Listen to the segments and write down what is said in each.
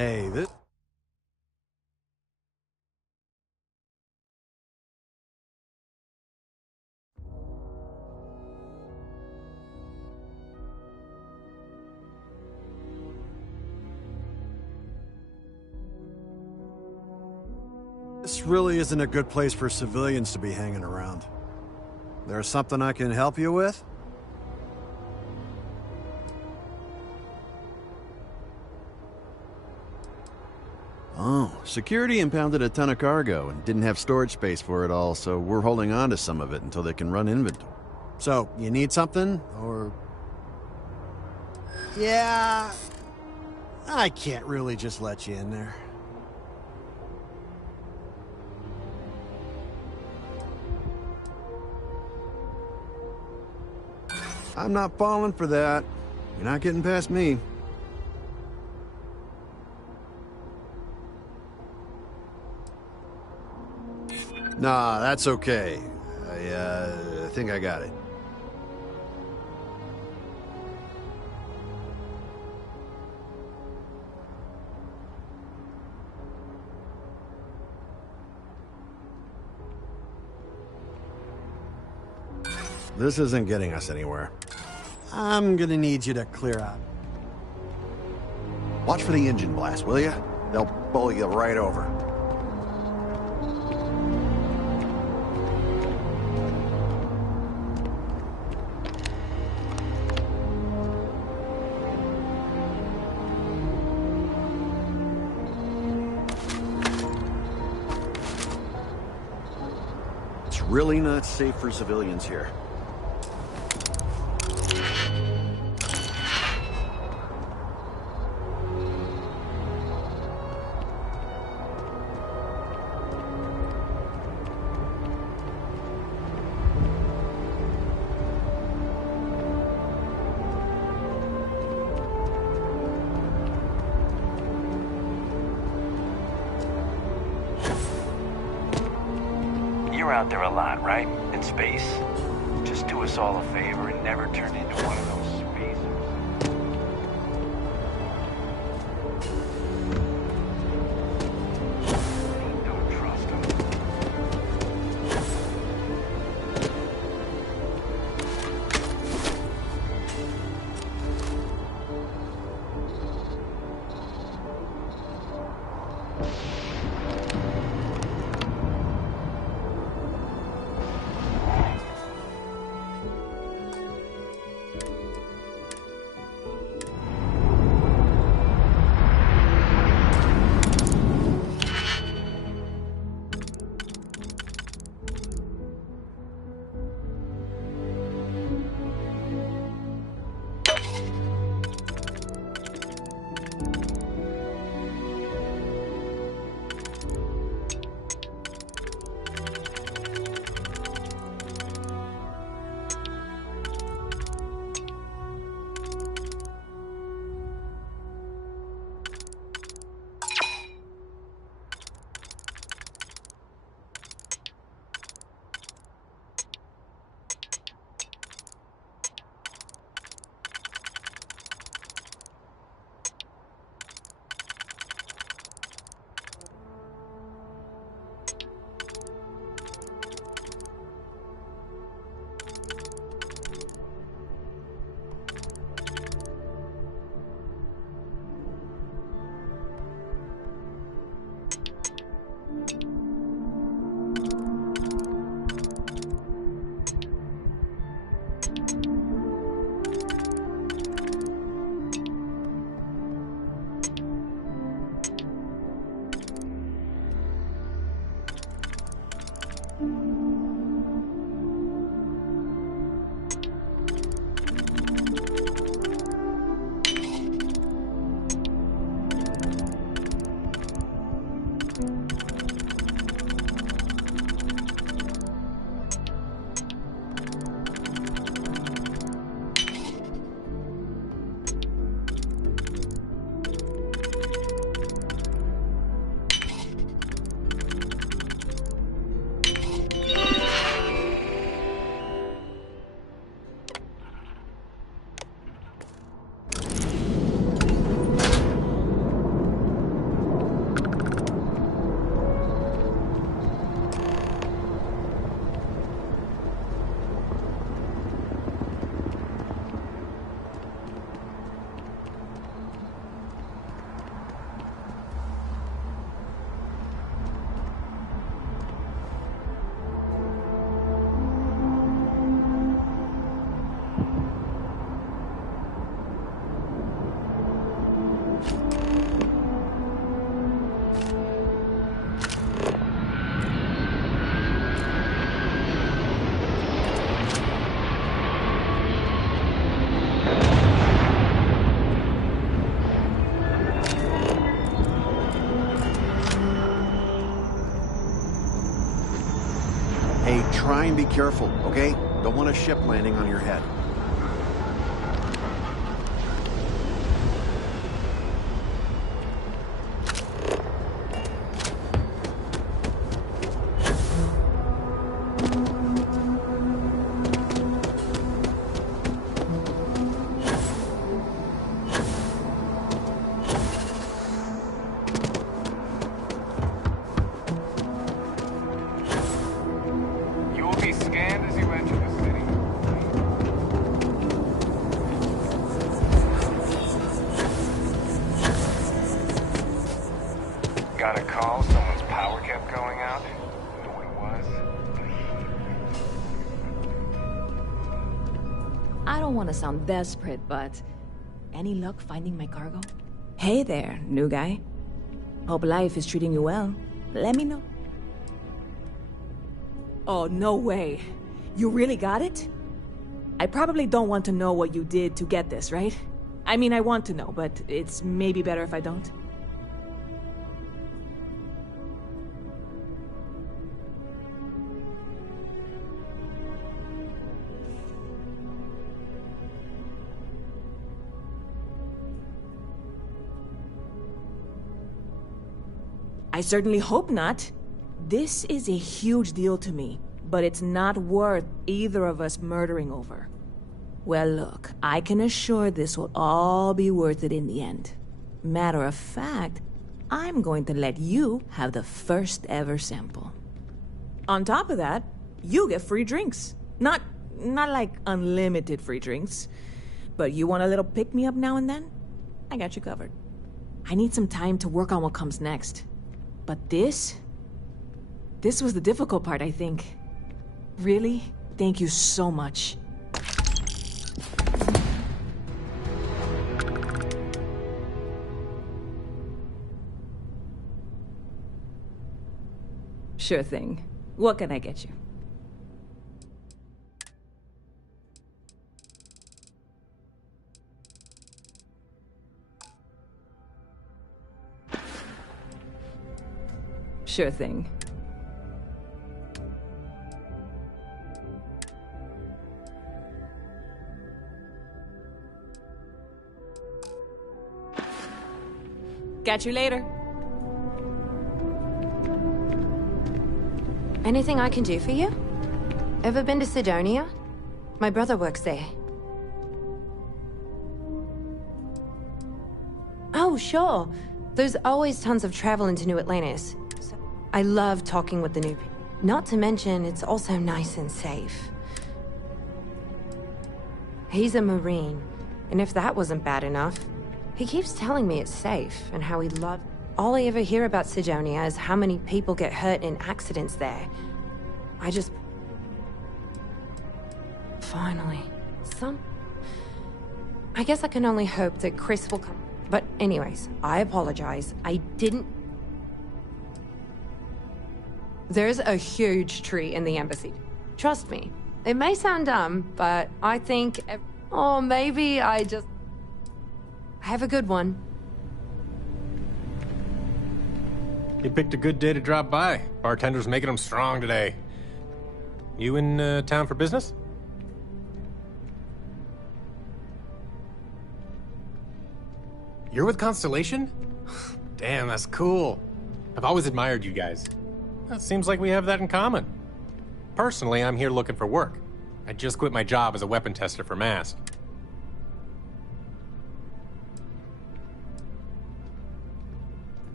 Hey, this really isn't a good place for civilians to be hanging around. There's something I can help you with? Oh, security impounded a ton of cargo and didn't have storage space for it all, so we're holding on to some of it until they can run inventory. So, you need something, or... Yeah... I can't really just let you in there. I'm not falling for that. You're not getting past me. Nah, that's okay. I think I got it. This isn't getting us anywhere. I'm gonna need you to clear out. Watch for the engine blast, will ya? They'll bowl you right over. It's really not safe for civilians here. You're out there a lot, right? In space? Just do us all a favor and never turn into one of those spacers. Don't trust them. and be careful, okay? Don't want a ship landing on your head. Got a call, someone's power kept going out. Who it was? I don't want to sound desperate, but any luck finding my cargo? Hey there, new guy. Hope life is treating you well. Let me know. Oh, no way. You really got it? I probably don't want to know what you did to get this, right? I mean, I want to know, but it's maybe better if I don't. I certainly hope not. This is a huge deal to me, but it's not worth either of us murdering over. Well, look, I can assure this will all be worth it in the end. Matter of fact, I'm going to let you have the first ever sample. On top of that, you get free drinks. Not like unlimited free drinks, but you want a little pick-me-up now and then? I got you covered. I need some time to work on what comes next. But this was the difficult part, I think. Really, thank you so much. Sure thing. What can I get you? Sure thing. Catch you later. Anything I can do for you? Ever been to Sidonia? My brother works there. Oh, sure. There's always tons of travel into New Atlantis. I love talking with the new people. Not to mention, it's also nice and safe. He's a Marine, and if that wasn't bad enough, he keeps telling me it's safe and how he loves... All I ever hear about Sidonia is how many people get hurt in accidents there. I just... Finally. I guess I can only hope that Chris will come. But anyways, I apologize. I didn't... There's a huge tree in the embassy. Trust me. It may sound dumb, but I think... Or maybe I just... Have a good one. You picked a good day to drop by. Bartender's making them strong today. You in town for business? You're with Constellation? Damn, that's cool. I've always admired you guys. It seems like we have that in common. Personally, I'm here looking for work. I just quit my job as a weapon tester for Mast.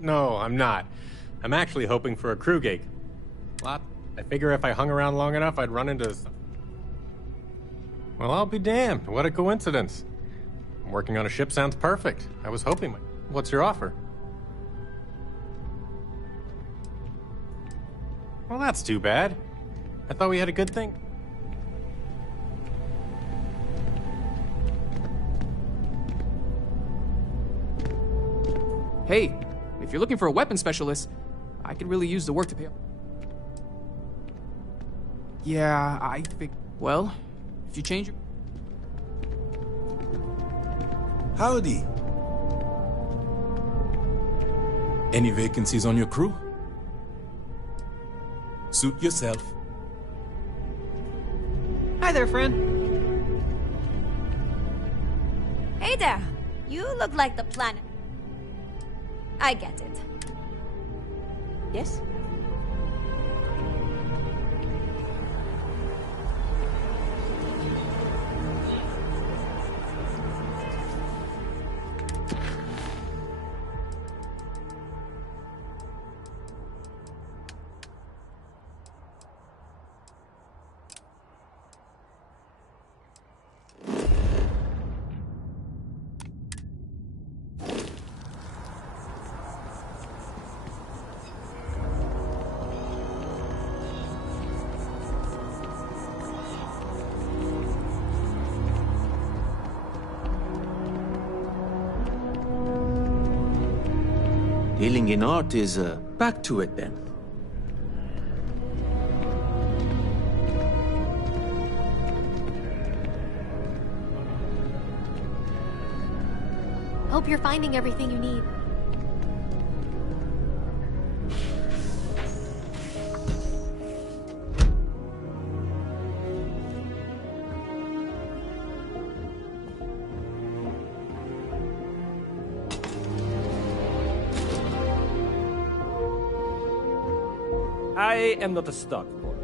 No, I'm not. I'm actually hoping for a crew gig. I figure if I hung around long enough, I'd run into... Well, I'll be damned. What a coincidence. Working on a ship sounds perfect. I was hoping... What's your offer? Well, that's too bad. I thought we had a good thing. Hey, if you're looking for a weapon specialist, I could really use the work to pay off. Yeah, I think... Well, if you change your... Howdy. Any vacancies on your crew? Suit yourself. Hi there, friend. Hey there. You look like the planet. I get it. Yes? Dealing in art is, back to it then. Hope you're finding everything you need. I am not a stock boy.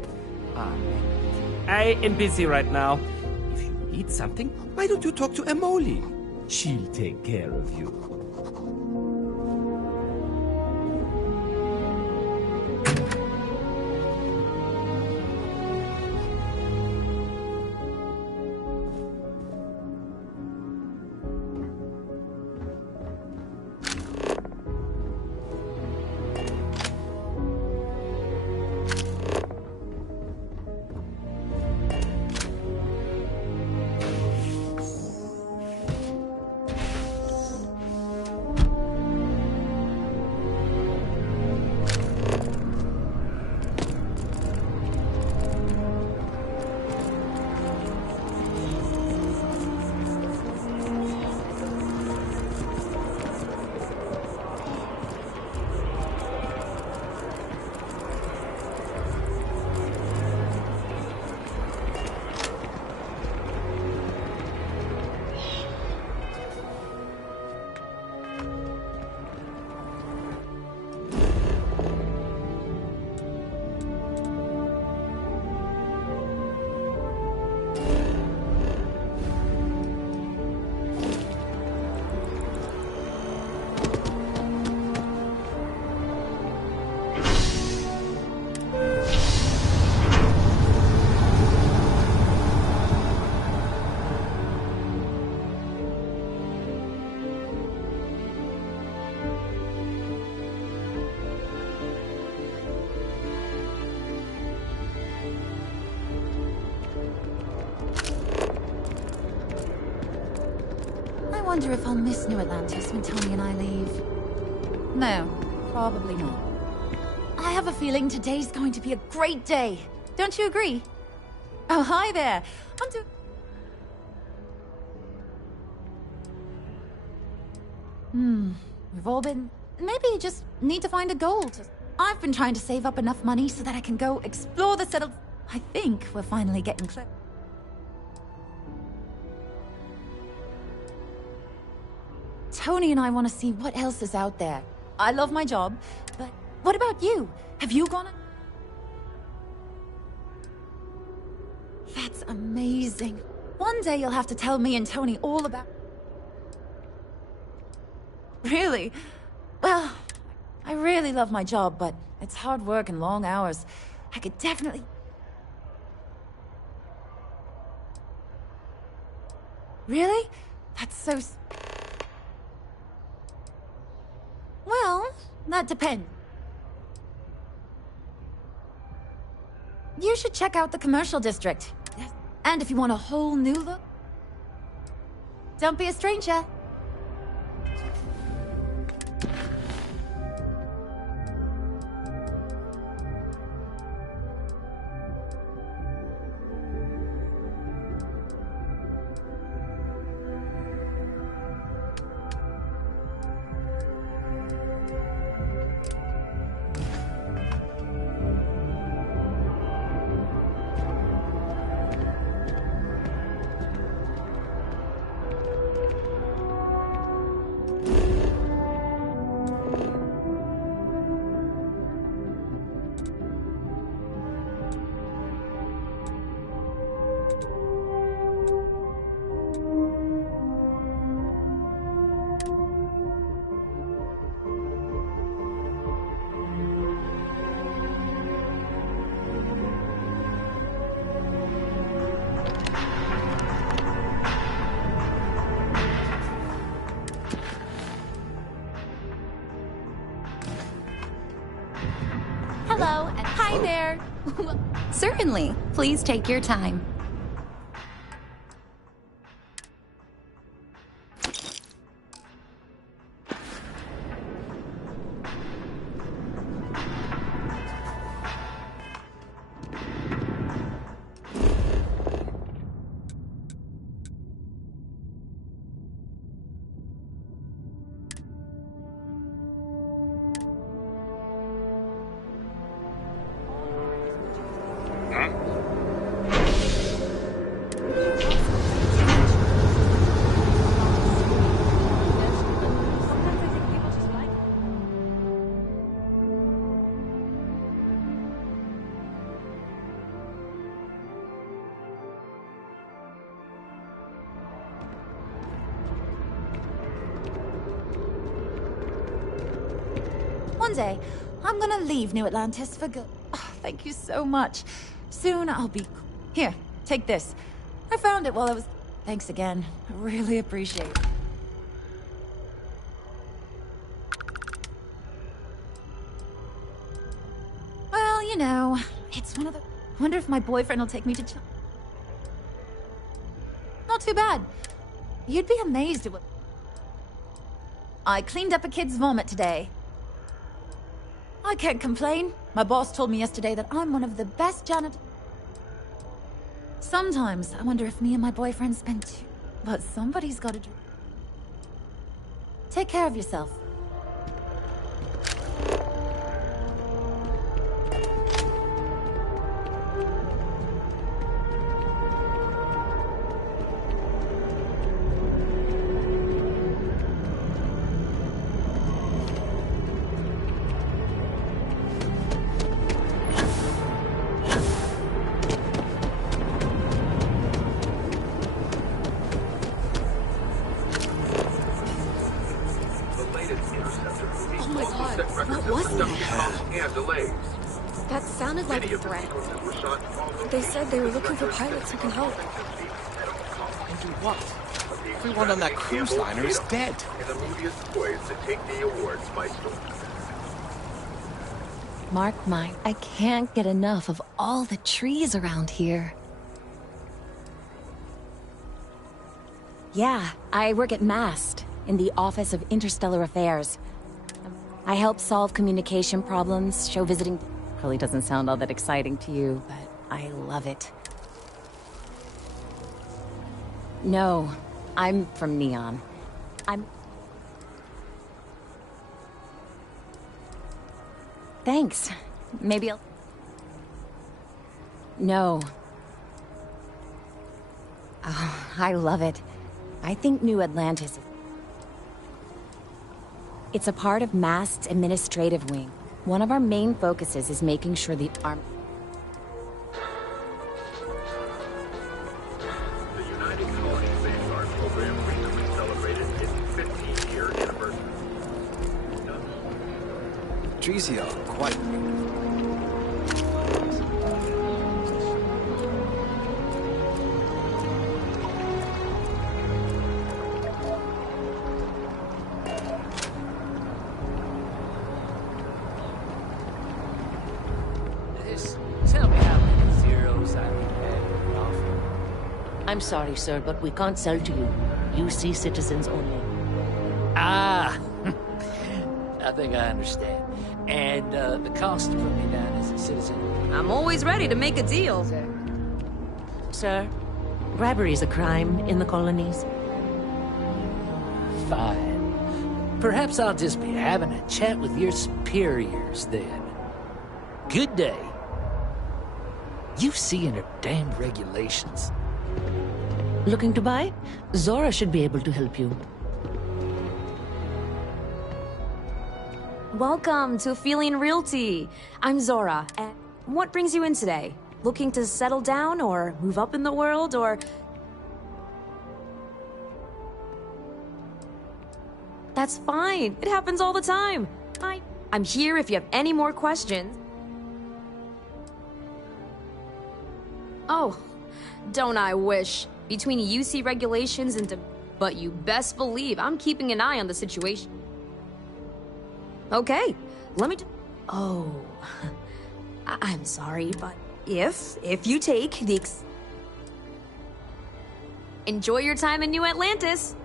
I am busy right now. If you need something, why don't you talk to Emoli? She'll take care of you. I wonder if I'll miss New Atlantis when Tony and I leave. No, probably not. I have a feeling today's going to be a great day. Don't you agree? Oh, hi there. We've all been... Maybe you just need to find a goal. I've been trying to save up enough money so that I can go explore the settled... I think we're finally getting close. Tony and I want to see what else is out there. I love my job, but what about you? Have you gone... That's amazing. One day you'll have to tell me and Tony all about... Really? Well, I really love my job, but it's hard work and long hours. I could definitely... Really? That's so... Well, that depends. You should check out the commercial district. And if you want a whole new look, don't be a stranger. Hi there. Certainly. Please take your time. One day, I'm gonna leave New Atlantis for good. Oh, thank you so much. Soon I'll be... Here, take this. I found it while I was... Thanks again. I really appreciate it. Well, you know, it's one of the... Wonder if my boyfriend will take me to... Not too bad. You'd be amazed at what... I cleaned up a kid's vomit today. I can't complain. My boss told me yesterday that I'm one of the best janitors. Sometimes I wonder if me and my boyfriend spend too... But somebody's gotta do... Take care of yourself. That sounded like a threat. They said they were looking for pilots who can help. And do what? Everyone on that cruise liner is dead. Mark mine, I can't get enough of all the trees around here. Yeah, I work at MAST, in the Office of Interstellar Affairs. I help solve communication problems, show visiting... Probably doesn't sound all that exciting to you, but I love it. No, I'm from Neon. Thanks. Maybe I'll... No. Oh, I love it. I think New Atlantis... It's a part of MAST's administrative wing. One of our main focuses is making sure the arm... The United Colony Vanguard program recently celebrated its 15-year anniversary. Trees here are quite... I'm sorry, sir, but we can't sell to you. UC citizens only. Ah! I think I understand. And the cost to put me down as a citizen... I'm always ready to make a deal. Sir, bribery is a crime in the colonies. Fine. Perhaps I'll just be having a chat with your superiors, then. Good day. UC and her damned regulations. Looking to buy? Zora should be able to help you. Welcome to Feeling Realty. I'm Zora, and what brings you in today? Looking to settle down or move up in the world, or... That's fine. It happens all the time. I'm here if you have any more questions. Oh, don't I wish. Between UC regulations and... But you best believe I'm keeping an eye on the situation. Okay, let me... Oh, I'm sorry, but if you take the enjoy your time in New Atlantis.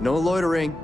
No loitering.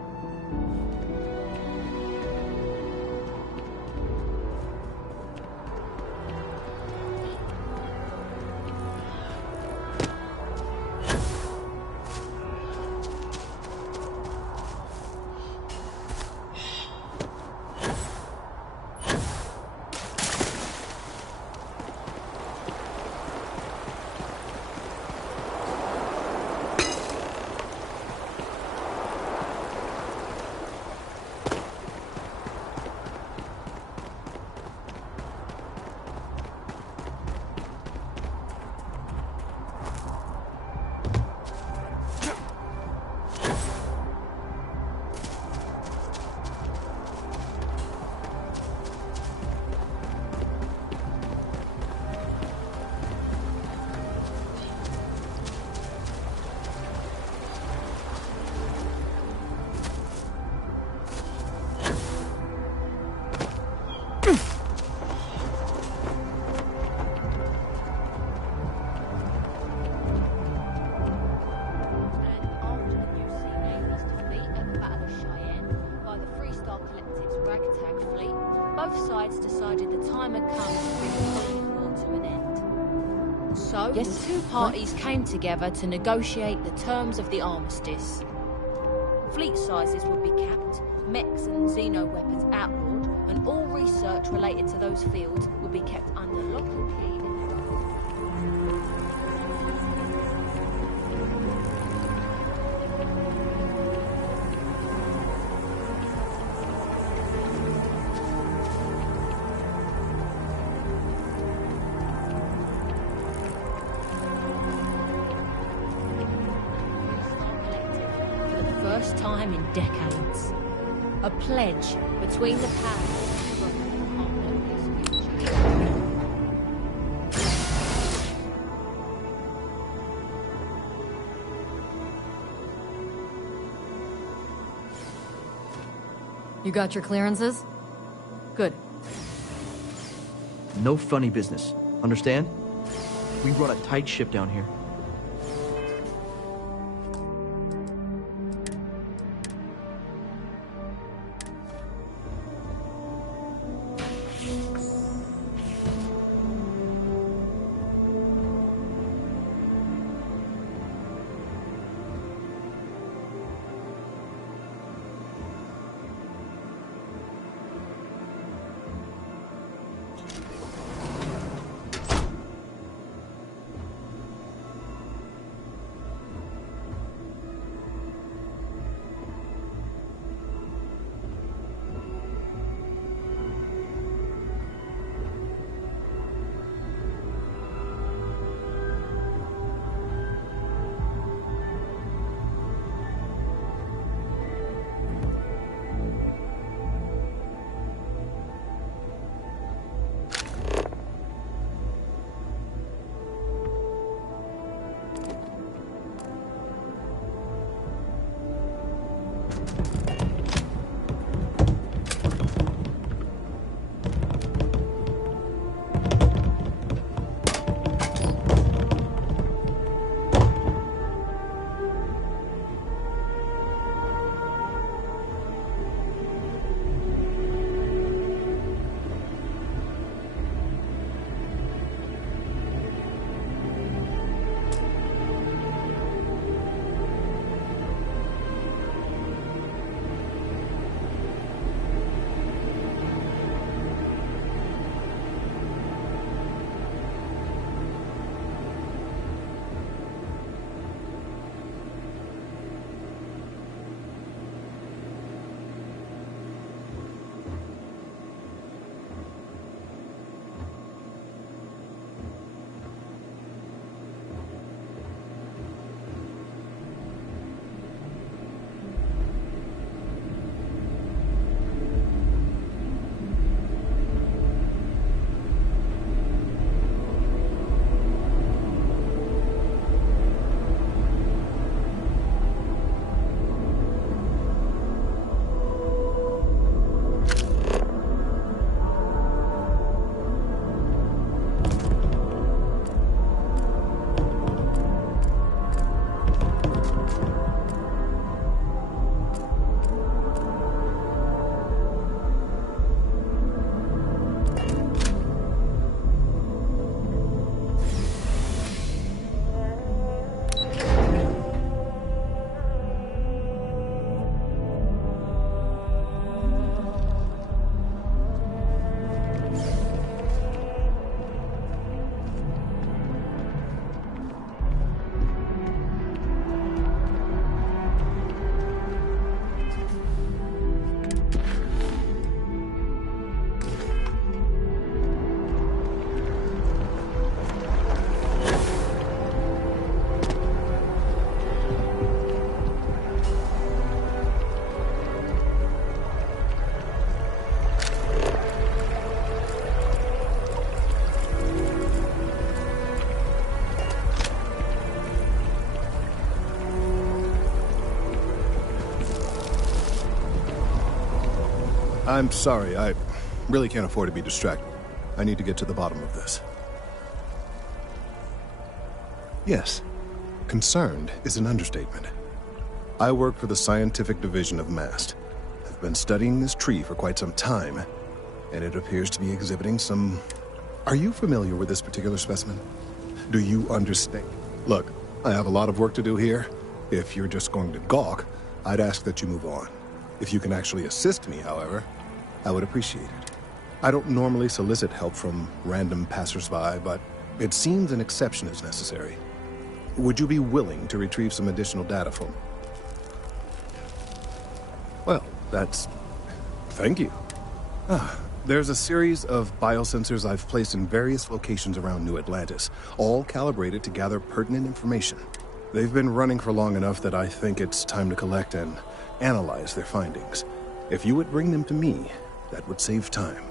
Both sides decided the time had come to bring the Colony War to an end. So, the two parties came together to negotiate the terms of the armistice. Fleet sizes would be capped, mechs and xeno weapons outlawed, and all research related to those fields would be kept under lock and key. First time in decades. A pledge between the powers. You got your clearances? Good. No funny business. Understand? We run a tight ship down here. I'm sorry, I really can't afford to be distracted. I need to get to the bottom of this. Yes, concerned is an understatement. I work for the scientific division of MAST. I've been studying this tree for quite some time, and it appears to be exhibiting some... Are you familiar with this particular specimen? Do you understand? Look, I have a lot of work to do here. If you're just going to gawk, I'd ask that you move on. If you can actually assist me, however, I would appreciate it. I don't normally solicit help from random passersby, but it seems an exception is necessary. Would you be willing to retrieve some additional data from... Well, that's... Thank you. There's a series of biosensors I've placed in various locations around New Atlantis, all calibrated to gather pertinent information. They've been running for long enough that I think it's time to collect and analyze their findings. If you would bring them to me, that would save time.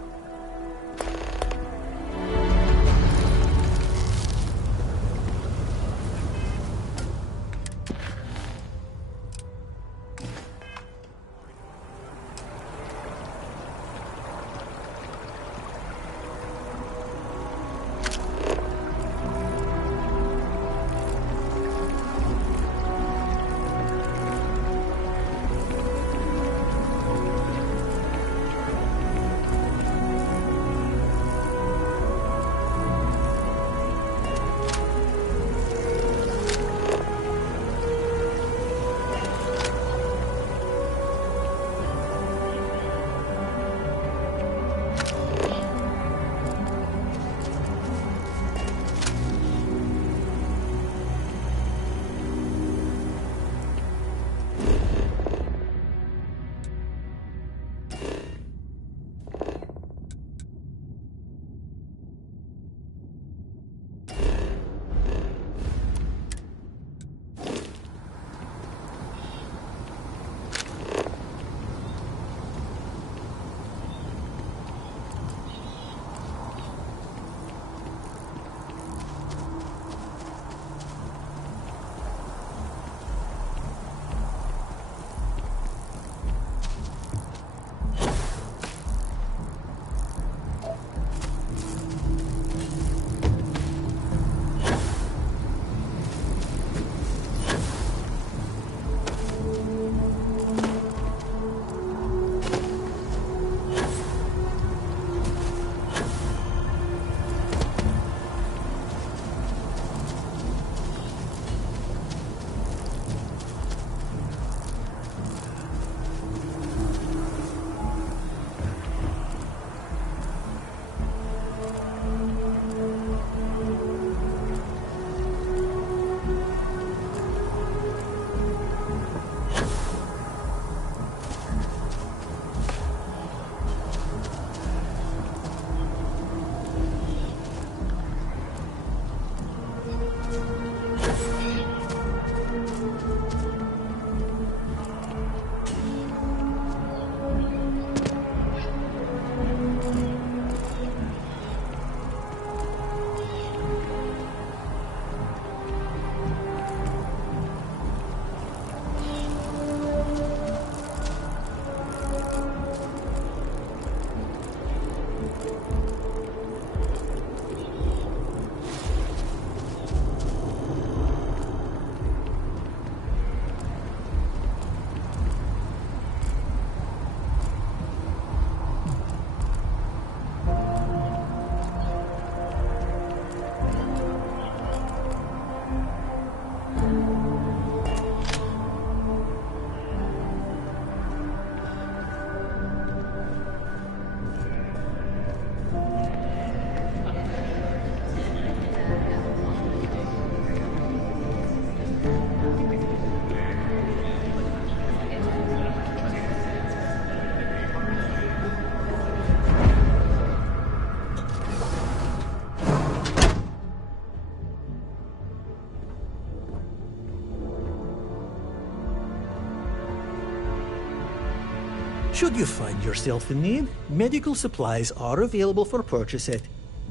Should you find yourself in need, medical supplies are available for purchase at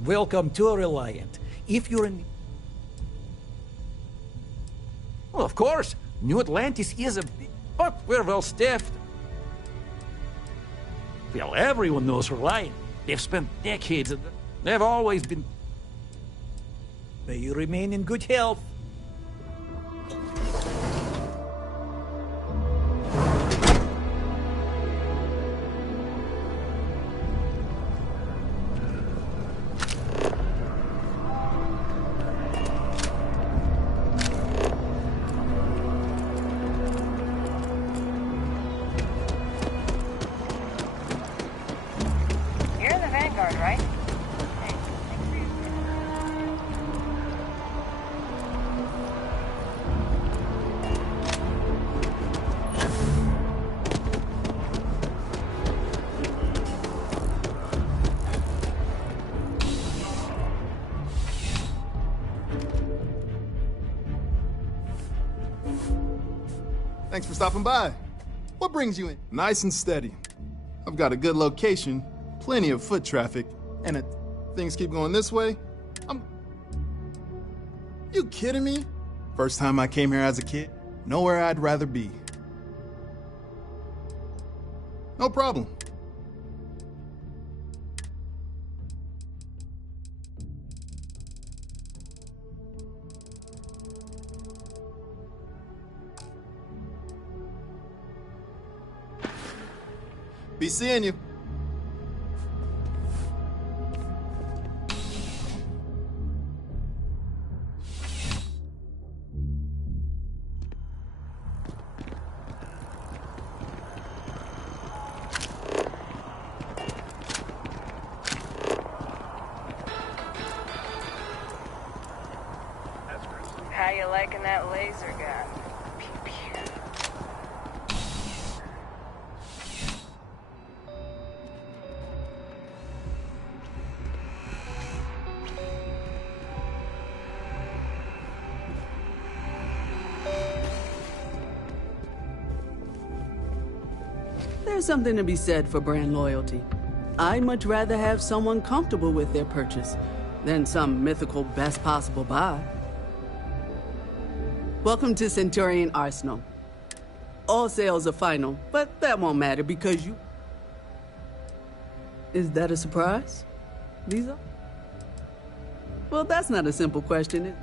Welcome to Reliant. If you're in... Well, of course. New Atlantis is a big... But we're well staffed. Well, everyone knows Reliant. They've spent decades and they've always been... May you remain in good health. You're in the Vanguard, right? Thanks for stopping by. What brings you in? Nice and steady. I've got a good location, plenty of foot traffic, and if things keep going this way, You kidding me? First time I came here as a kid, nowhere I'd rather be. No problem. Be seeing you. How you liking that laser gun? Pew, pew. There's something to be said for brand loyalty. I'd much rather have someone comfortable with their purchase than some mythical best possible buy. Welcome to Centurion Arsenal. All sales are final, but that won't matter because you... Is that a surprise, Lisa? Well, that's not a simple question.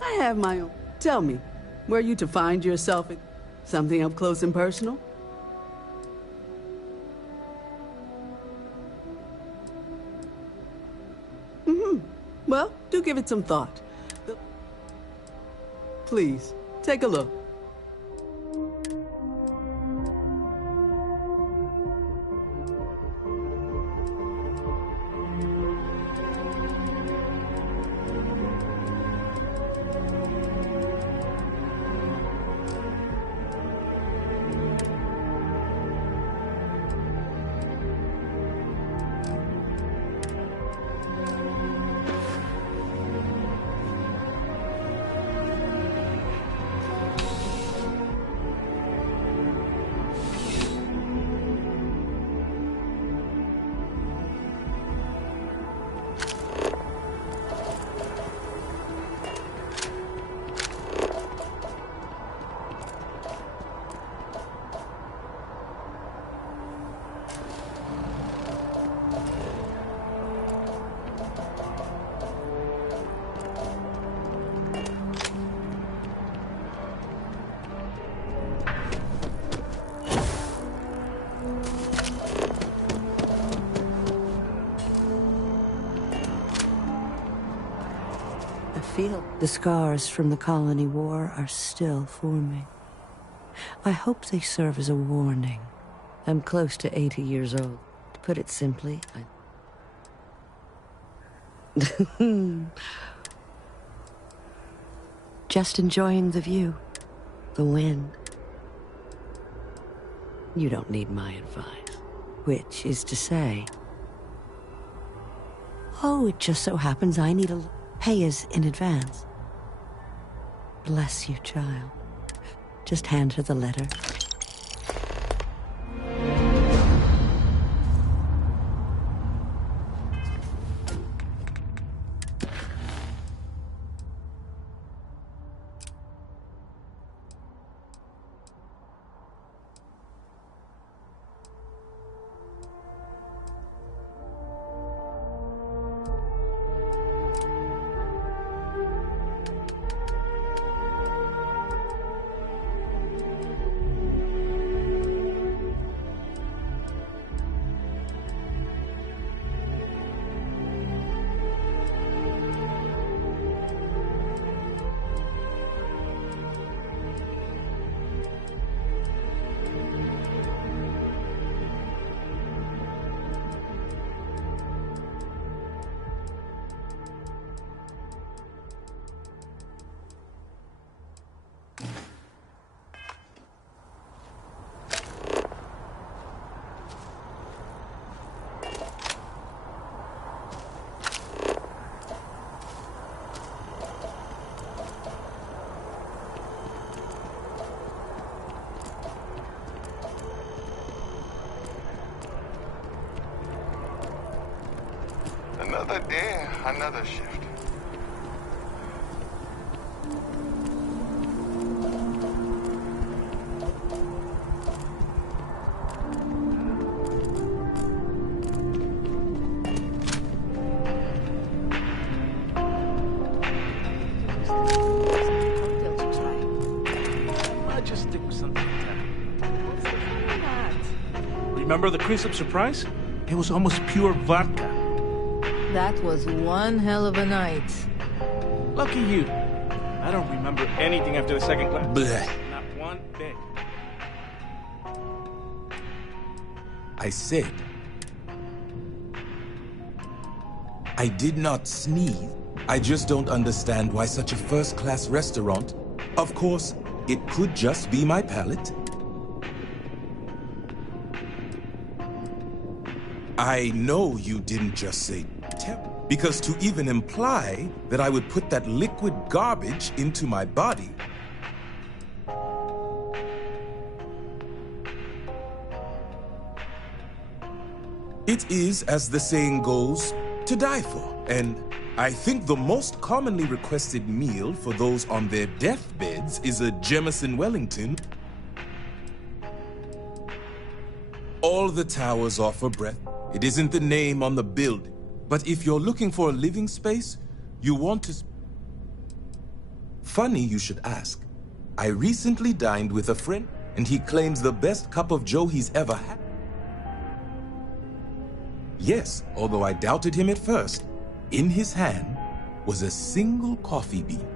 I have my own. Tell me, were you to find yourself in something up close and personal? Well, do give it some thought. Please, take a look. The scars from the colony war are still forming. I hope they serve as a warning. I'm close to 80 years old. To put it simply, just enjoying the view, the wind. You don't need my advice, which is to say... Oh, it just so happens I need a pay us in advance. Bless you, child. Just hand her the letter. Another day, another shift. Just stick with something. Remember the Cruise surprise? It was almost pure vodka. That was one hell of a night. Lucky you. I don't remember anything after the second class. Blech. Not one bit. I said, I did not sneeze. I just don't understand why such a first-class restaurant. Of course, it could just be my palate. I know you didn't just say because to even imply that I would put that liquid garbage into my body. It is, as the saying goes, to die for. And I think the most commonly requested meal for those on their deathbeds is a Jemison Wellington. All the towers offer breath. It isn't the name on the building. But if you're looking for a living space, you want to... Funny you should ask. I recently dined with a friend, and he claims the best cup of joe he's ever had. Yes, although I doubted him at first. In his hand was a single coffee bean.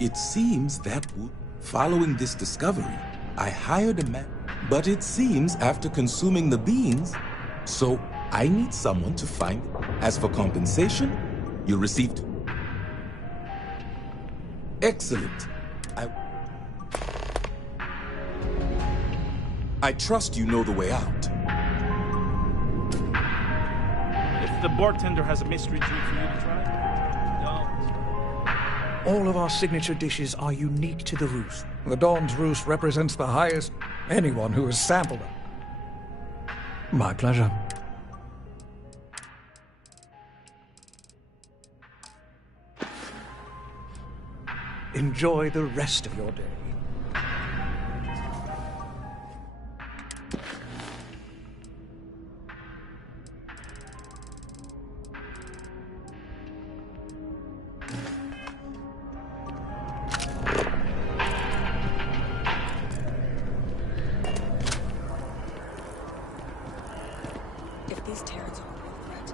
It seems that following this discovery, I hired a man. But it seems after consuming the beans, so I need someone to find it. As for compensation, you received. Excellent. I trust you know the way out. If the bartender has a mystery drink for you to try, All of our signature dishes are unique to the Roost. The Dawn's Roost represents the highest anyone who has sampled it. My pleasure. Enjoy the rest of your day. If these Terrans are a real threat.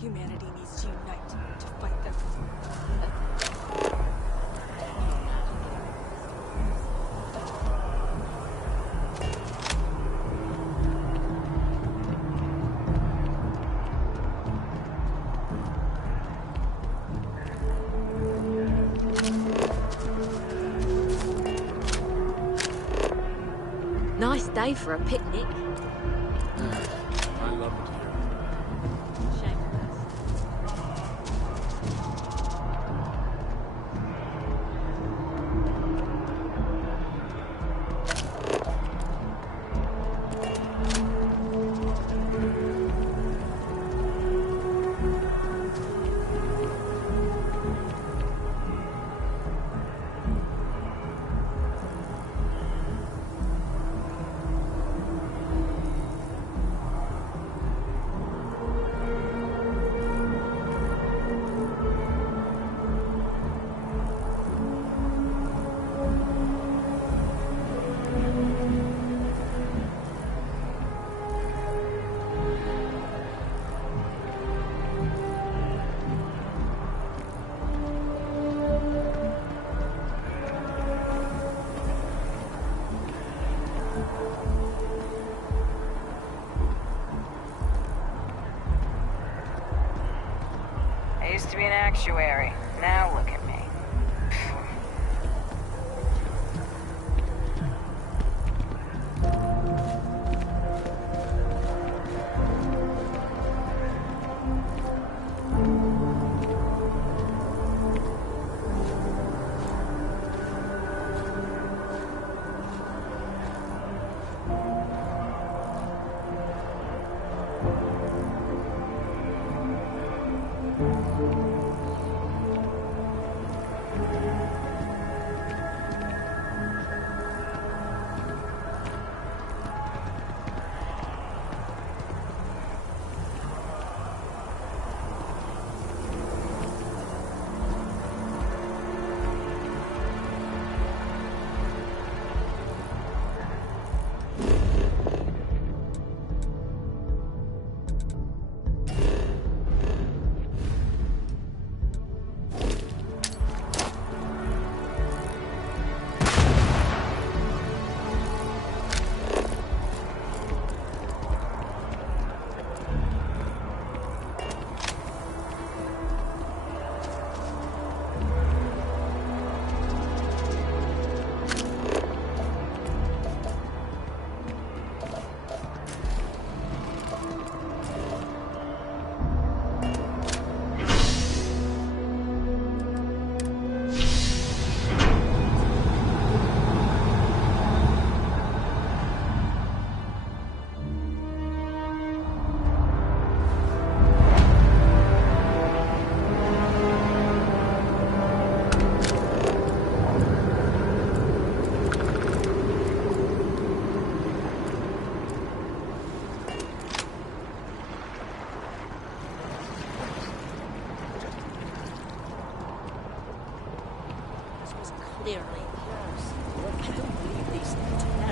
Humanity needs to unite to fight them. Nice day for a picnic. I love it here. sanctuary. Now look at me.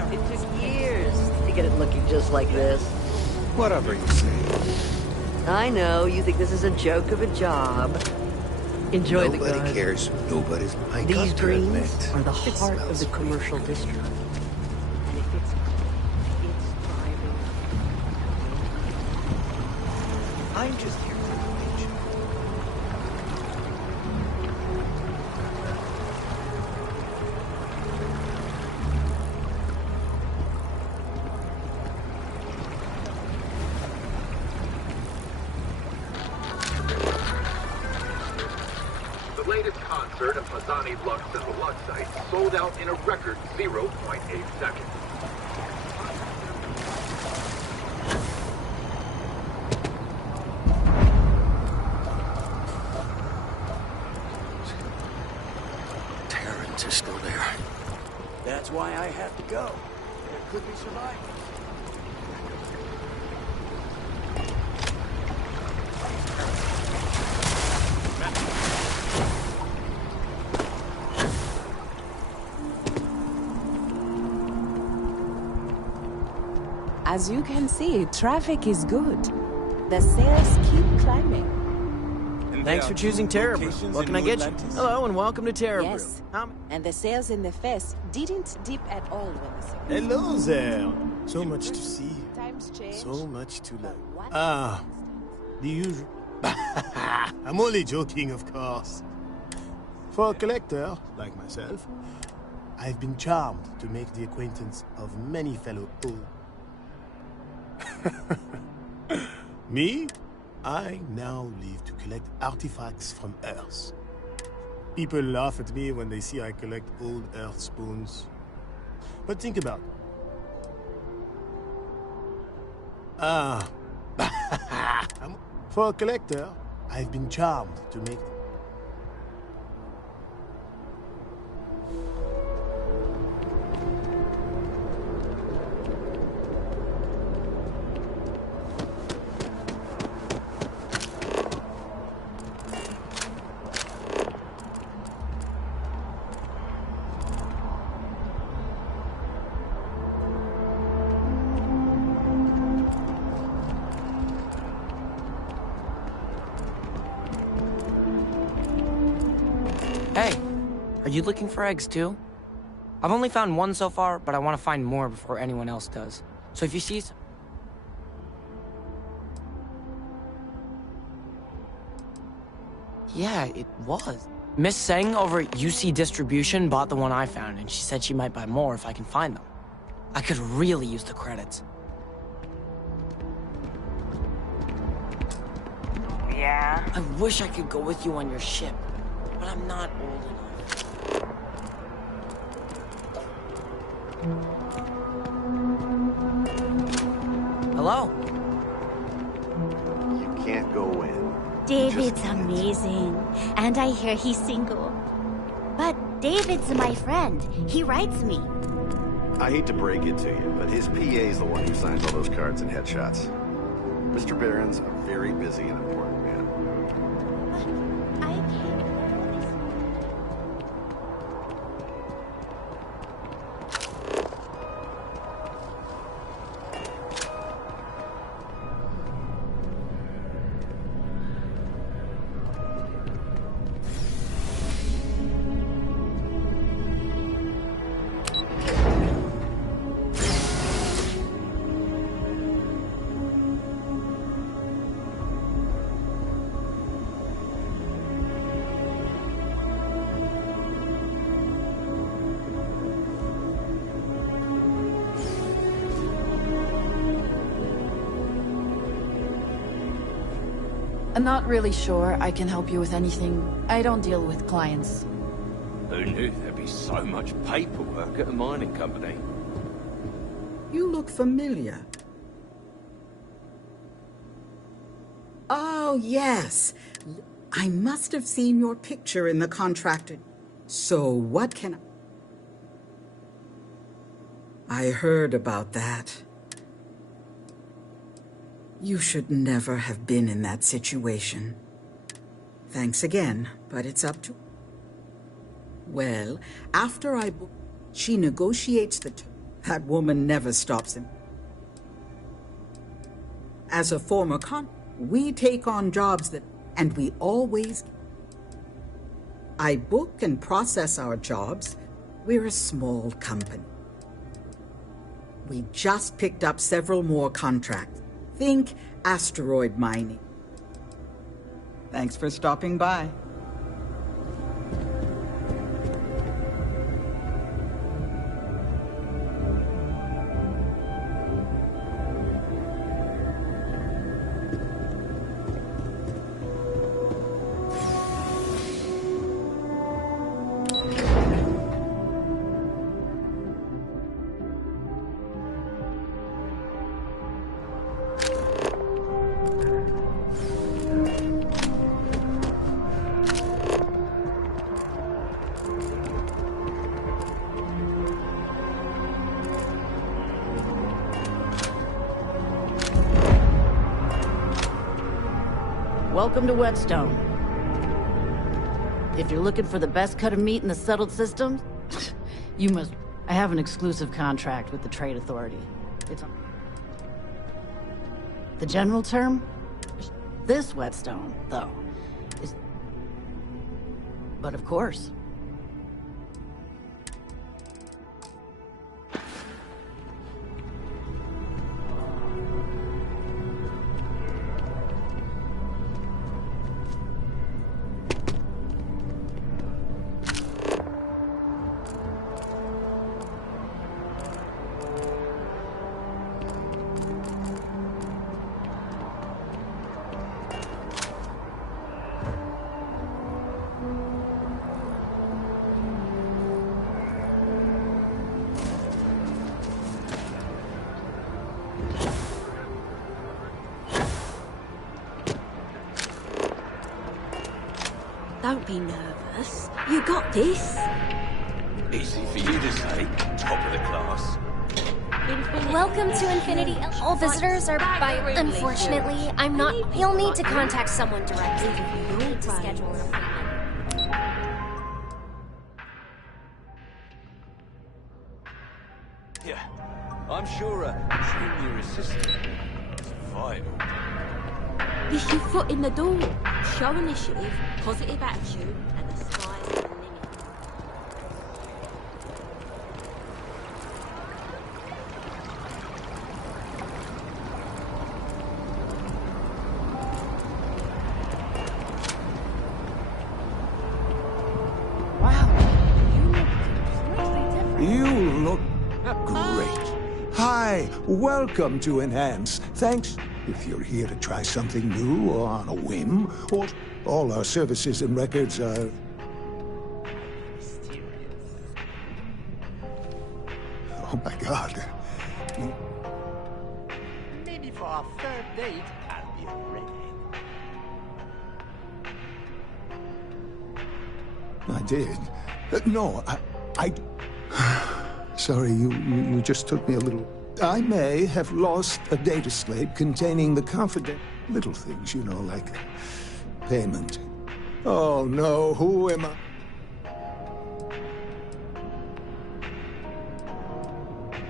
It took years to get it looking just like this. Whatever you say. I know, you think this is a joke of a job. Enjoy the Nobody garden. cares. Nobody's. I These got to greens admit, are the it heart of smells the great. commercial district. And if it's thriving. I'm just here for information. The latest concert of Pisani Lux and the Luxite sold out in a record 0.8 seconds. Terrans are still there. That's why I have to go. There could be survivors. As you can see, traffic is good. The sales keep climbing. Thanks for choosing Terrabrew. What can I get you? Hello and welcome to Terrabrew. Yes, and the sales in the fest didn't dip at all when the Hello there. So much to see. times change. So much to learn. Ah, the usual. I'm only joking, of course. For a collector, like myself, I've been charmed to make the acquaintance of many fellow old. Me? I now live to collect artifacts from Earth. People laugh at me when they see I collect old Earth spoons. But think about it. Ah. For a collector, I've been charmed to make... Hey, are you looking for eggs too? I've only found one so far, but I want to find more before anyone else does. So if you see some... Yeah, it was. Miss Seng over at UC Distribution bought the one I found, and she said she might buy more if I can find them. I could really use the credits. Yeah? I wish I could go with you on your ship, but I'm not old enough. Hello? You can't go in. David's amazing. And I hear he's single. But David's my friend. He writes me. I hate to break it to you, but his PA is the one who signs all those cards and headshots. Mr. Barron's a very busy and important man. I can't. I'm not really sure I can help you with anything. I don't deal with clients. Who knew there'd be so much paperwork at a mining company? You look familiar. Oh, yes. I must have seen your picture in the contracted. So what can I heard about that. You should never have been in that situation. Thanks again, but it's up to... Well, after she negotiates that woman never stops him. As a former we take on jobs and we always... I book and process our jobs. We're a small company. We just picked up several more contracts. Think asteroid mining. Thanks for stopping by. Welcome to Whetstone. If you're looking for the best cut of meat in the settled systems, you must... I have an exclusive contract with the Trade Authority. It's on... The general term? This Whetstone, though, is... But of course... Don't be nervous. You got this. Easy for you to say. Top of the class. Welcome to Infinity. All visitors are by. Unfortunately, I'm not. You'll need to contact someone directly. You need to schedule an appointment. Yeah, I'm sure a junior assistant is vital. It's your foot in the door. Show initiative, positive attitude, and the sky's the limit. Great. Hi, welcome to Enhance. Thanks. If you're here to try something new or on a whim, or all our services and records are... Oh my God. Maybe for our third date, I'll be a redhead. I did. No, I... Sorry, you just took me a little... I may have lost a data slate containing the confident... Little things, you know, like payment. Oh no, who am I?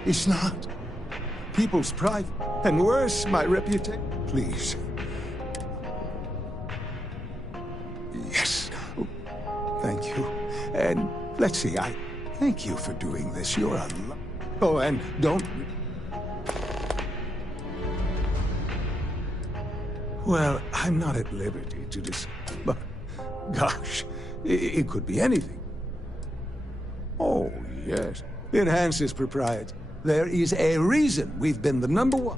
It's not. People's pride, and worse, my reputation. Please. Yes. Thank you. And let's see, I thank you for doing this. You're a... Oh, and don't... Well, I'm not at liberty to but, gosh, it could be anything. Oh, yes. Enhance is proprietary. There is a reason we've been the #1.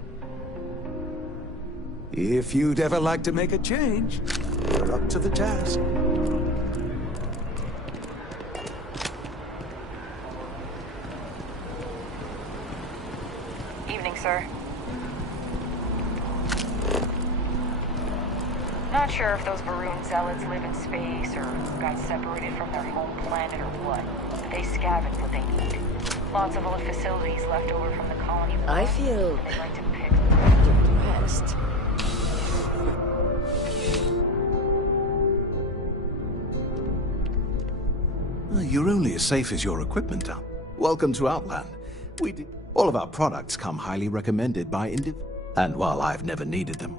If you'd ever like to make a change, you're up to the task. Evening, sir. Not sure if those Varun zealots live in space or got separated from their home planet or what, but they scavenge what they need. Lots of old facilities left over from the colony. I feel they like to pick depressed. You're only as safe as your equipment down. Welcome to Outland. All of our products come highly recommended by and while I've never needed them.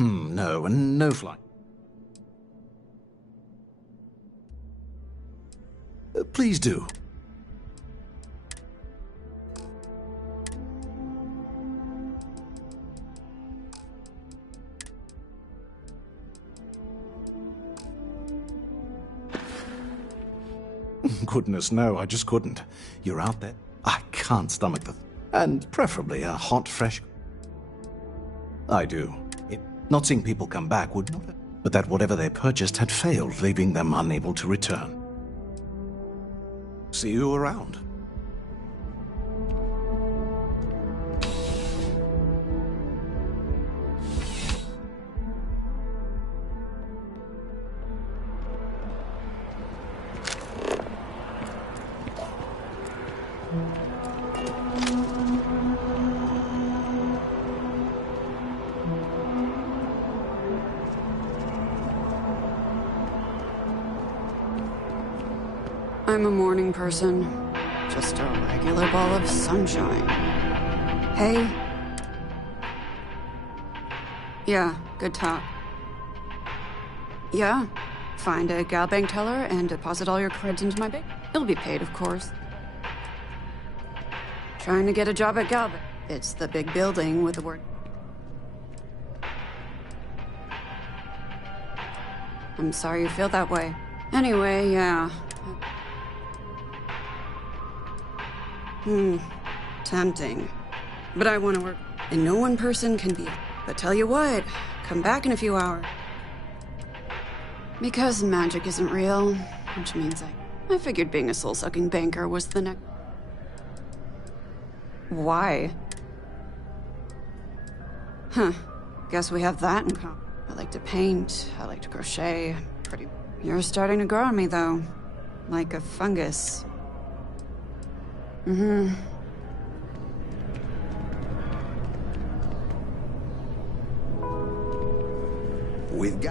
No, and no flight. Please do. Goodness, no, I just couldn't. You're out there. I can't stomach the... And preferably a hot, fresh... I do. Not seeing people come back would not... But that whatever they purchased had failed, leaving them unable to return. See you around. I'm a morning person. Just a regular ball of sunshine. Hey. Yeah, good talk. Yeah, find a gal bank teller and deposit all your creds into my bank. It'll be paid, of course. Trying to get a job at Galbank. It's the big building with the word... I'm sorry you feel that way. Anyway, yeah. Tempting. But I want to work, and no one person can be. But tell you what, come back in a few hours. Because magic isn't real, which means I figured being a soul-sucking banker was the next... Why? Huh. Guess we have that in common. I like to paint, I like to crochet, You're starting to grow on me, though. Like a fungus.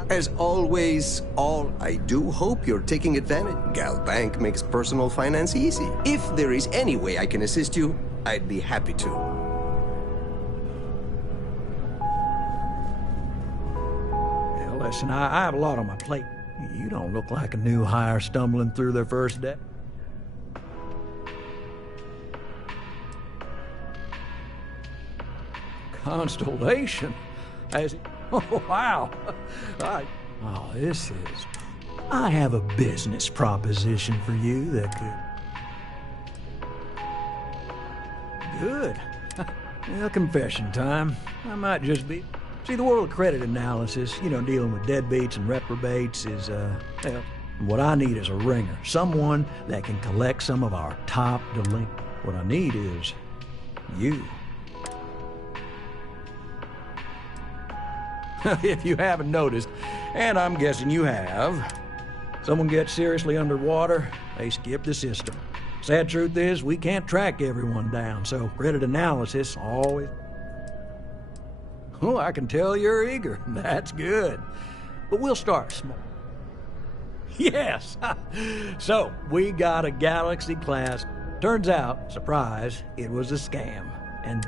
As always, I do hope you're taking advantage. Gal Bank makes personal finance easy. If there is any way I can assist you, I'd be happy to. Well, listen, I have a lot on my plate. You don't look like a new hire stumbling through their first day. Constellation? Oh, wow. Oh, this is I have a business proposition for you that could... Good. Well, confession time. I might just be... See, the world of credit analysis, you know, dealing with deadbeats and reprobates is, well, what I need is a ringer. Someone that can collect some of our top delinquents. What I need is you. If you haven't noticed, and I'm guessing you have, someone gets seriously underwater, they skip the system. Sad truth is, we can't track everyone down, so credit analysis always... Oh, I can tell you're eager. That's good. But we'll start small. Yes! So, we got a Galaxy-class. Turns out, surprise, it was a scam. And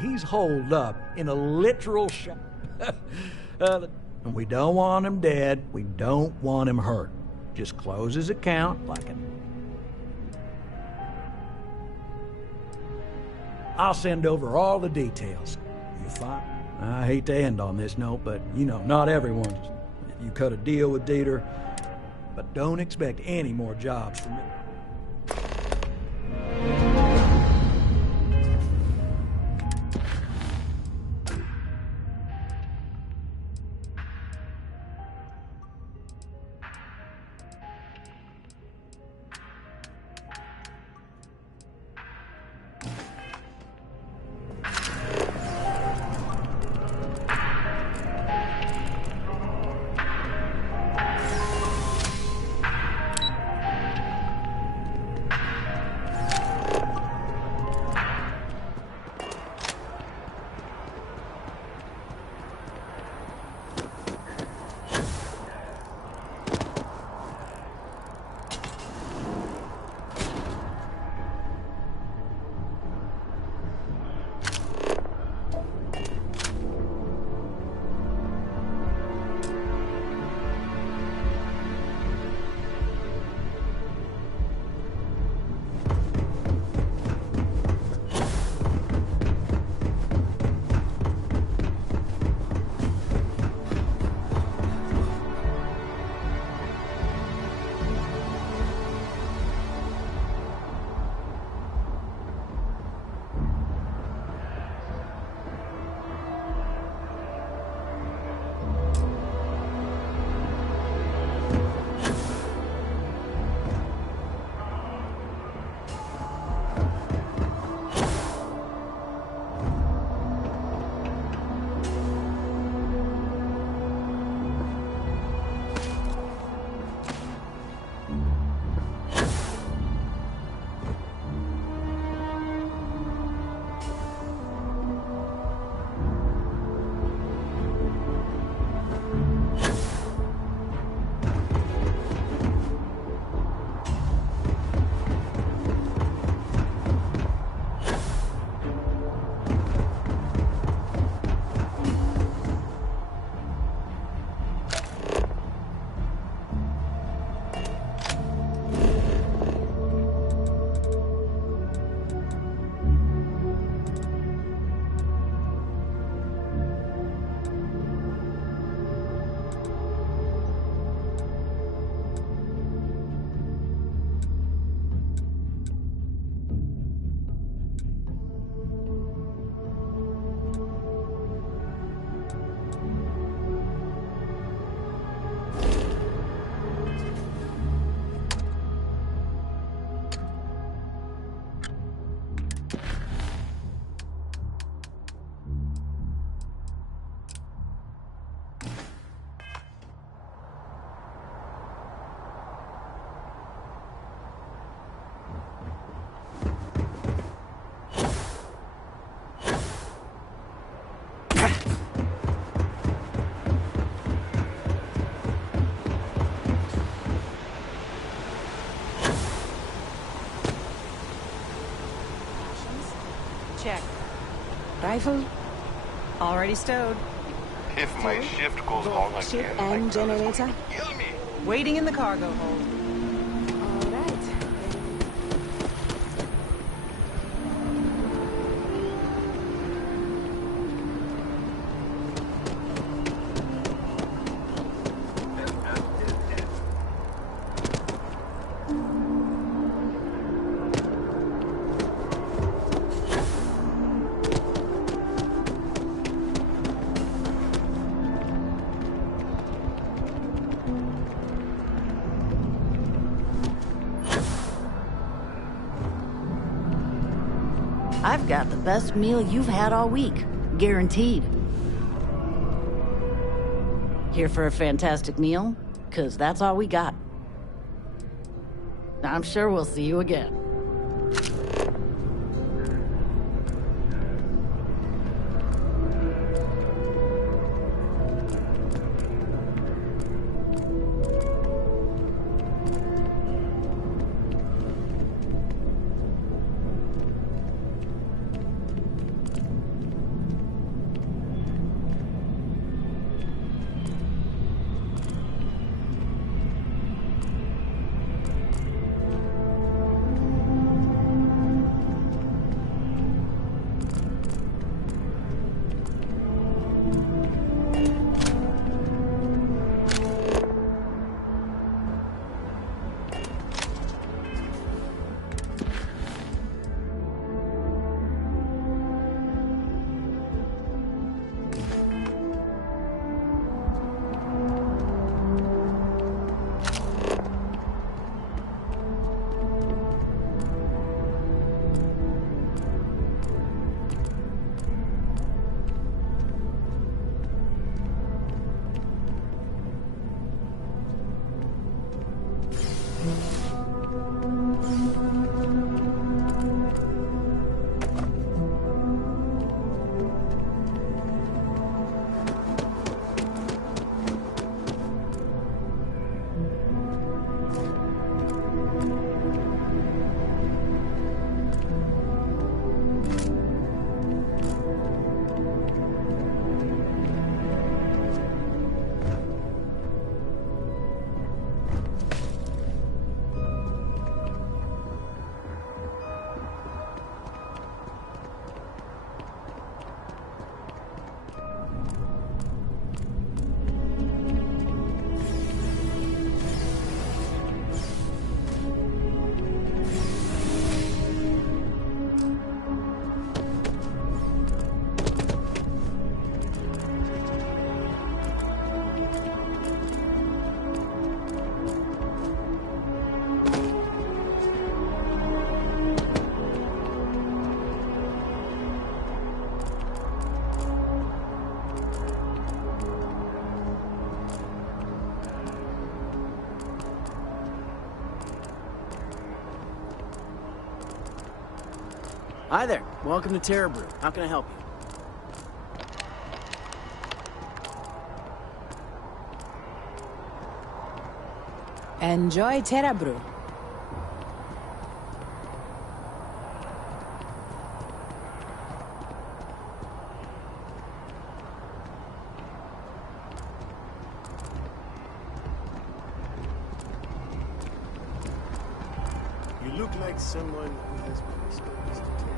he's holed up in a literal shop. We don't want him dead. We don't want him hurt. Just close his account like an... I'll send over all the details. You fine? I hate to end on this note, but, you know, not everyone. You cut a deal with Dieter, but don't expect any more jobs from me. Check. Rifle? Already stowed. If my shift goes long Ship again, and generator? kill me. Waiting in the cargo hold. All right. I've got the best meal you've had all week. Guaranteed. Here for a fantastic meal? 'Cause that's all we got. I'm sure we'll see you again. Hi there. Welcome to Terra Brew. How can I help you? Enjoy Terra Brew. You look like someone who has been exposed to terror.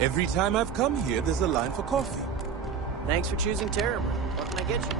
Every time I've come here, there's a line for coffee. Thanks for choosing Terra Brew. What can I get you?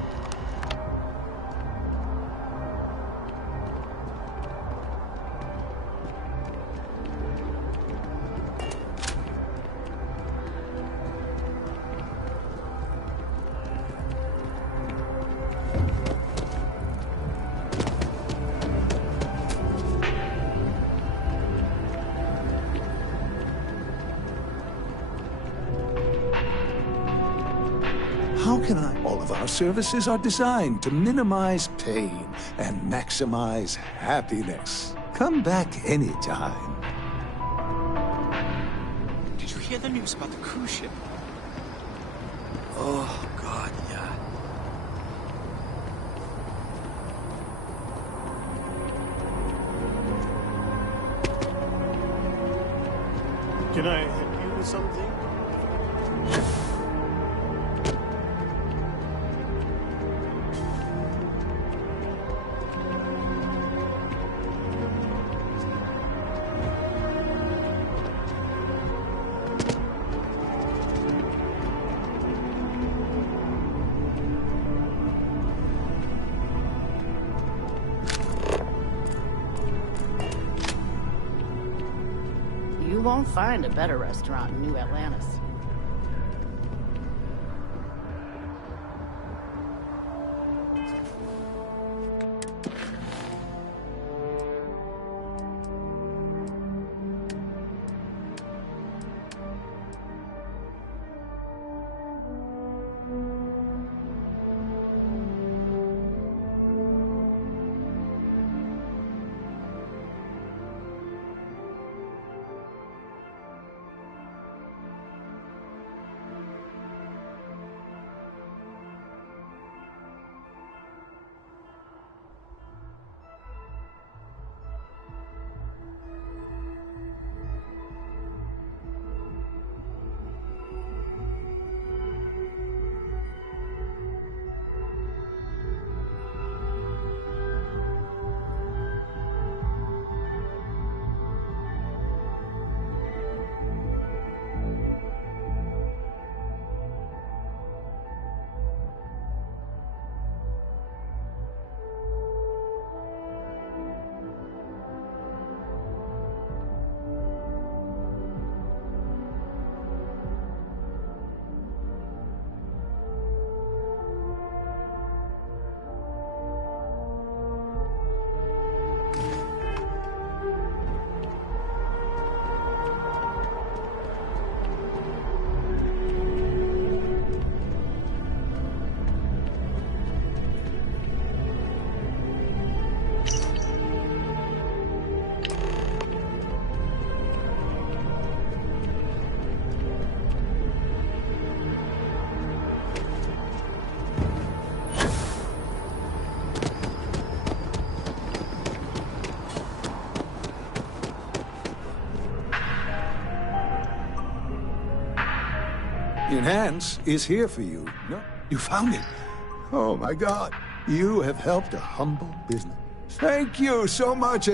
How can I? All of our services are designed to minimize pain and maximize happiness. Come back anytime. Did you hear the news about the cruise ship? Oh, God, yeah. Can I help you with something? You won't find a better restaurant in New Atlantis. Enhance is here for you. No, you found it. Oh my God. You have helped a humble business. Thank you so much.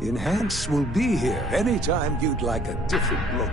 Enhance will be here anytime you'd like a different look.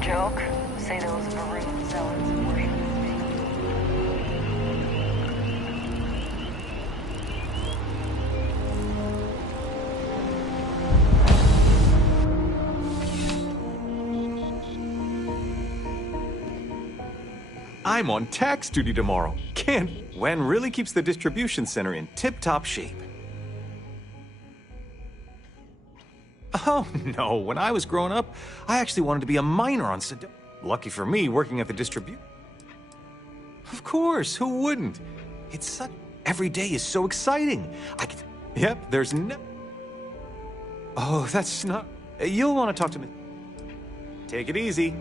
Joke, say those maroon zealots worship I'm on tax duty tomorrow. Wen really keeps the distribution center in tip-top shape. Oh, no. When I was growing up, I actually wanted to be a miner on Sedona. Lucky for me, working at the distribute. Of course, who wouldn't? It's such... Every day is so exciting. Yep, there's no... Oh, that's not... You'll want to talk to me. Take it easy.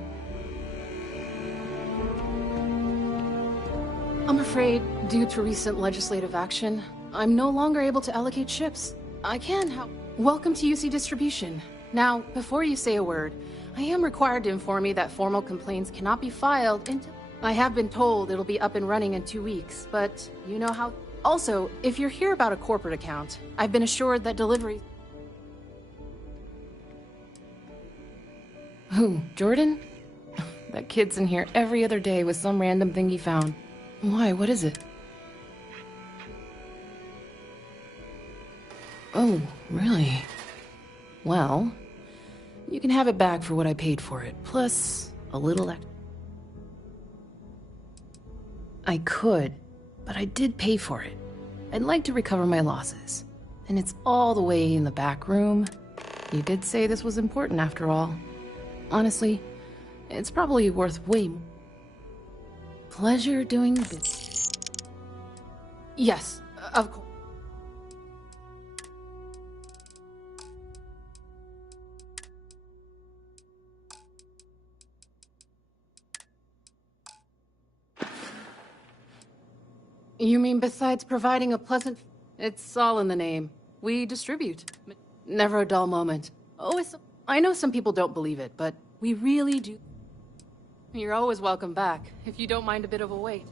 I'm afraid, due to recent legislative action, I'm no longer able to allocate ships. I can help. Welcome to UC Distribution. Now, before you say a word, I am required to inform you that formal complaints cannot be filed until... I have been told it'll be up and running in 2 weeks, but you know how... Also, if you're here about a corporate account, I've been assured that delivery... Who, Jordan? That kid's in here every other day with some random thing he found. Why, what is it? Oh, really? Well, you can have it back for what I paid for it, plus a little extra. I could, but I did pay for it. I'd like to recover my losses. And it's all the way in the back room. You did say this was important after all. Honestly, it's probably worth way more. Pleasure doing business. Yes, of course. You mean besides providing a pleasant... It's all in the name. We distribute. Never a dull moment. Oh, I know some people don't believe it, but we really do. You're always welcome back, if you don't mind a bit of a wait.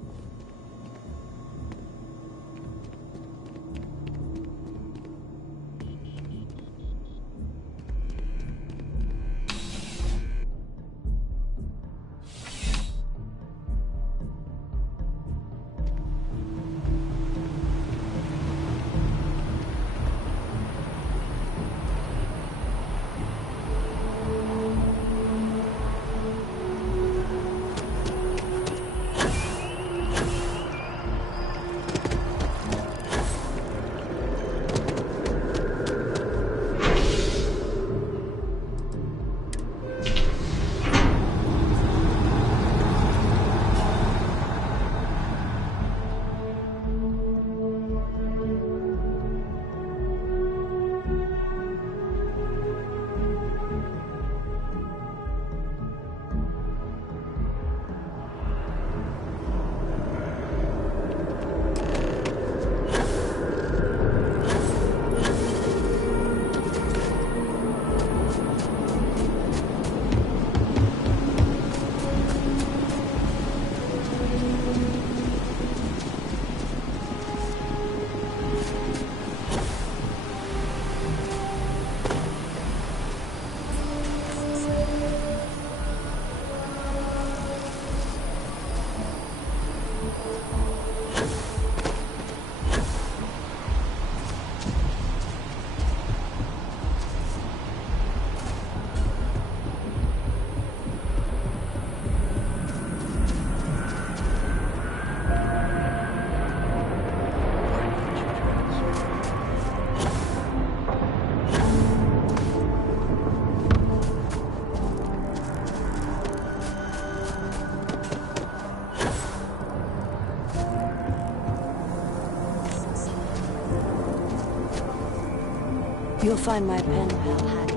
You'll find my pen pal handy.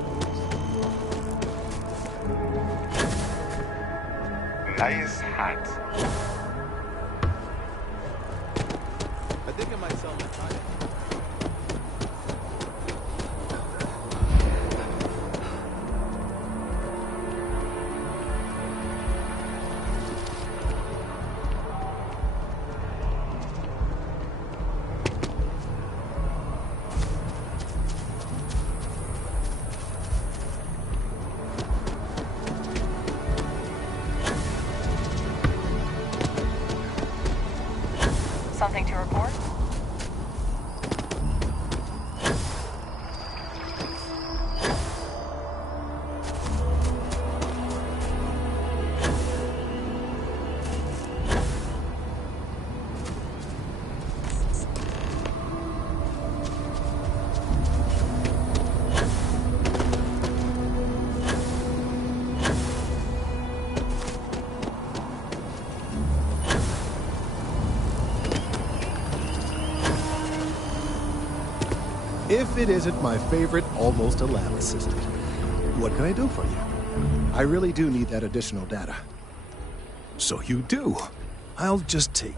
Nice hat. I think I might sell my tire. Something to report? If it isn't my favorite almost a lab assistant. What can I do for you? I really do need that additional data. So you do. I'll just take...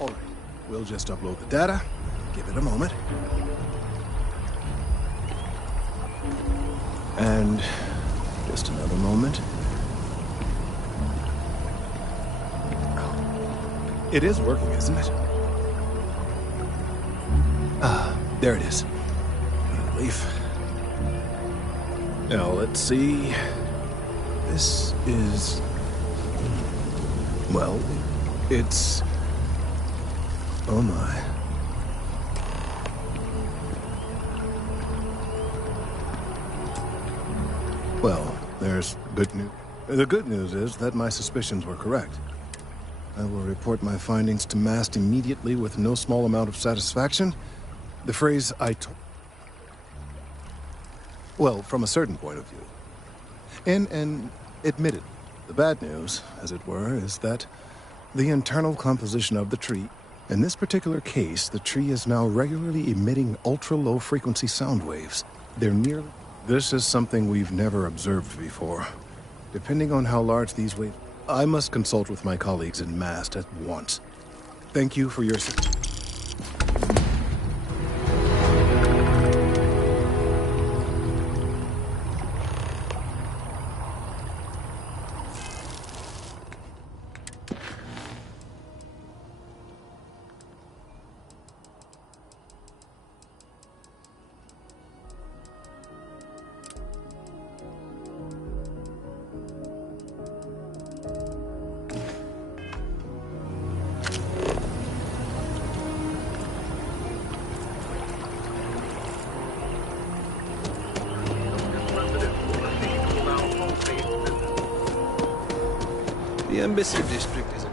All right, we'll just upload the data. Give it a moment. And just another moment. It is working, isn't it? Ah, there it is. What a relief. Now, let's see. This is... Well, it's... Oh my. Well, there's good news. The good news is that my suspicions were correct. I will report my findings to MAST immediately with no small amount of satisfaction. The phrase well, from a certain point of view. And admitted, the bad news, as it were, is that the internal composition of the tree, in this particular case, the tree is now regularly emitting ultra-low frequency sound waves. They're nearly... This is something we've never observed before. Depending on how large these waves... I must consult with my colleagues in MAST at once. Thank you for your... The embassy district is a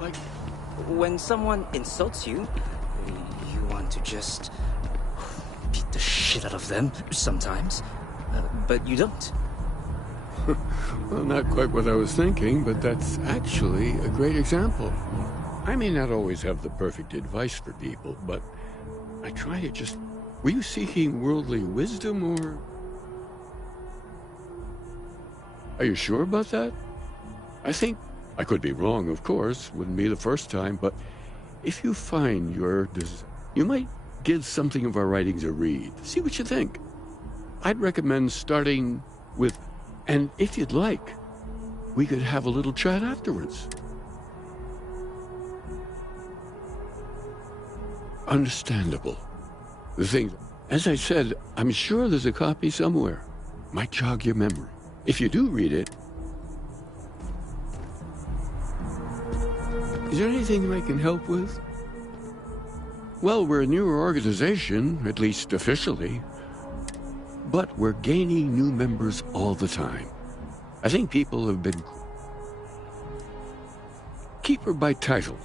like... When someone insults you, you want to just beat the shit out of them sometimes, but you don't. Well, not quite what I was thinking, but that's actually a great example. I may not always have the perfect advice for people, but I try to just... Were you seeking worldly wisdom, or... Are you sure about that? I think... I could be wrong, of course. Wouldn't be the first time, but if you find you might give something of our writings a read. See what you think. I'd recommend starting with... And if you'd like, we could have a little chat afterwards. Understandable. The thing, as I said, I'm sure there's a copy somewhere. Might jog your memory. If you do read it... Is there anything I can help with? Well, we're a newer organization, at least officially. But we're gaining new members all the time. I think people have been... Keeper by title.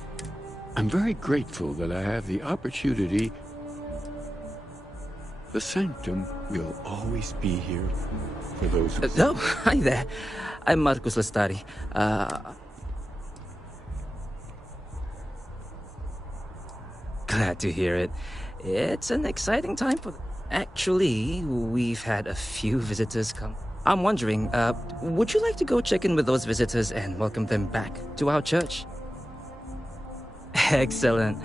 I'm very grateful that I have the opportunity. The Sanctum will always be here for those who... Oh, hi there. I'm Marcus Lestari. Glad to hear it. It's an exciting time for... Actually, we've had a few visitors come. I'm wondering, would you like to go check in with those visitors and welcome them back to our church? Excellent.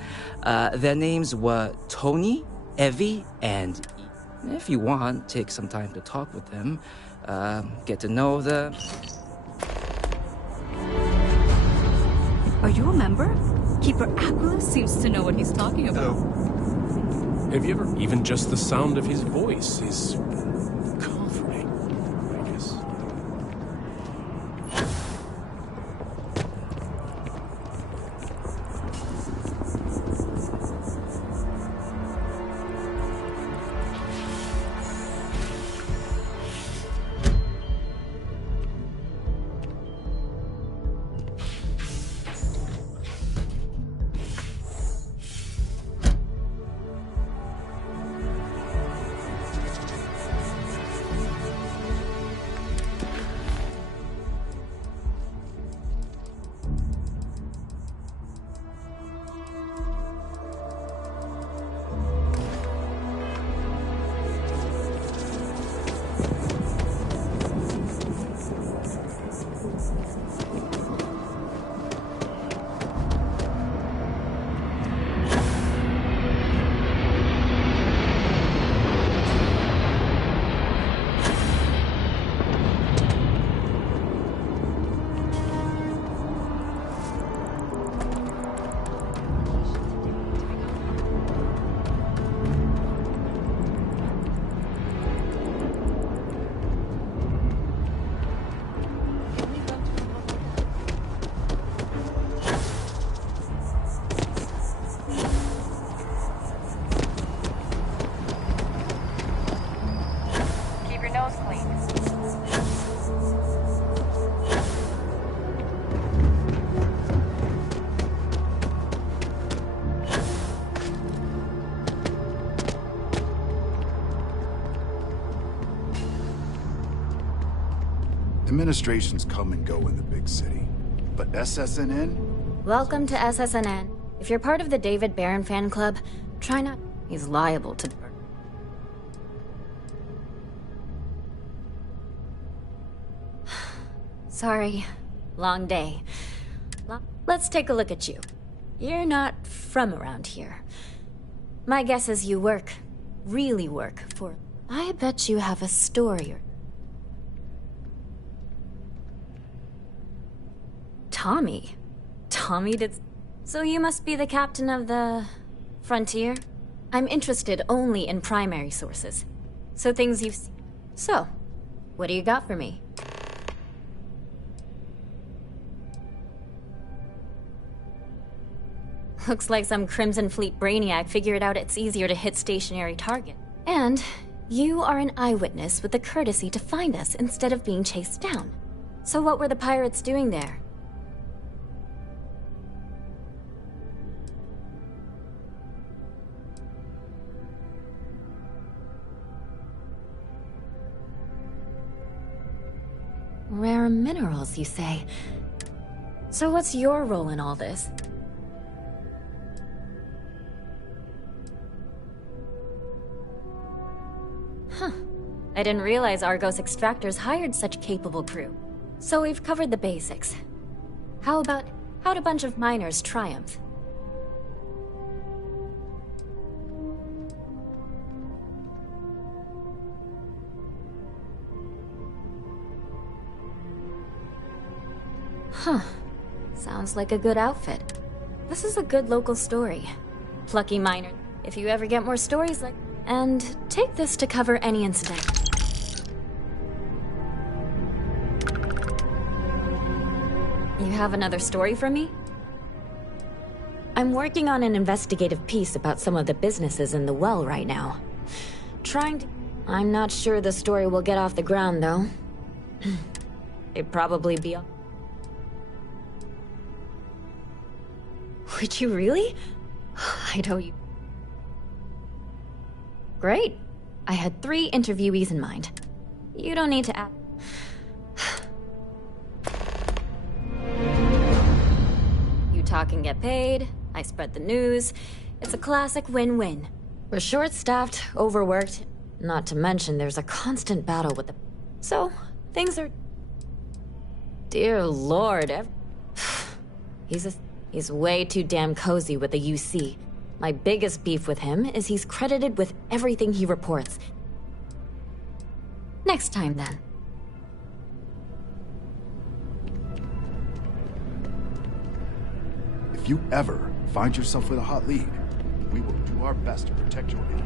Their names were Tony, Evie, and E. If you want, take some time to talk with them, get to know them. Are you a member? Keeper Aquila seems to know what he's talking about. Have you ever... Even just the sound of his voice is comforting, I guess. Administrations come and go in the big city. But SSNN? Welcome to SSNN. If you're part of the David Barron fan club, try not... He's liable to... Sorry. Long day. Let's take a look at you. You're not from around here. My guess is you work, really work, for... I bet you have a story or... Tommy? Tommy did... So you must be the captain of the... Frontier? I'm interested only in primary sources. So things you've seen. So, what do you got for me? Looks like some Crimson Fleet brainiac figured out it's easier to hit stationary target. And you are an eyewitness with the courtesy to find us instead of being chased down. So what were the pirates doing there? Rare minerals, you say? So what's your role in all this? Huh. I didn't realize Argos Extractors hired such capable crew. So we've covered the basics. How'd a bunch of miners triumph? Huh. Sounds like a good outfit. This is a good local story. Plucky miner. If you ever get more stories like... And take this to cover any incident. You have another story for me? I'm working on an investigative piece about some of the businesses in the well right now. I'm not sure the story will get off the ground, though. It'd probably be... Would you really? I owe you. Great. I had 3 interviewees in mind. You don't need to ask. You talk and get paid. I spread the news. It's a classic win-win. We're short-staffed, overworked. Not to mention there's a constant battle with the... So, things are... Dear Lord, He's way too damn cozy with the UC. My biggest beef with him is he's credited with everything he reports. Next time, then. If you ever find yourself with a hot lead, we will do our best to protect your enemy.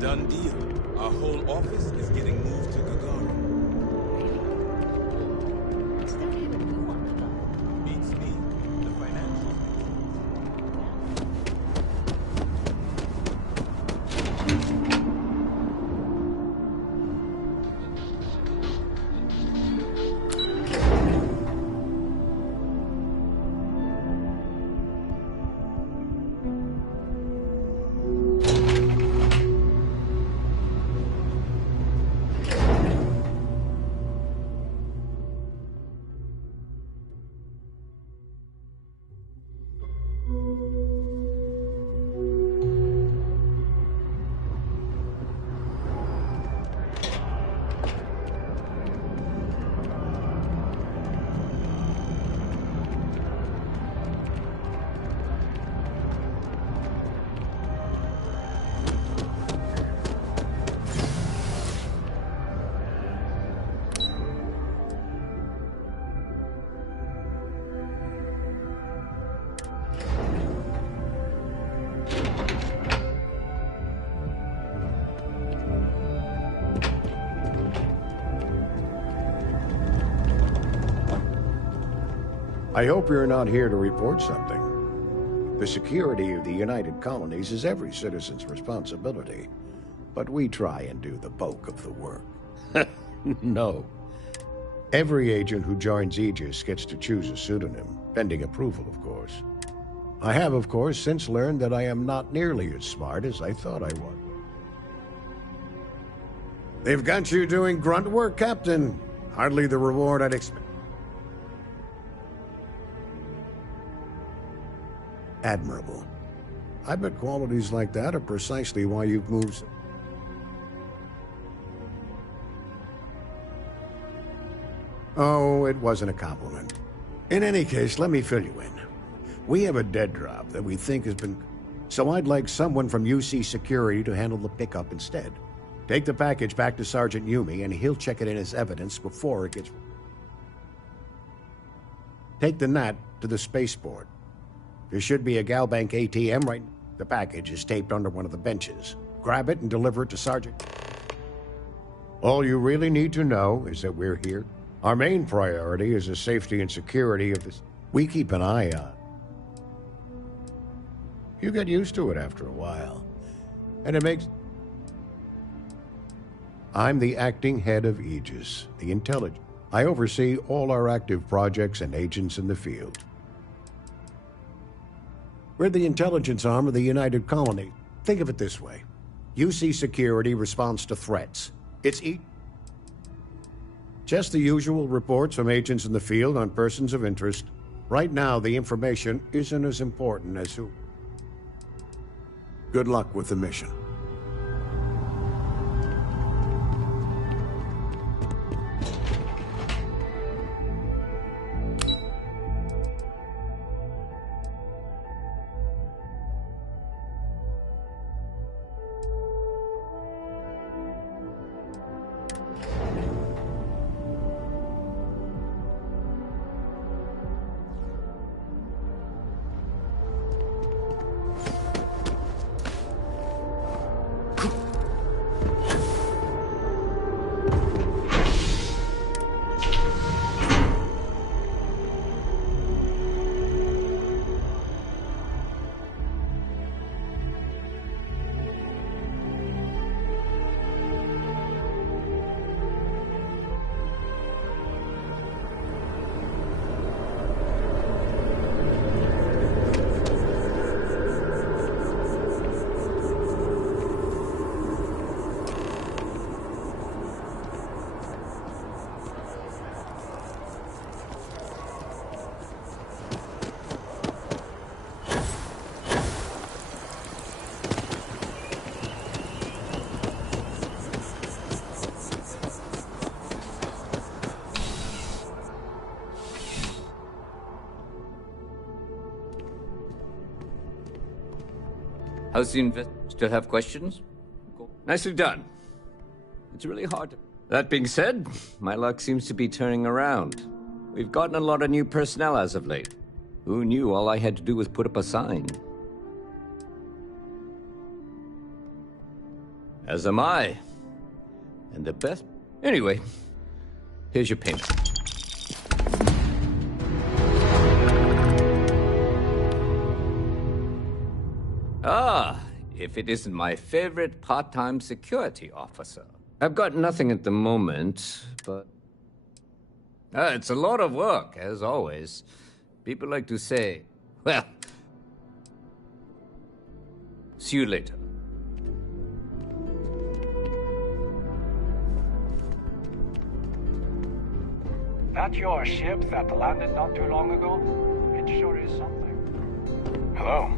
Done deal. Our whole office is getting moved to Gagarin. Beats me. The financial. I hope you're not here to report something. The security of the United Colonies is every citizen's responsibility, but we try and do the bulk of the work. No. Every agent who joins Aegis gets to choose a pseudonym, pending approval, of course. I have, of course, since learned that I am not nearly as smart as I thought I was. They've got you doing grunt work, Captain. Hardly the reward I'd expect. Admirable. I bet qualities like that are precisely why you've moved. Oh, it wasn't a compliment. In any case, let me fill you in. We have a dead drop that we think has been... So I'd like someone from UC Security to handle the pickup instead. Take the package back to Sergeant Yumi, and he'll check it in as evidence before it gets... Take the Nat to the spaceport. There should be a Galbank ATM right... The package is taped under one of the benches. Grab it and deliver it to Sergeant. All you really need to know is that we're here. Our main priority is the safety and security of this. We keep an eye on. You get used to it after a while. And it makes... I'm the acting head of Aegis, the intelligence. I oversee all our active projects and agents in the field. We're the intelligence arm of the United Colony. Think of it this way. UC Security responds to threats. It's just the usual reports from agents in the field on persons of interest. Right now, the information isn't as important as who. Good luck with the mission. How's the Still have questions? Cool. Nicely done. It's really hard to... That being said, my luck seems to be turning around. We've gotten a lot of new personnel as of late. Who knew all I had to do was put up a sign? As am I. And the best... Anyway, here's your payment. Ah, if it isn't my favorite part-time security officer. I've got nothing at the moment, but... it's a lot of work, as always. People like to say, well... See you later. That your ship that landed not too long ago? It sure is something. Hello.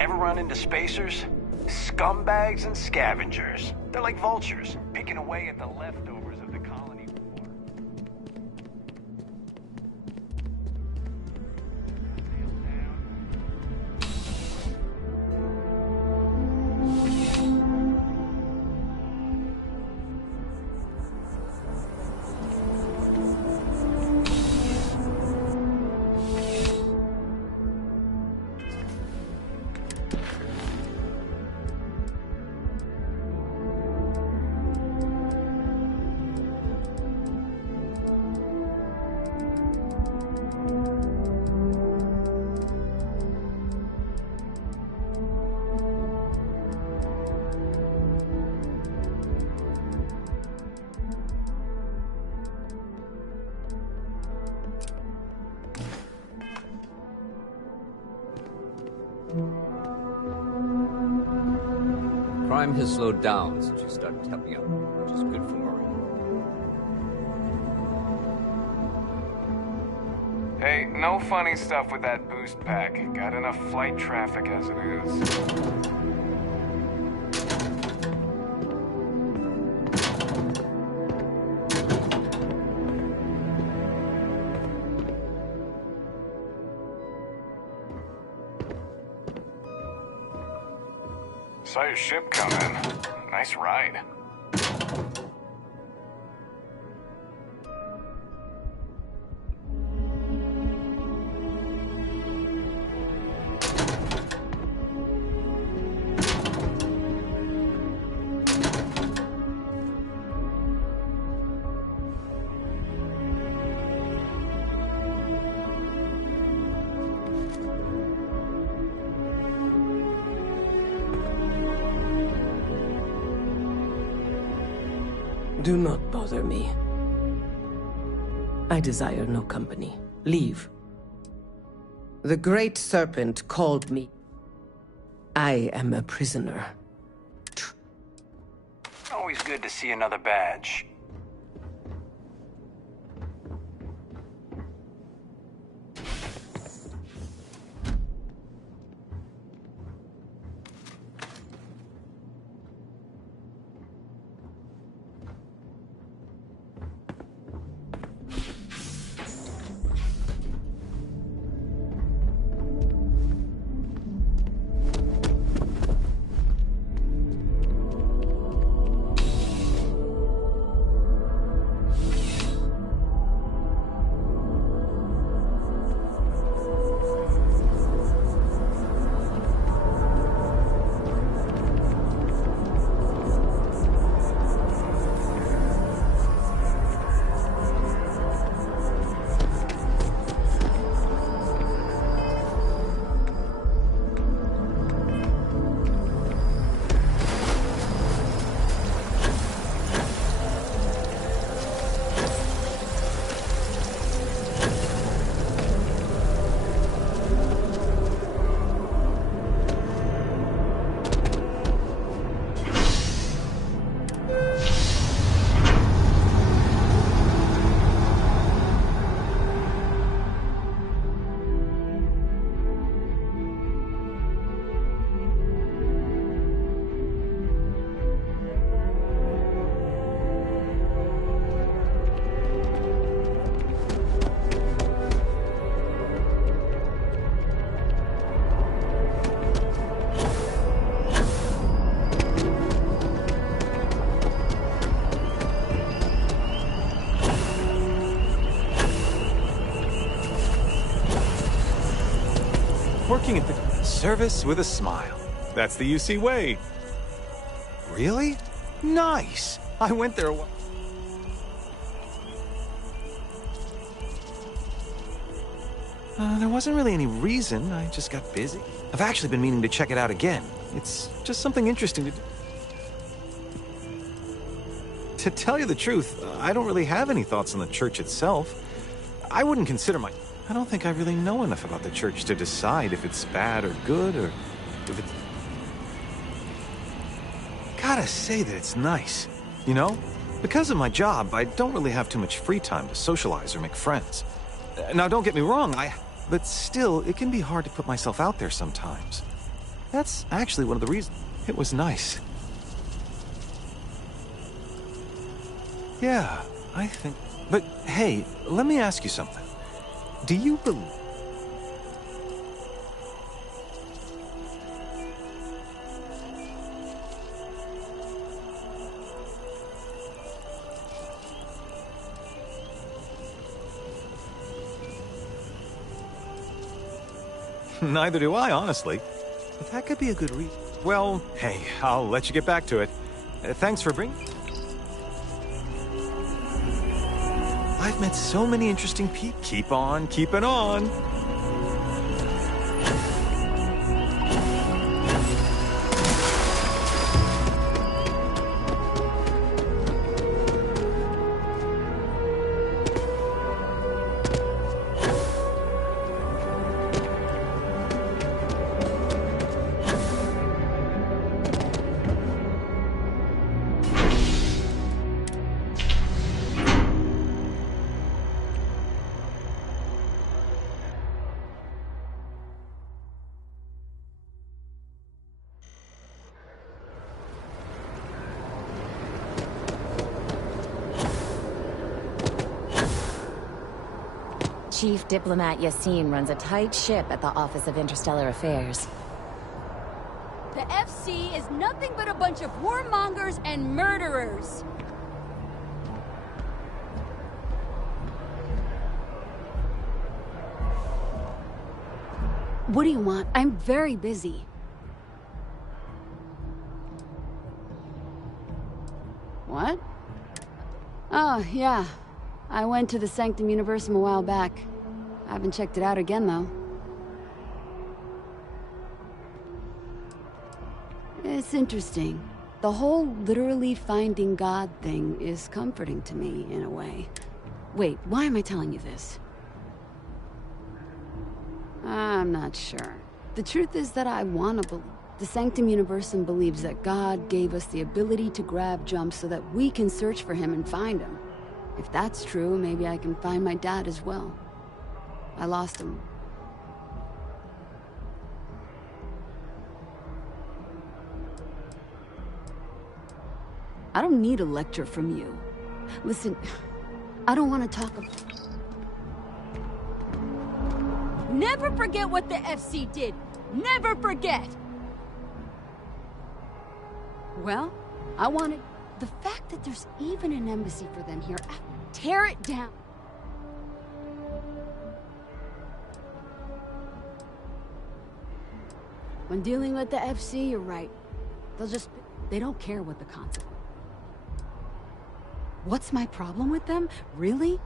Ever run into spacers? Scumbags and scavengers. They're like vultures, picking away at the leftovers of the colony war. crime has slowed down since you started helping out, which is good for Maureen. Hey, no funny stuff with that boost pack. Got enough flight traffic as it is. Saw your ship come in. Nice ride. Do not bother me. I desire no company. Leave. The Great Serpent called me. I am a prisoner. Always good to see another badge. Working at the service with a smile. That's the UC way. Really? Nice. I went there there wasn't really any reason. I just got busy. I've actually been meaning to check it out again. It's just something interesting to do. To tell you the truth, I don't really have any thoughts on the church itself. I wouldn't consider I don't think I really know enough about the church to decide if it's bad or good, or if it's... Gotta say that it's nice, you know? Because of my job, I don't really have too much free time to socialize or make friends. Now, don't get me wrong, but still, it can be hard to put myself out there sometimes. That's actually one of the reasons. It was nice. Yeah, I think... But, hey, let me ask you something. Do you believe... Neither do I, honestly. But that could be a good reason. Well, hey, I'll let you get back to it. Thanks for bringing... I've met so many interesting people. Keep on keeping on. Chief Diplomat Yassine runs a tight ship at the Office of Interstellar Affairs. The FC is nothing but a bunch of warmongers and murderers. What do you want? I'm very busy. What? Oh, yeah. I went to the Sanctum Universum a while back. I haven't checked it out again, though. It's interesting. The whole literally finding God thing is comforting to me, in a way. Wait, why am I telling you this? I'm not sure. The truth is that I want to believe. The Sanctum Universum believes that God gave us the ability to grab jumps so that we can search for him and find him. If that's true, maybe I can find my dad as well. I lost him. I don't need a lecture from you. Listen, I don't want to talk about... Never forget what the FC did! Never forget! Well, I wanted... The fact that there's even an embassy for them here, tear it down. When dealing with the FC, you're right. They don't care what the consequence. What's my problem with them? Really?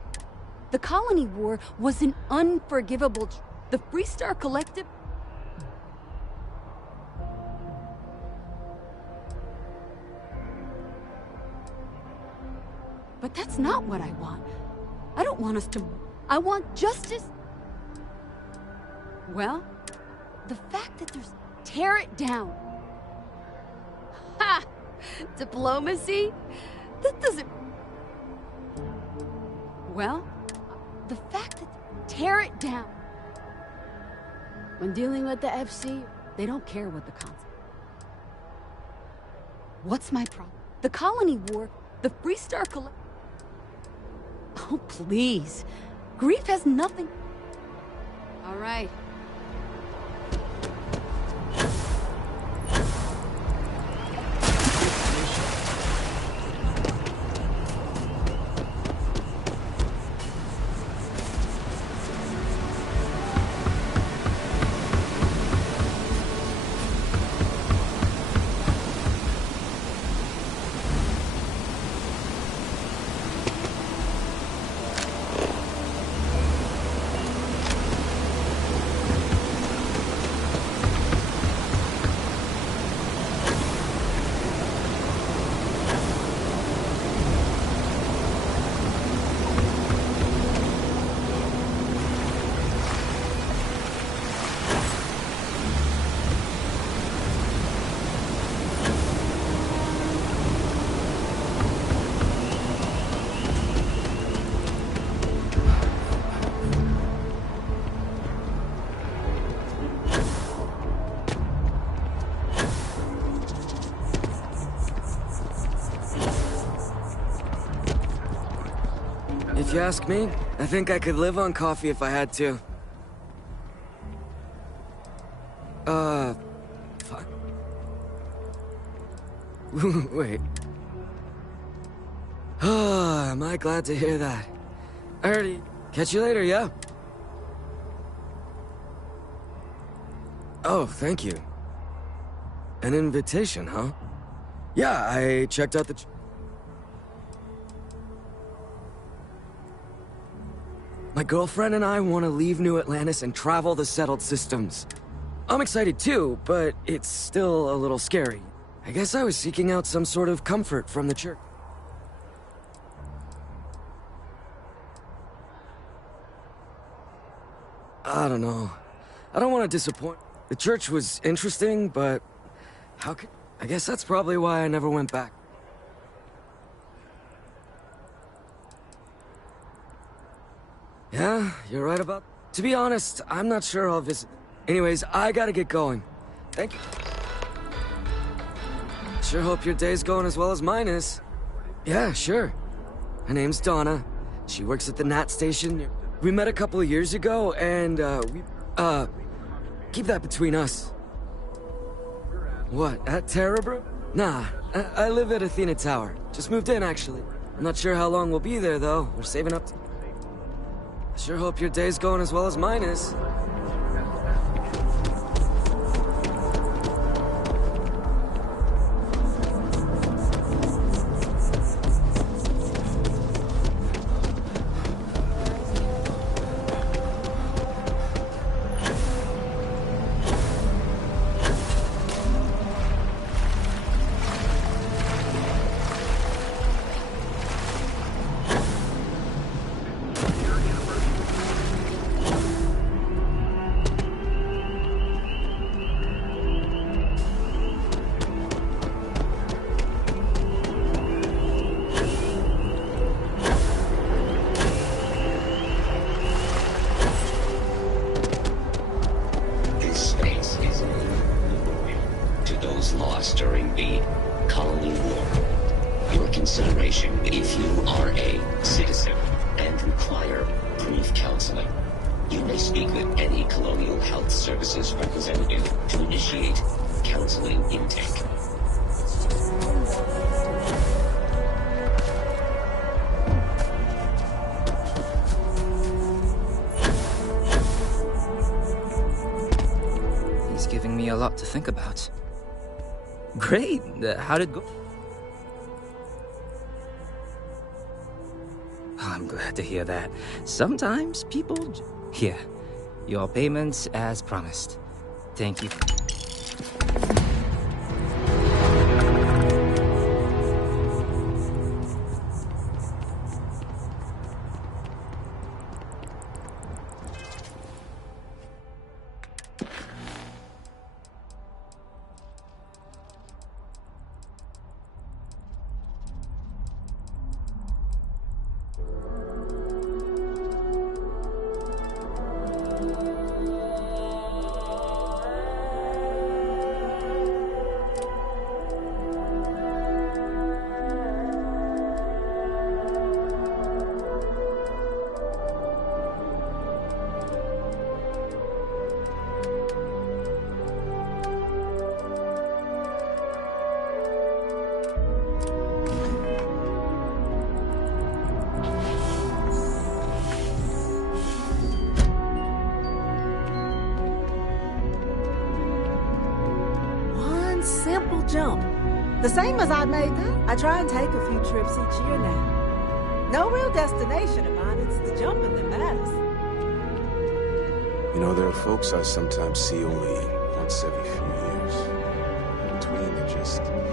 The Colony War was an unforgivable... The Freestar Collective... But that's not what I want. I don't want us to... I want justice. Well, the fact that there's... Tear it down. Ha! Diplomacy? That doesn't... Well, the fact that... Tear it down. When dealing with the FC, they don't care what the consequence. What's my problem? The Colony War, the Freestar Collective... Oh, please. Grief has nothing... All right. If you ask me, I think I could live on coffee if I had to. Fuck. Wait. Am I glad to hear that. Alrighty, catch you later, yeah? Oh, thank you. An invitation, huh? Yeah, I checked out the... My girlfriend and I want to leave New Atlantis and travel the settled systems. I'm excited too, but it's still a little scary. I guess I was seeking out some sort of comfort from the church. I don't know. I don't want to disappoint. The church was interesting, but how could... I guess that's probably why I never went back. Yeah, you're right about... To be honest, I'm not sure I'll visit... Anyways, I gotta get going. Thank you. Sure hope your day's going as well as mine is. Yeah, sure. Her name's Donna. She works at the Nat station. We met a couple of years ago, and, keep that between us. What, at Terrabro? Nah, I live at Athena Tower. Just moved in, actually. I'm not sure how long we'll be there, though. We're saving up to... I sure hope your day's going as well as mine is. Lost during the colony war. Your consideration if you are a citizen and require brief counseling. You may speak with any Colonial Health Services representative to initiate counseling intake. He's giving me a lot to think about. Great. How'd it go? I'm glad to hear that. Sometimes people... Here, your payments as promised. Thank you. Simple jump. The same as I made them. I try and take a few trips each year now. No real destination of mine, it's the jumping that matters. You know, there are folks I sometimes see only once every few years. In between, they're just there.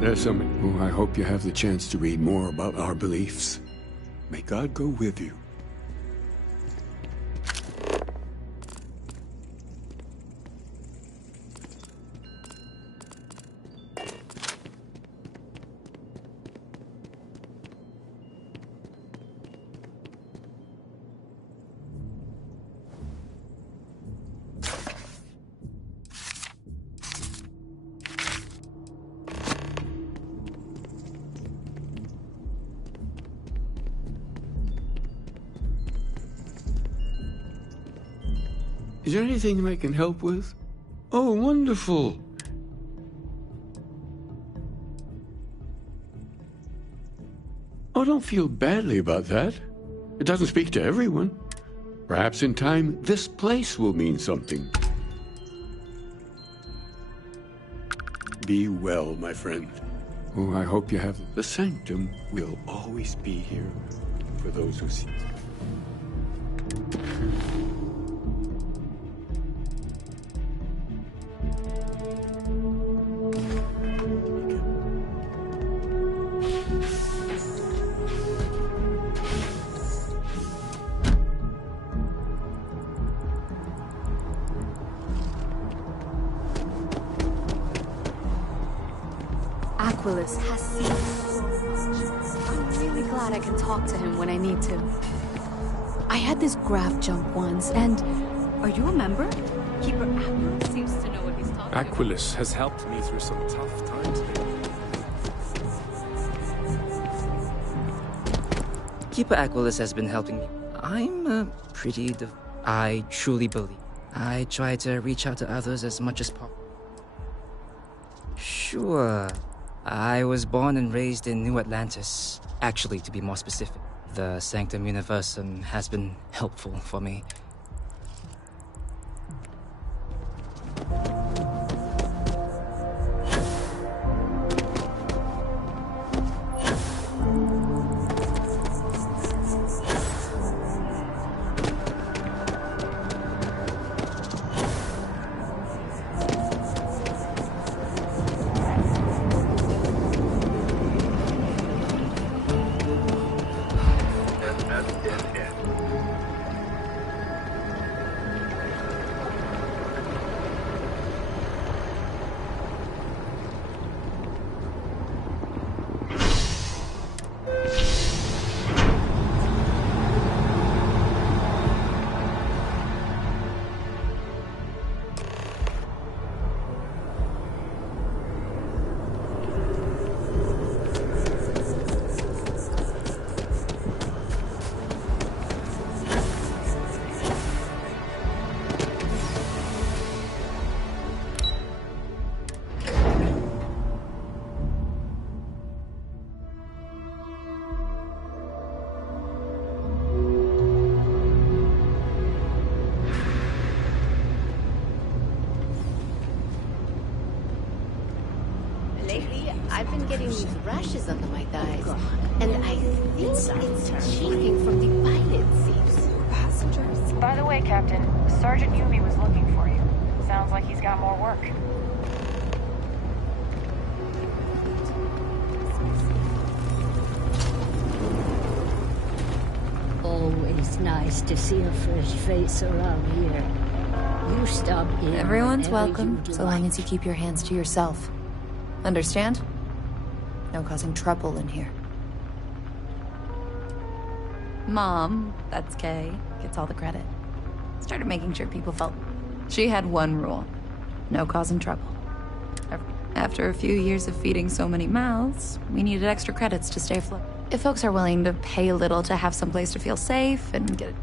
There's someone who I hope you have the chance to read more about our beliefs. May God go with you. Is there anything I can help with? Oh, wonderful. Oh, don't feel badly about that. It doesn't speak to everyone. Perhaps in time, this place will mean something. Be well, my friend. Oh, I hope you have... The Sanctum will always be here for those who seek. Aquilus has seen so much. I'm really glad I can talk to him when I need to. I had this grav jump once, and... Are you a member? Keeper Aquilus seems to know what he's talking about. Aquilus has helped me through some tough times lately. Keeper Aquilus has been helping me. I'm I truly believe. I try to reach out to others as much as possible. Sure, I was born and raised in New Atlantis. Actually, to be more specific, the Sanctum Universum has been helpful for me. I've been getting these rashes under my thighs, and I think it's chafing from the violet seeds. Passengers. By the way, Captain, Sergeant Yumi was looking for you. Sounds like he's got more work. Always nice to see a fresh face around here. You stop in. Everyone's whenever welcome, you so long as you keep your hands to yourself. Understand? No causing trouble in here. Mom, that's Kay, gets all the credit. Started making sure people felt... She had one rule. No causing trouble. After a few years of feeding so many mouths, we needed extra credits to stay afloat. If folks are willing to pay a little to have someplace to feel safe and get...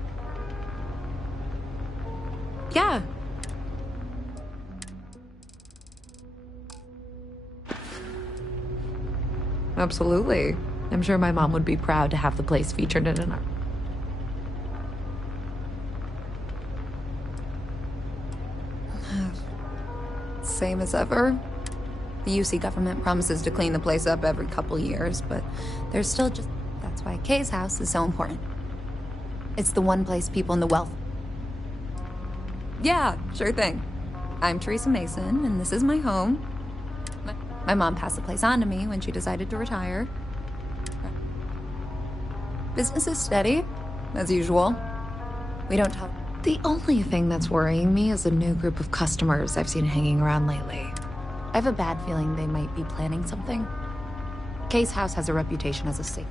Yeah. Absolutely. I'm sure my mom would be proud to have the place featured in an art. Same as ever. The UC government promises to clean the place up every couple years, but there's still just... That's why Kay's house is so important. It's the one place people in the wealth... Yeah, sure thing. I'm Teresa Mason, and this is my home. My mom passed the place on to me when she decided to retire. Business is steady, as usual. We don't tell... The only thing that's worrying me is a new group of customers I've seen hanging around lately. I have a bad feeling they might be planning something. Kay's house has a reputation as a safe.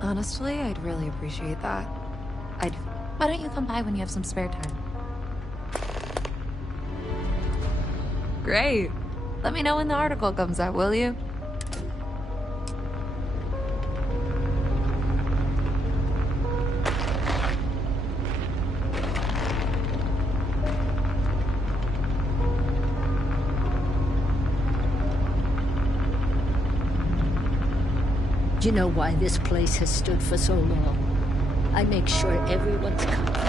Honestly, I'd really appreciate that. Why don't you come by when you have some spare time? Great. Let me know when the article comes out, will you? Do you know why this place has stood for so long? I make sure everyone's comfortable.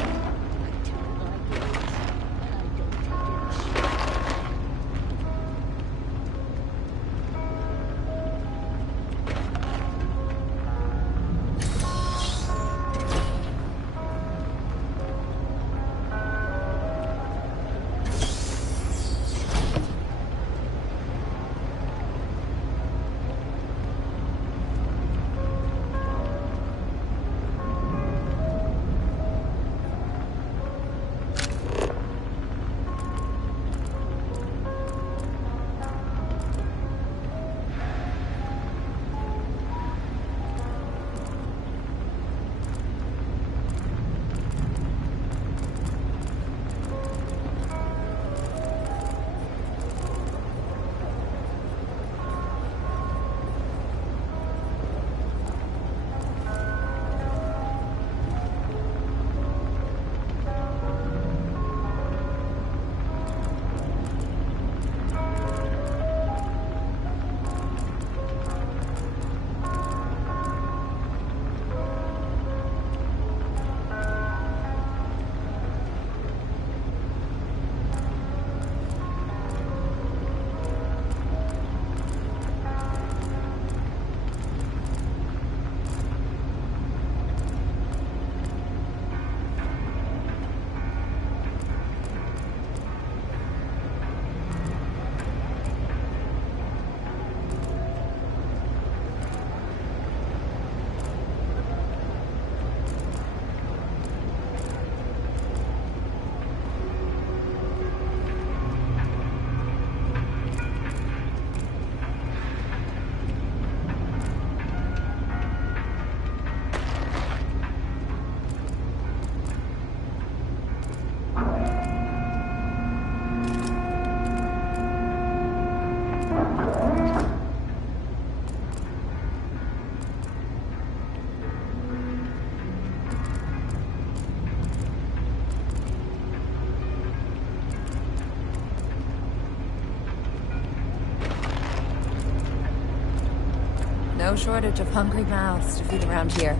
No shortage of hungry mouths to feed around here.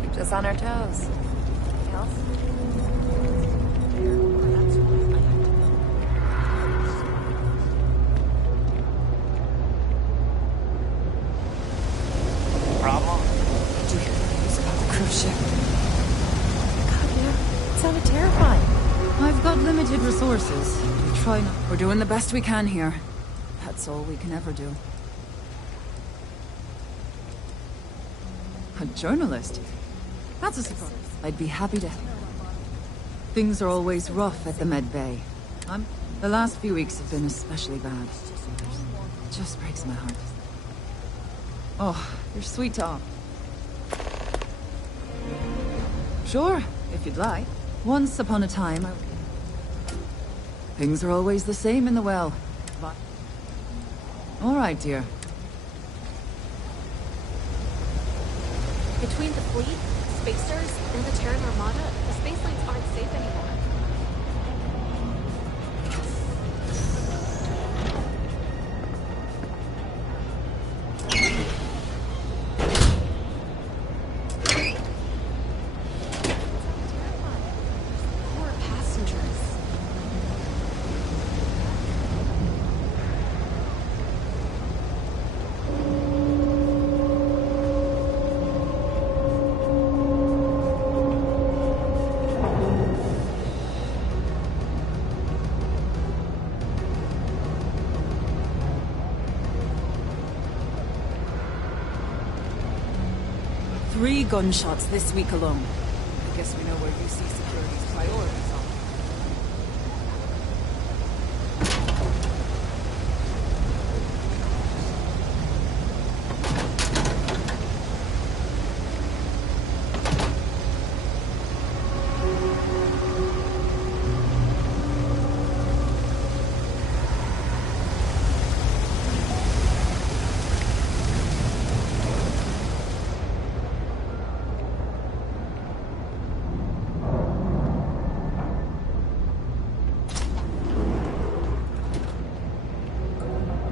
Keeps us on our toes. Anything else? Problem? Did you hear the news about the cruise ship? God, yeah. It sounded terrifying. I've got limited resources. We try not. We're doing the best we can here. That's all we can ever do. A journalist? That's a surprise. I'd be happy to. Things are always rough at the Med Bay. The last few weeks have been especially bad. It just breaks my heart. Oh, you're sweet to all. Sure, if you'd like. Once upon a time, things are always the same in the well. All right, dear. Between the fleet, spacers, and the Terran Armada, the space lanes aren't safe anymore. Poor passengers. Three gunshots this week alone. I guess we know where UC Security's priorities are.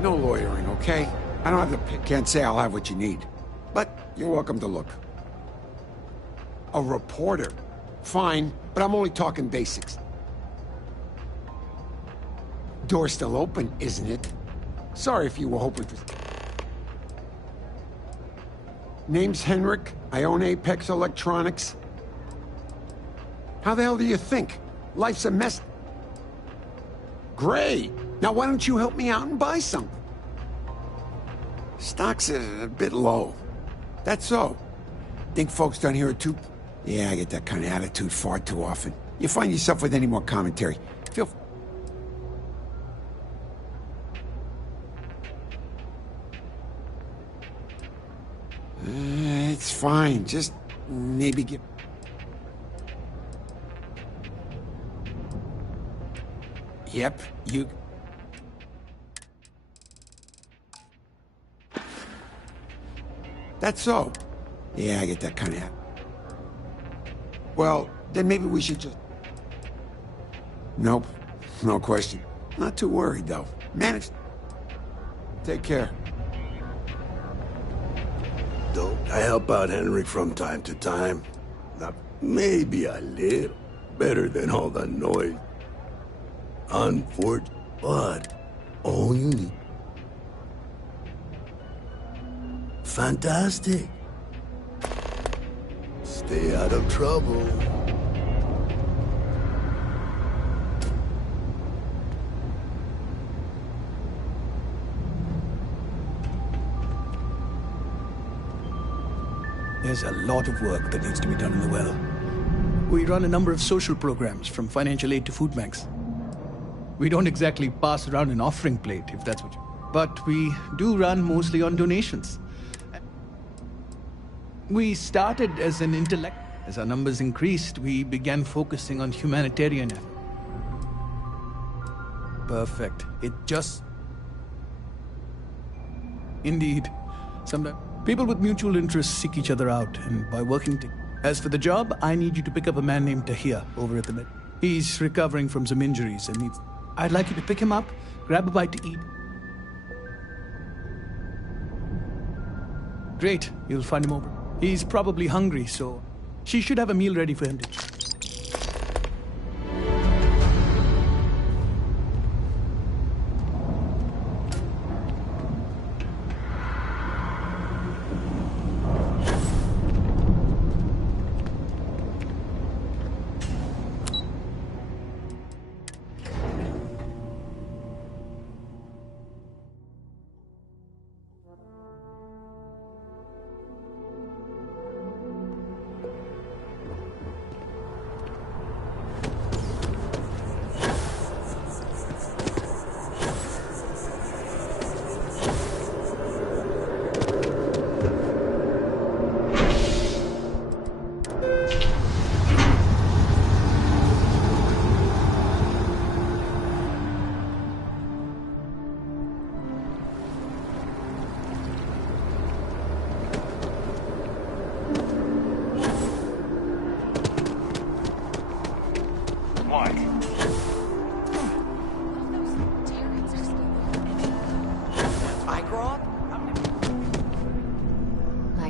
No lawyering, okay? I don't have the pick. Can't say I'll have what you need. But you're welcome to look. A reporter. Fine, but I'm only talking basics. Door's still open, isn't it? Sorry if you were hoping for... Name's Henrik. I own Apex Electronics. How the hell do you think? Life's a mess. Great. Now why don't you help me out and buy something? Stock's a bit low. That's so. Think folks down here are too... Yeah, I get that kind of attitude far too often. You find yourself with any more commentary. Feel... It's fine. Just maybe give... Yep, you... That's so. Yeah, I get that kind of... Well, then maybe we should just... Nope, no question. Not too worried, though. Managed. Take care. Don't I help out Henry from time to time? Not maybe a little. Better than all the noise. Unfortunate, but all you need. Fantastic. Stay out of trouble. There's a lot of work that needs to be done in the well. We run a number of social programs, from financial aid to food banks. We don't exactly pass around an offering plate, if that's what you... But we do run mostly on donations. We started as an intellect. As our numbers increased, we began focusing on humanitarian effort. Perfect. It just... Indeed. Sometimes people with mutual interests seek each other out, and by working together. As for the job, I need you to pick up a man named Tahir over at the Med. He's recovering from some injuries and needs... I'd like you to pick him up, grab a bite to eat. Great, you'll find him over. He's probably hungry, so she should have a meal ready for him to...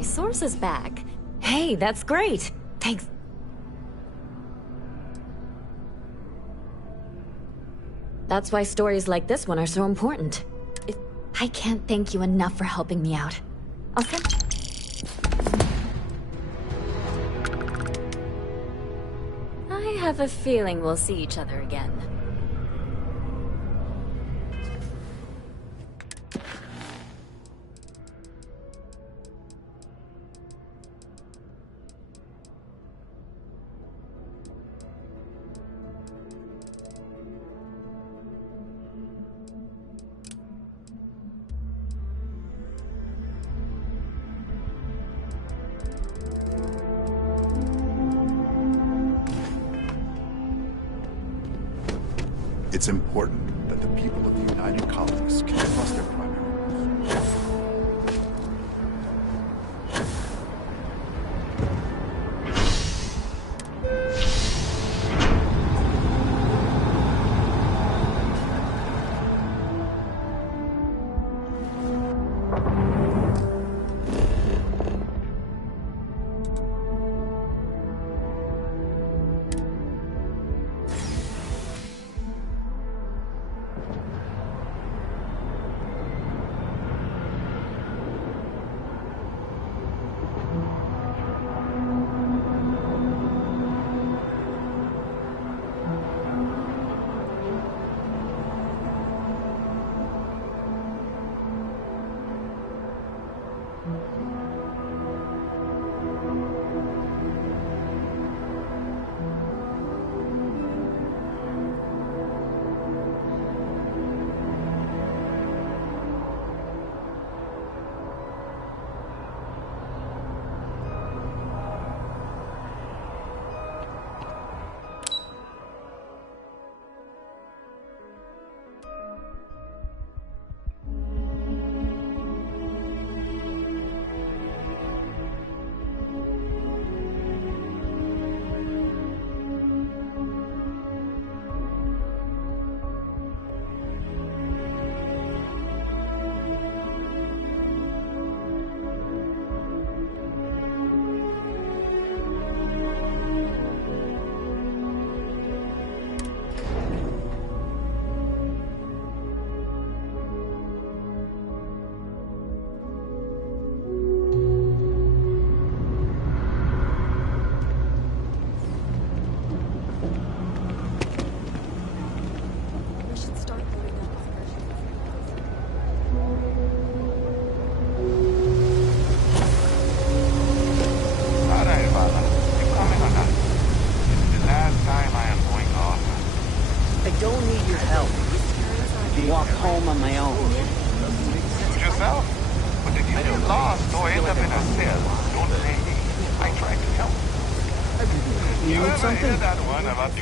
Source is back. Hey, that's great. Thanks. That's why stories like this one are so important. I can't thank you enough for helping me out. I'll send... I have a feeling we'll see each other again. It's important that the people of the United Colonies can trust their primary rulers.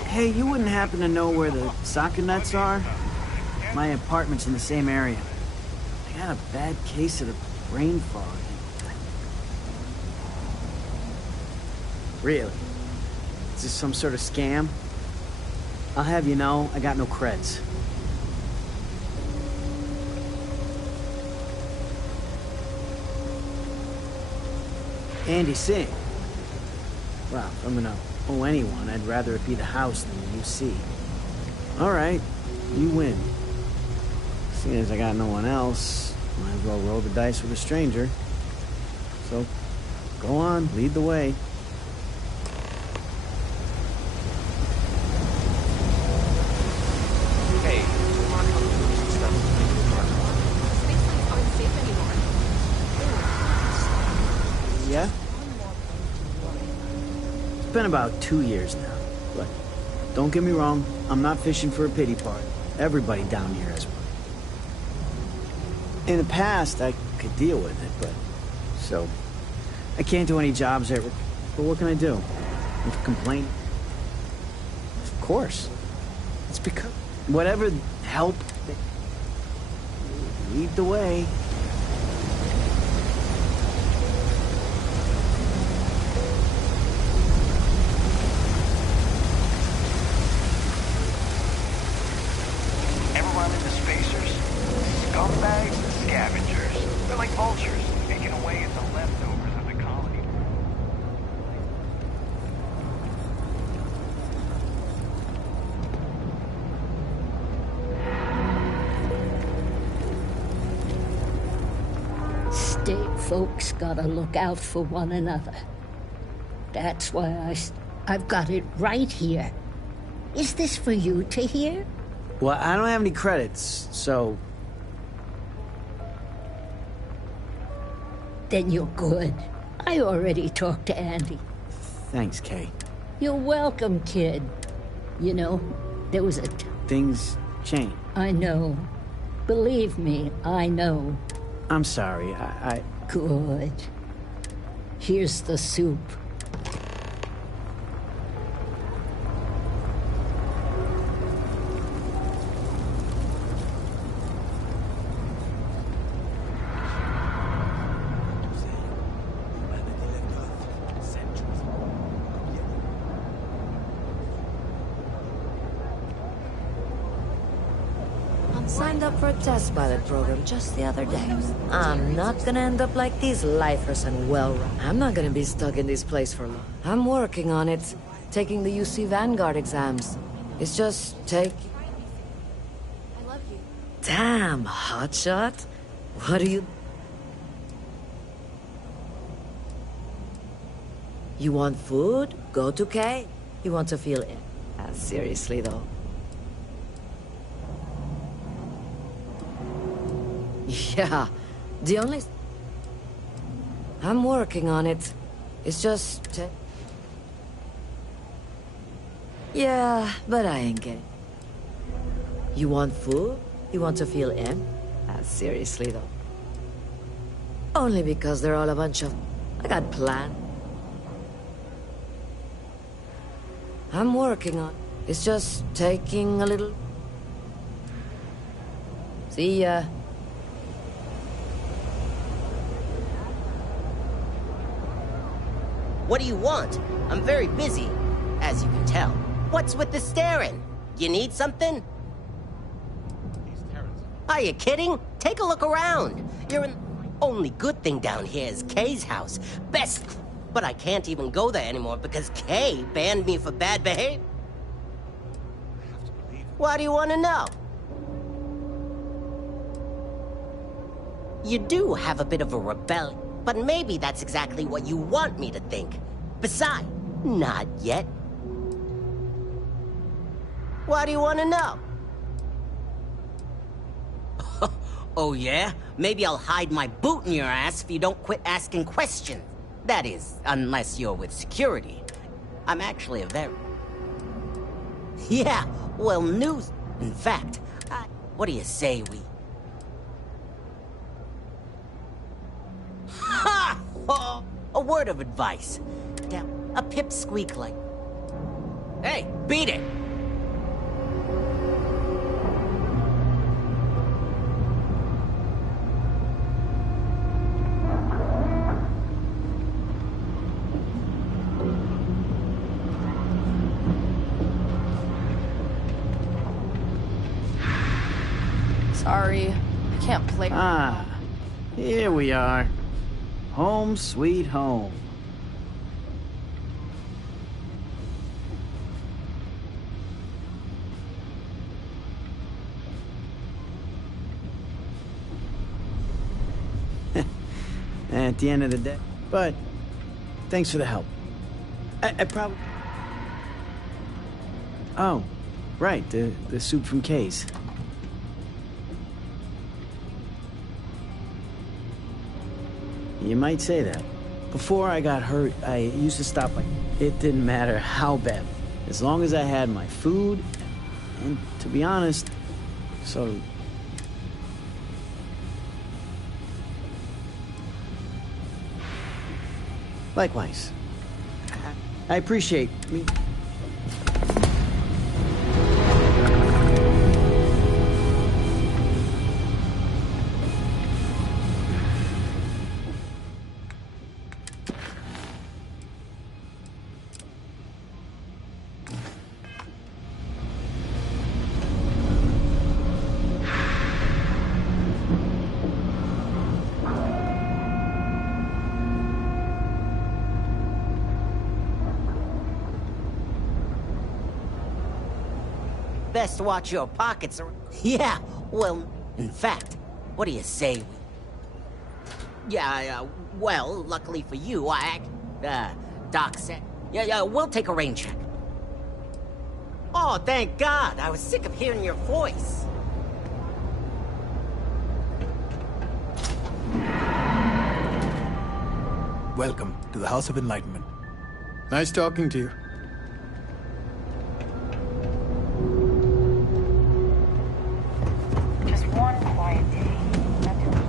Hey, you wouldn't happen to know where the soccer nets are? My apartment's in the same area. I got a bad case of the brain fog. Really? Is this some sort of scam? I'll have you know, I got no creds. Andy Singh. Well, if I'm gonna owe anyone, I'd rather it be the house than the UC. All right, you win. Seeing as I got no one else, might as well roll the dice with a stranger. So, go on, lead the way. Hey, come on, some stuff. Spacelines aren't safe anymore. Yeah? It's been about 2 years now, but don't get me wrong, I'm not fishing for a pity party. Everybody down here has one. In the past, I could deal with it, but... So, I can't do any jobs at... But what can I do? If complain? Of course. It's because... Whatever help... Lead the way. Ever run into spacers? Scumbags and scavengers. They're like vultures, picking away at the leftovers of the colony. State folks gotta look out for one another. That's why I've got it right here. Is this for you to hear? Well, I don't have any credits, so... Then you're good. I already talked to Andy. Thanks, Kay. You're welcome, kid. You know, there was a... Things change. I know. Believe me, I know. I'm sorry, I... Good. Here's the soup. Signed up for a test pilot program just the other day. I'm not gonna end up like these lifers and I'm not gonna be stuck in this place for long. I'm working on it, taking the UC Vanguard exams. It's just I love you. Damn, hotshot. What do you... You want food? Go to K. You want to feel it? Seriously though. Yeah, the only... I'm working on it. It's just... Yeah, but I ain't getting... You want food? You want to feel in? Seriously though. Only because they're all a bunch of... I got plans. I'm working on... It's just taking a little... See ya. What do you want? I'm very busy, as you can tell. What's with the staring? You need something? Are you kidding? Take a look around. You're in... Only good thing down here is Kay's house. Best... But I can't even go there anymore because Kay banned me for bad behavior. Why do you want to know? You do have a bit of a rebellion. But maybe that's exactly what you want me to think. Besides, not yet. Why do you want to know? Oh yeah? Maybe I'll hide my boot in your ass if you don't quit asking questions. That is, unless you're with security. I'm actually a very... Yeah, well, news... In fact, what do you say we... Ha! Oh, a word of advice. Now, a pipsqueak like... Hey, beat it! Sorry, I can't play. Ah, here we are. Home sweet home. at the end of the day. But thanks for the help. I probably... Oh, right, the suit from Kay's. You might say that. Before I got hurt, I used to stop by. It didn't matter how bad. As long as I had my food, and to be honest, so... Likewise. I appreciate me. Best watch your pockets. Yeah, well, in fact, what do you say we... Yeah, well, luckily for you, Doc said... Yeah, we'll take a rain check. Oh, thank God. I was sick of hearing your voice. Welcome to the House of Enlightenment. Nice talking to you. Just one quiet day. Not too much.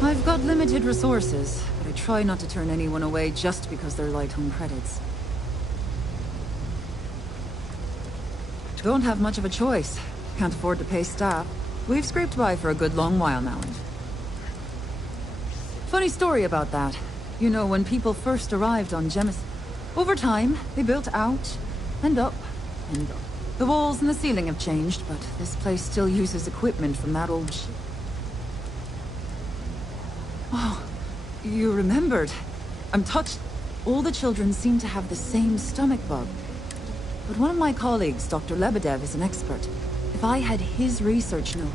I've got limited resources, but I try not to turn anyone away just because they're light on credits. Don't have much of a choice. Can't afford to pay staff. We've scraped by for a good long while now. Funny story about that. You know, when people first arrived on Gemis, over time, they built out and up and up. The walls and the ceiling have changed, but this place still uses equipment from that old ship. Oh, you remembered. I'm touched. All the children seem to have the same stomach bug. But one of my colleagues, Dr. Lebedev, is an expert. If I had his research note...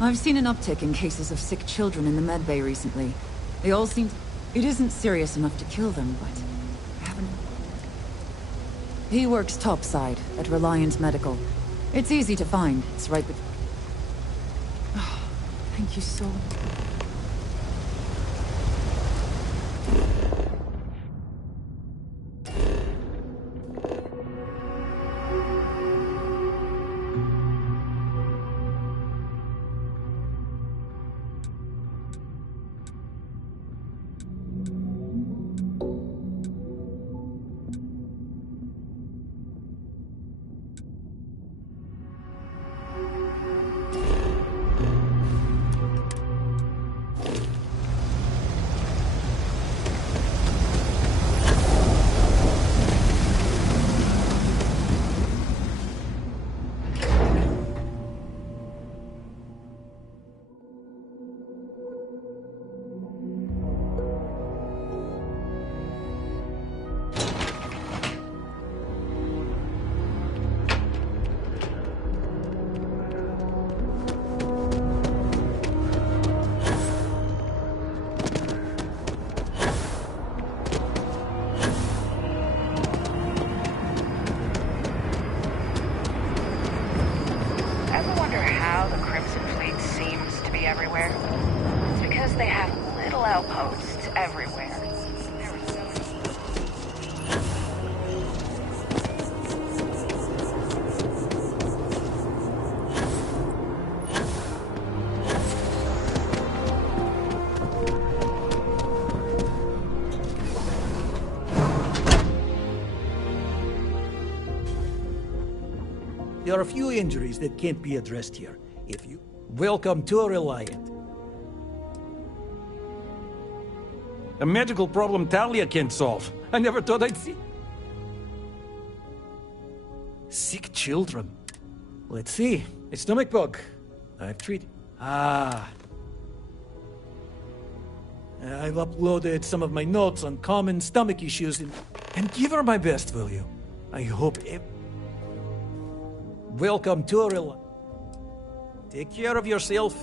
I've seen an uptick in cases of sick children in the medbay recently. They all seem... It isn't serious enough to kill them, but... I haven't... He works topside at Reliant Medical. It's easy to find. It's right with... Thank you so much. everywhere? It's because they have little outposts everywhere. There are a few injuries that can't be addressed here. If you... Welcome to Reliant. A magical problem Talia can't solve. I never thought I'd see... Sick children. Let's see. A stomach bug. I've treated... I've uploaded some of my notes on common stomach issues and give her my best, will you? I hope Welcome to Reliant. Take care of yourself.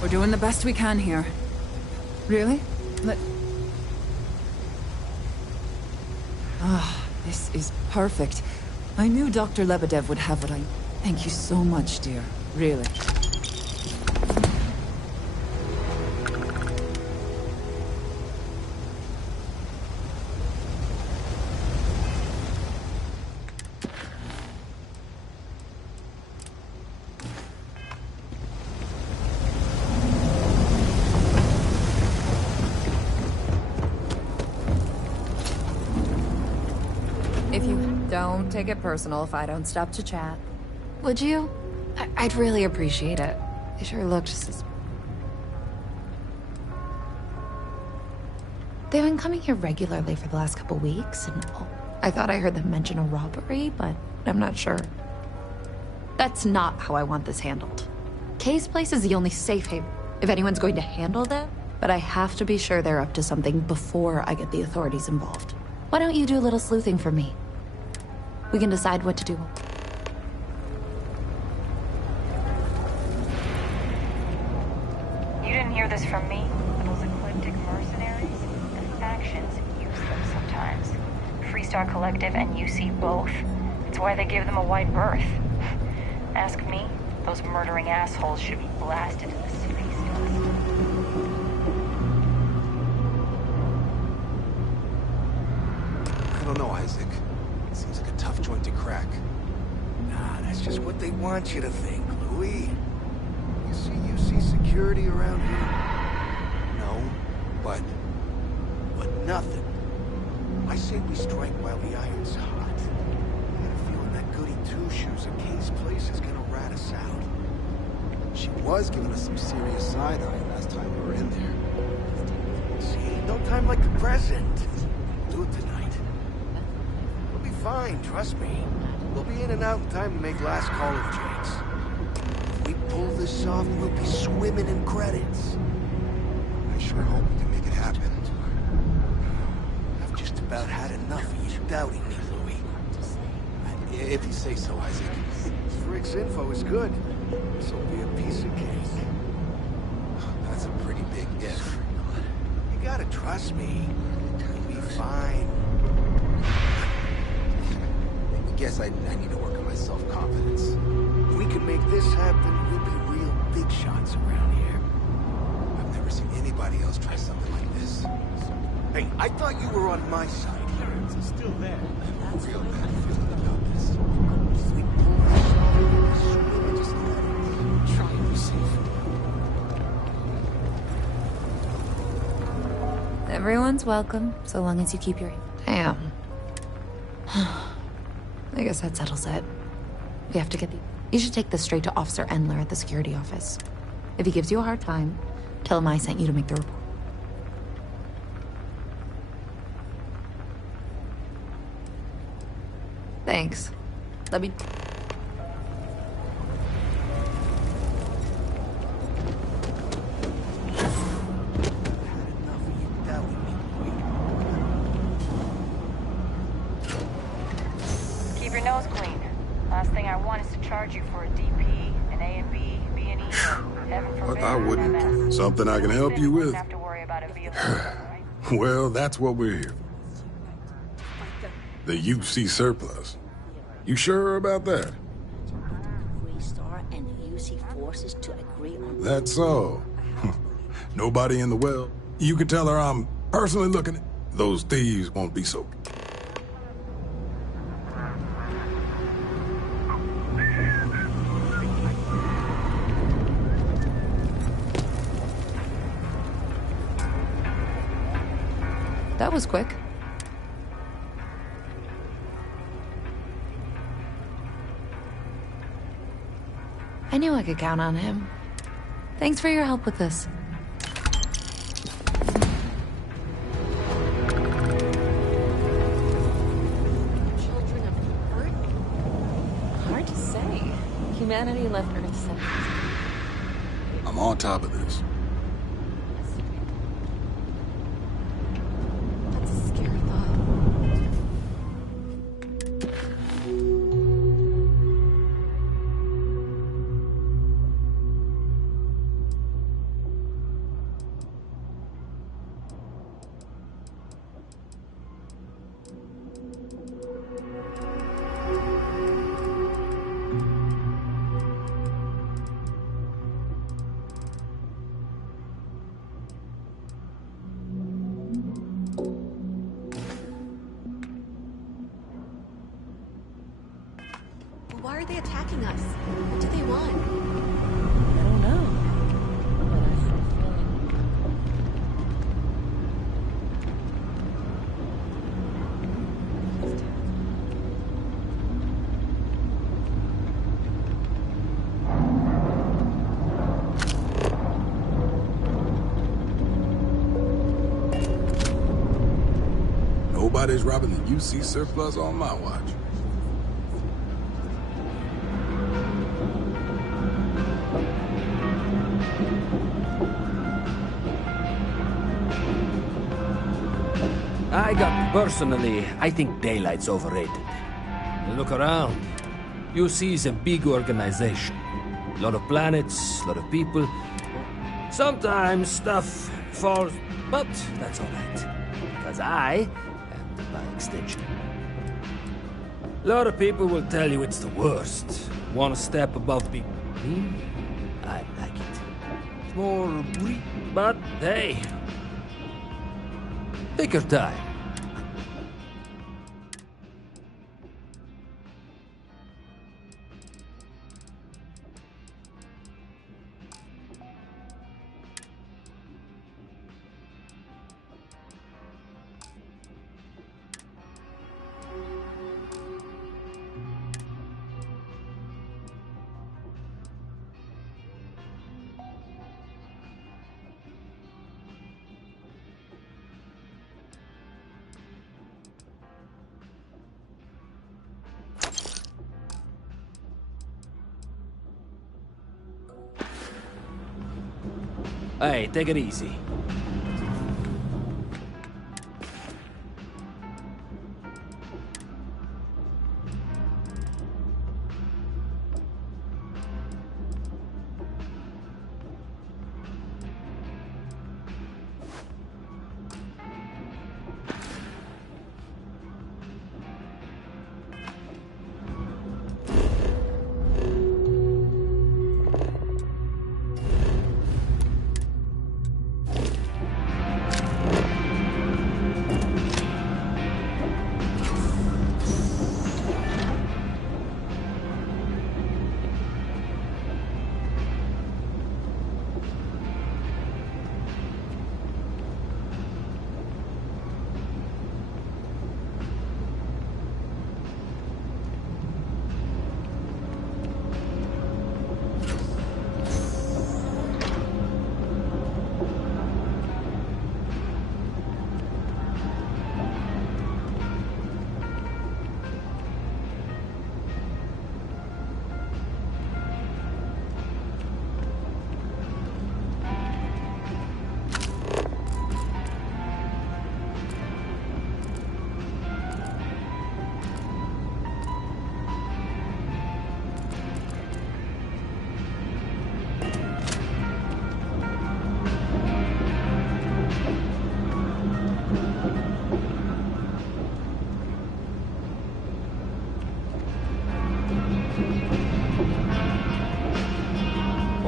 We're doing the best we can here. Really? This is perfect. I knew Dr. Lebedev would have what I... Thank you so much, dear. Really. If you don't take it personal if I don't stop to chat. Would you? I'd really appreciate it. They sure looked They've been coming here regularly for the last couple weeks, and I thought I heard them mention a robbery, but I'm not sure. That's not how I want this handled. Kay's place is the only safe haven, if anyone's going to handle them, but I have to be sure they're up to something before I get the authorities involved. Why don't you do a little sleuthing for me? We can decide what to do. You didn't hear this from me, but those eclectic mercenaries, the factions use them sometimes. Freestar Collective and UC both. It's why they give them a wide berth. Ask me, those murdering assholes should be blasted in the space dust. I don't know, Isaac. It seems like a tough joint to crack. Nah, that's just what they want you to think, Louis. You see security around here? No, but nothing. I say we strike while the iron's hot. I got a feeling that goody two-shoes at Kay's place is gonna rat us out. she was giving us some serious side-eye last time we were in there. See, no time like the present. Do it tonight. We'll be fine, trust me. We'll be in and out in time to make last call of Jake's. If we pull this off, we'll be swimming in credits. I sure hope we can make it happen. I've just about had enough of you doubting me, Louis. If you say so, Isaac. Frick's info is good. This'll be a piece of cake. That's a pretty big if. You gotta trust me. You'll be fine. I guess I need to work on my self-confidence. If we can make this happen, we'll be real big shots around here. I've never seen anybody else try something like this. Hey, I thought you were on my side here. It's still there. I have a real bad feeling about Everyone's welcome, so long as you keep your... Damn. I guess that settles it. We have to get the... You should take this straight to Officer Endler at the security office. If he gives you a hard time, tell him I sent you to make the report. Thanks. Let me... Keep your nose clean. Last thing I want is to charge you for a DP, an A and B, B and E, heaven forbid. But I wouldn't. Something I can help you with? Have to worry about a vehicle. Well, that's what we're here for. The UC surplus. You sure about that? Freestar and the UC forces to agree on... That's all. Nobody in the well. You can tell her I'm personally looking at... Those thieves won't be so... That was quick. I knew I could count on him. Thanks for your help with this. Children of Earth? Hard to say. Humanity left Earth centuries ago. I'm on top of this. That's a scary thought. Why are they attacking us? What do they want? I don't know. But I have a feeling. Nobody's robbing the UC surplus on my watch. Personally, I think daylight's overrated. You look around, you see it's a big organization. A lot of planets, a lot of people. Sometimes stuff falls, but that's all right. Because I am by extension. A lot of people will tell you it's the worst. One step above big. Me? I like it. It's more... But hey, take your time. Hey, take it easy.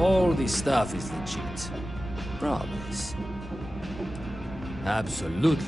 All this stuff is legit. Promise. Absolutely.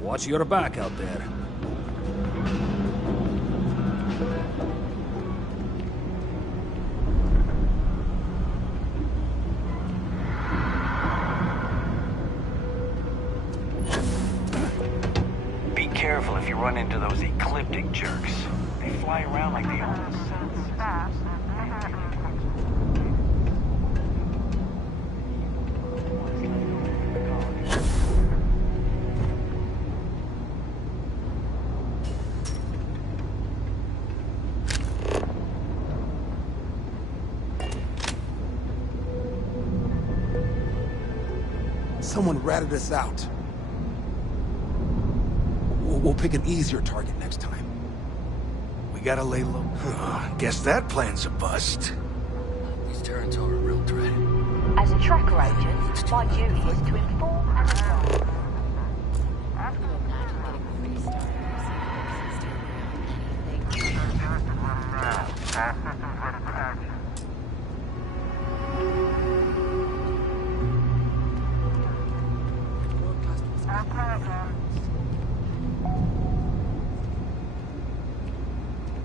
Watch your back out there. Be careful if you run into those ecliptic jerks. They fly around like they own the sun. Someone ratted us out. We'll pick an easier target next time. We gotta lay low. Guess that plan's a bust. These Terrans are a real threat. As a tracker agent, my duty is to inform and advise.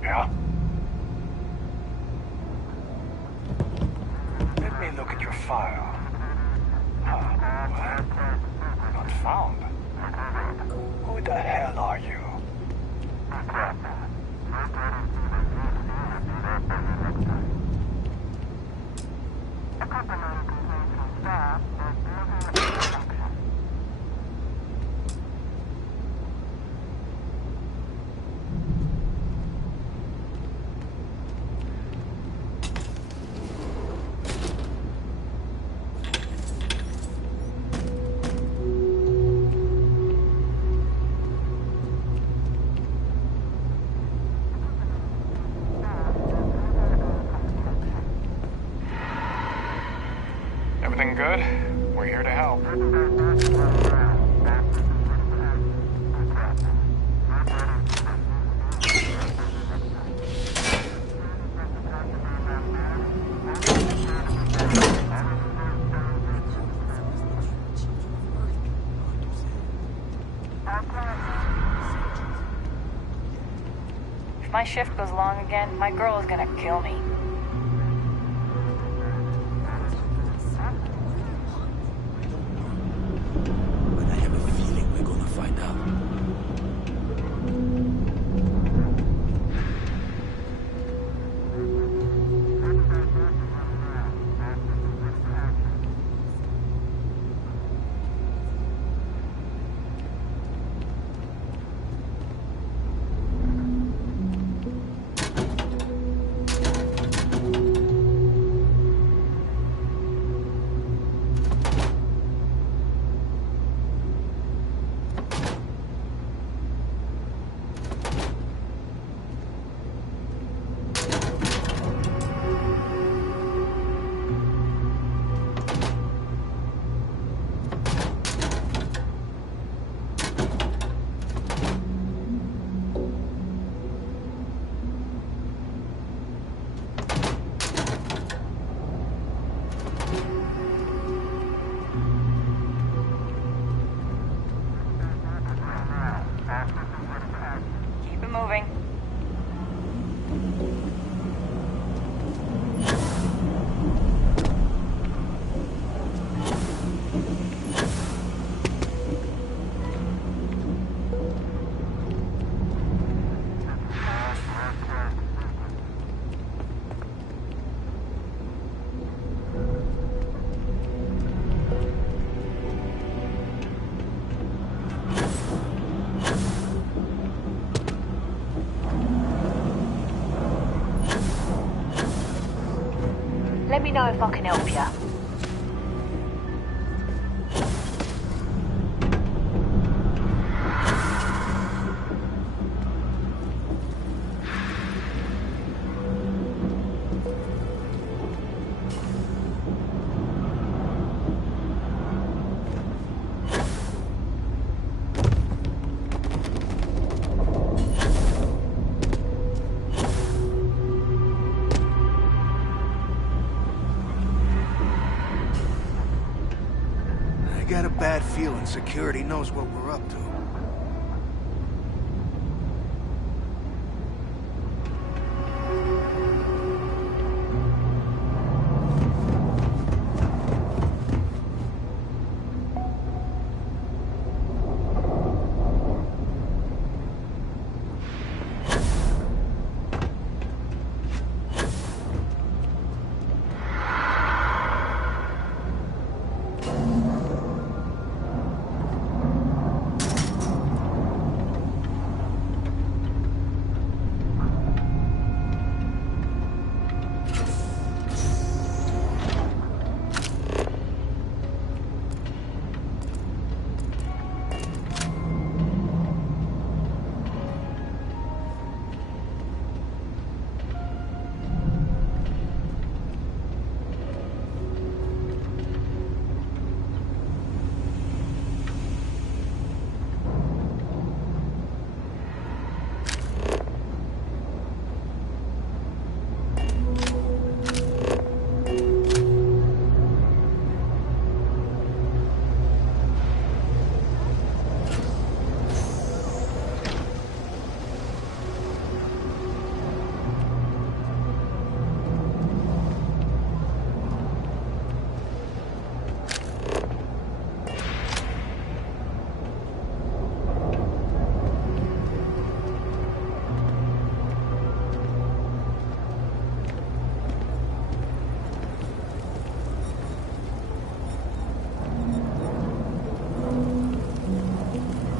Yeah? Let me look at your file. What? Not found. Who the hell are you? Everything good? We're here to help. If my shift goes long again, my girl is gonna kill me. But I have a feeling we're gonna find out. Keep it moving. Let me know if I can help you. I got a bad feeling security knows what we're up to.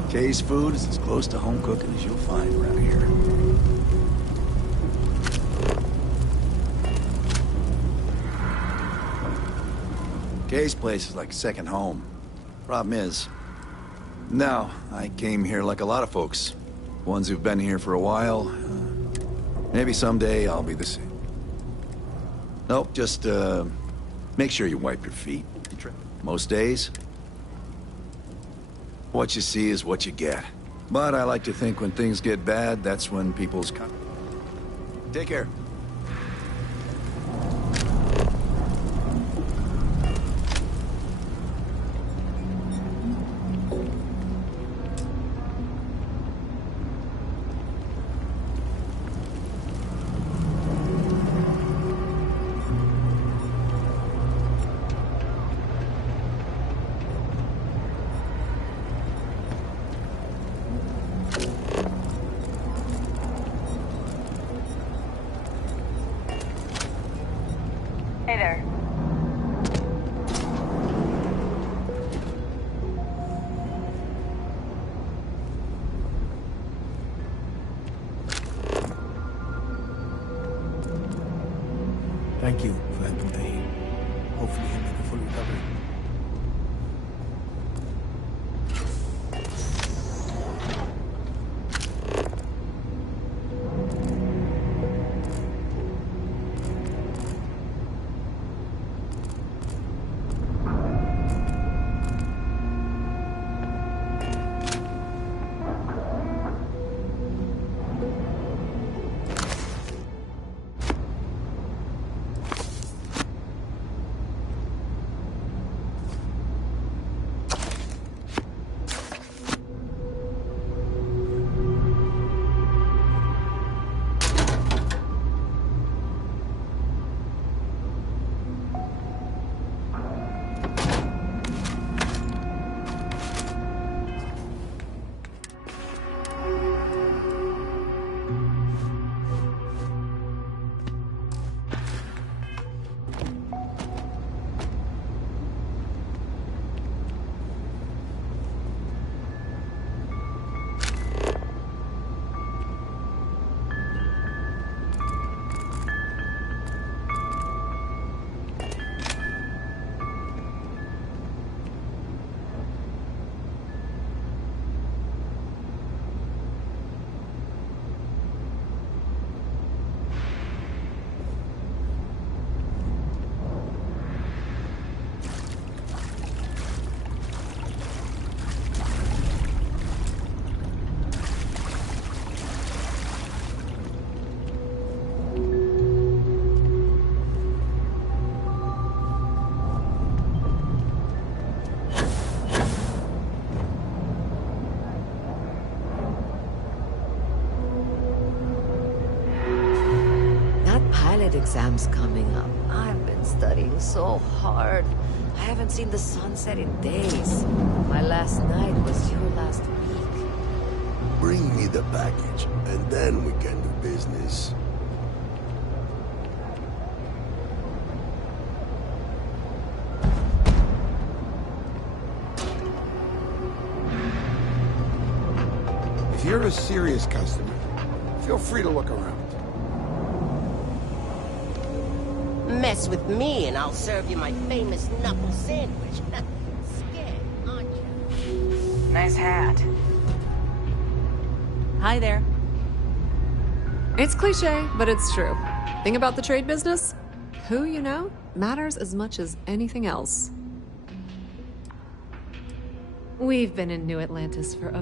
Kay's food is as close to home cooking as you'll find around here. Kay's place is like a second home. Problem is, no, I came here like a lot of folks. Ones who've been here for a while. Maybe someday I'll be the same. Nope, just make sure you wipe your feet. Most days, what you see is what you get. But I like to think when things get bad, that's when people's... Take care. Hey there. Thank you for helping Dane. Hopefully he'll make a full recovery. board exam's coming up. I've been studying so hard. I haven't seen the sunset in days. My last night was your last week. Bring me the package, and then we can do business. If you're a serious customer, feel free to look around. Mess with me and I'll serve you my famous knuckle sandwich. Scared, aren't you? Nice hat. Hi there. It's cliche, but it's true. Thing about the trade business, who you know matters as much as anything else. We've been in New Atlantis for a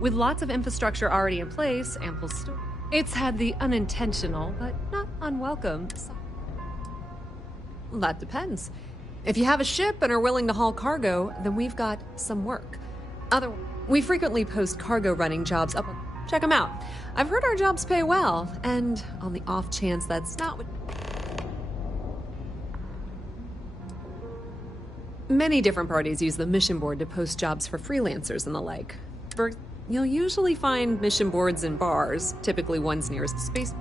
with lots of infrastructure already in place, ample store. It's had the unintentional, but not unwelcome. That depends. If you have a ship and are willing to haul cargo, then we've got some work. We frequently post cargo running jobs up. Check them out. I've heard our jobs pay well, and on the off chance that's not what... Many different parties use the mission board to post jobs for freelancers and the like. You'll usually find mission boards in bars, typically ones nearest the space.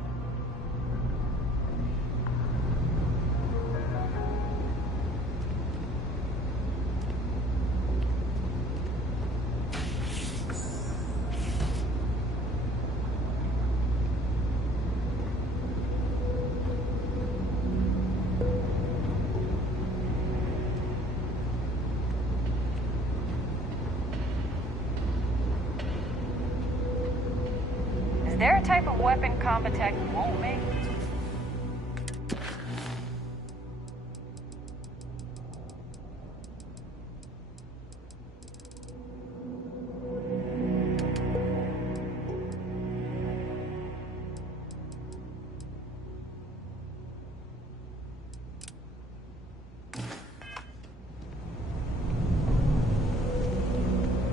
Is there a type of weapon combat tech won't make?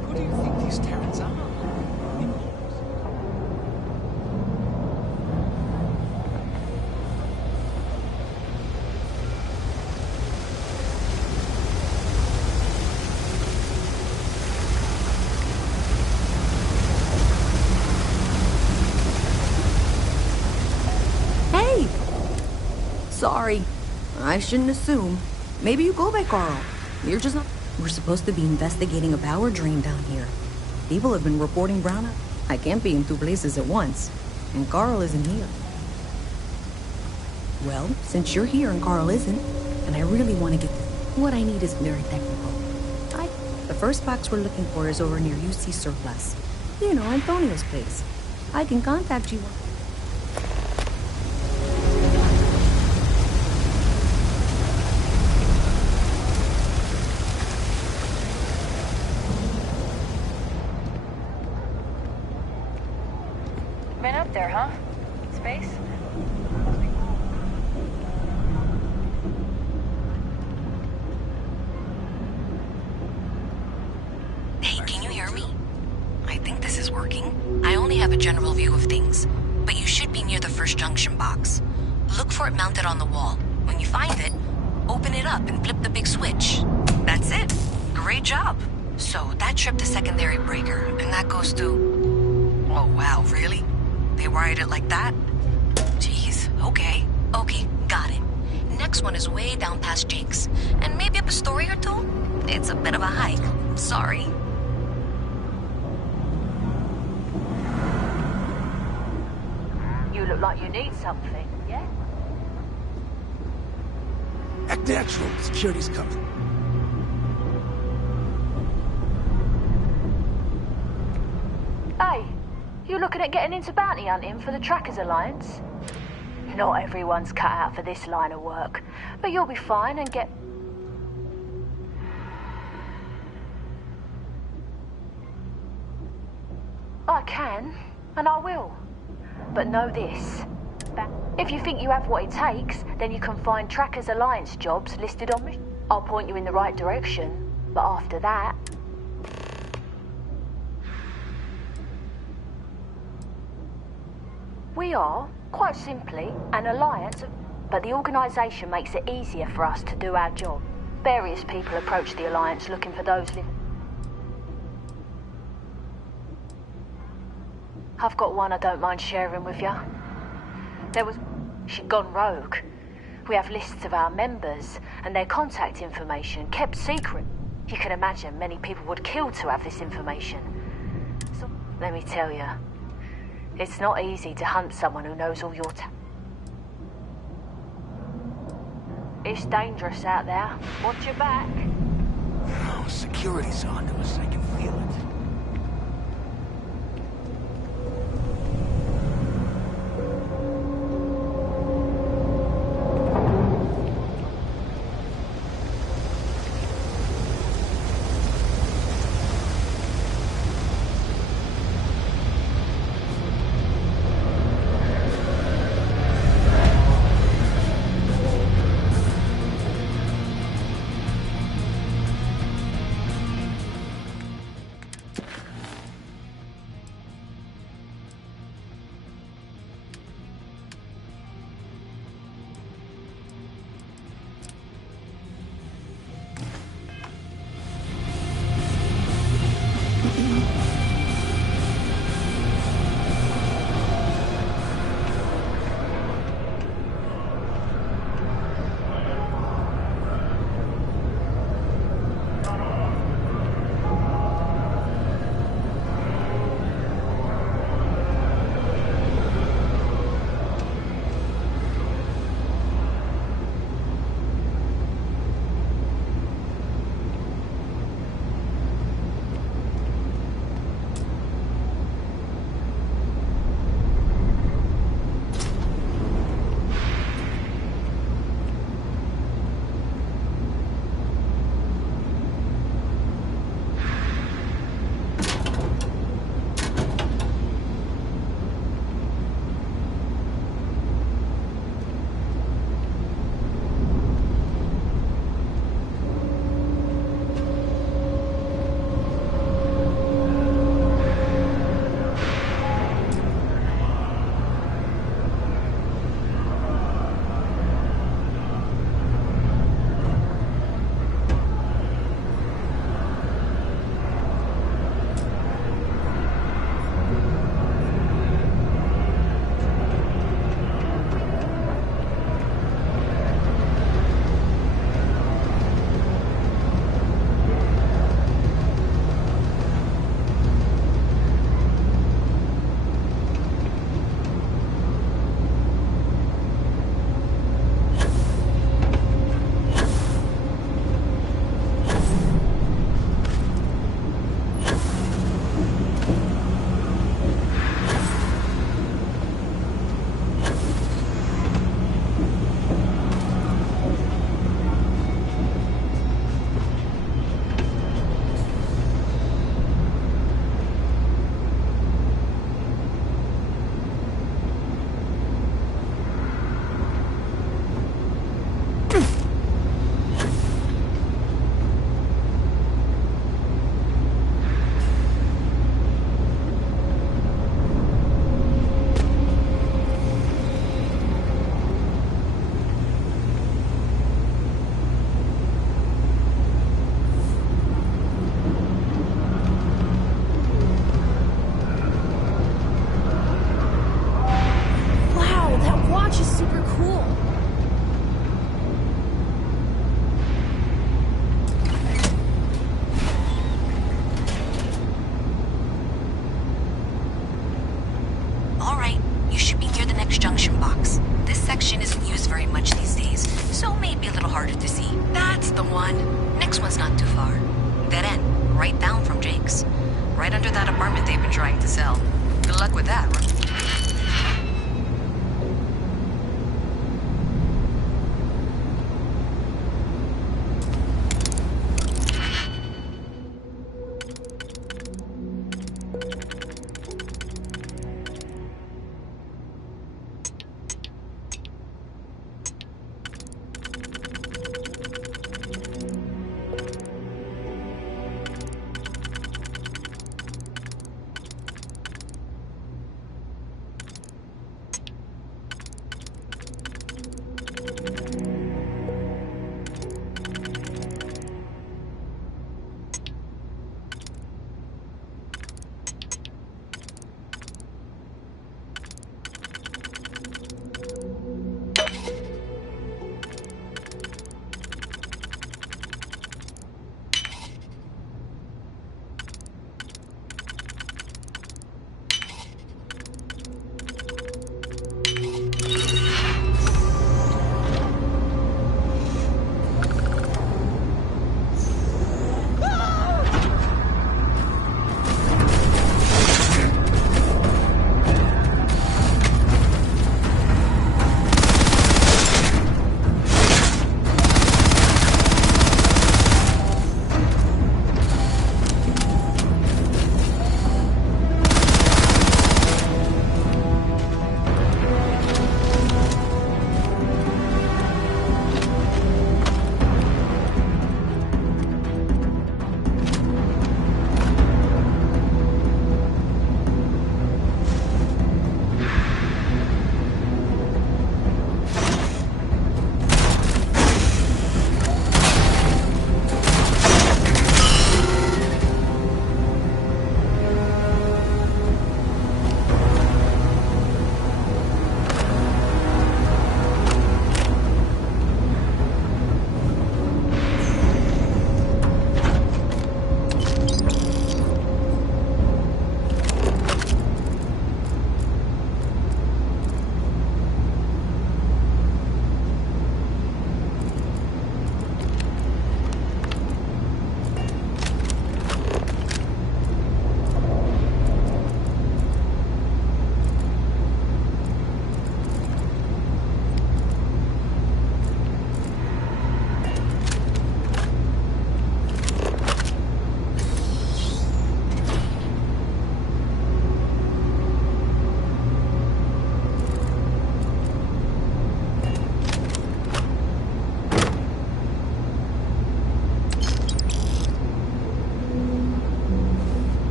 Who do you think these Terrans are? Hey! Sorry. I shouldn't assume. Maybe you go by Carl. You're just not... We're supposed to be investigating a power drain down here. People have been reporting brownout. I can't be in two places at once. And Carl isn't here. Well, since you're here and Carl isn't, and I really want to get this... What I need is very technical. The first box we're looking for is over near UC Surplus. You know, Antonio's place. I can contact you... Been up there, huh? Space? Hey, can you hear me? I think this is working. I only have a general view of things, but you should be near the first junction box. Look for it mounted on the wall. When you find it, open it up and flip the big switch. That's it. Great job. So that tripped the secondary breaker, and that goes to... Oh, wow, really? They wired it like that? Jeez, okay. Okay, got it. Next one is way down past Jake's. And maybe up a story or two? It's a bit of a hike. Sorry. You look like you need something, yeah? Act natural. Security's coming. Hey, you looking at getting into bounty hunting for the Trackers Alliance? Not everyone's cut out for this line of work, but you'll be fine and get... I can, and I will. But know this. If you think you have what it takes, then you can find Trackers Alliance jobs listed on me. I'll point you in the right direction, but after that... We are, quite simply, an alliance of... but the organisation makes it easier for us to do our job. Various people approach the Alliance looking for those living. I've got one I don't mind sharing with you. She'd gone rogue. We have lists of our members and their contact information kept secret. You can imagine many people would kill to have this information. So, let me tell you, it's not easy to hunt someone who knows all your It's dangerous out there. Watch your back. Oh, security's on to us. I can feel it. Right under that apartment they've been trying to sell. Good luck with that, right?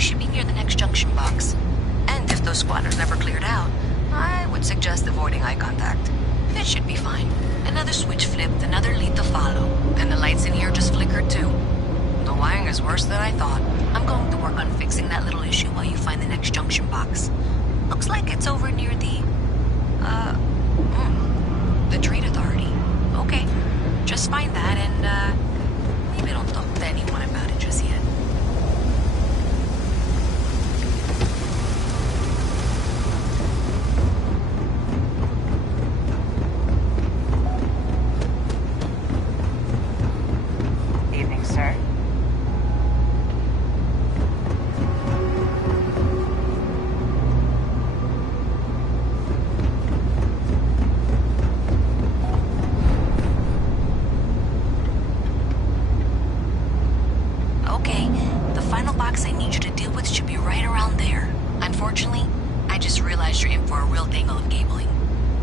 You should be near the next junction box. And if those squatters never cleared out, I would suggest avoiding eye contact. It should be fine. Another switch flipped, another lead to follow. And the lights in here just flickered too. The wiring is worse than I thought. I'm going to work on fixing that little issue while you find the next junction box. Looks like it's over near the Trade Authority. Okay, just find that and, maybe don't talk to anyone about it just yet. Evening, sir. Okay, the final box I need you to deal with should be right around there. Unfortunately, I just realized you're in for a real tangle of cabling.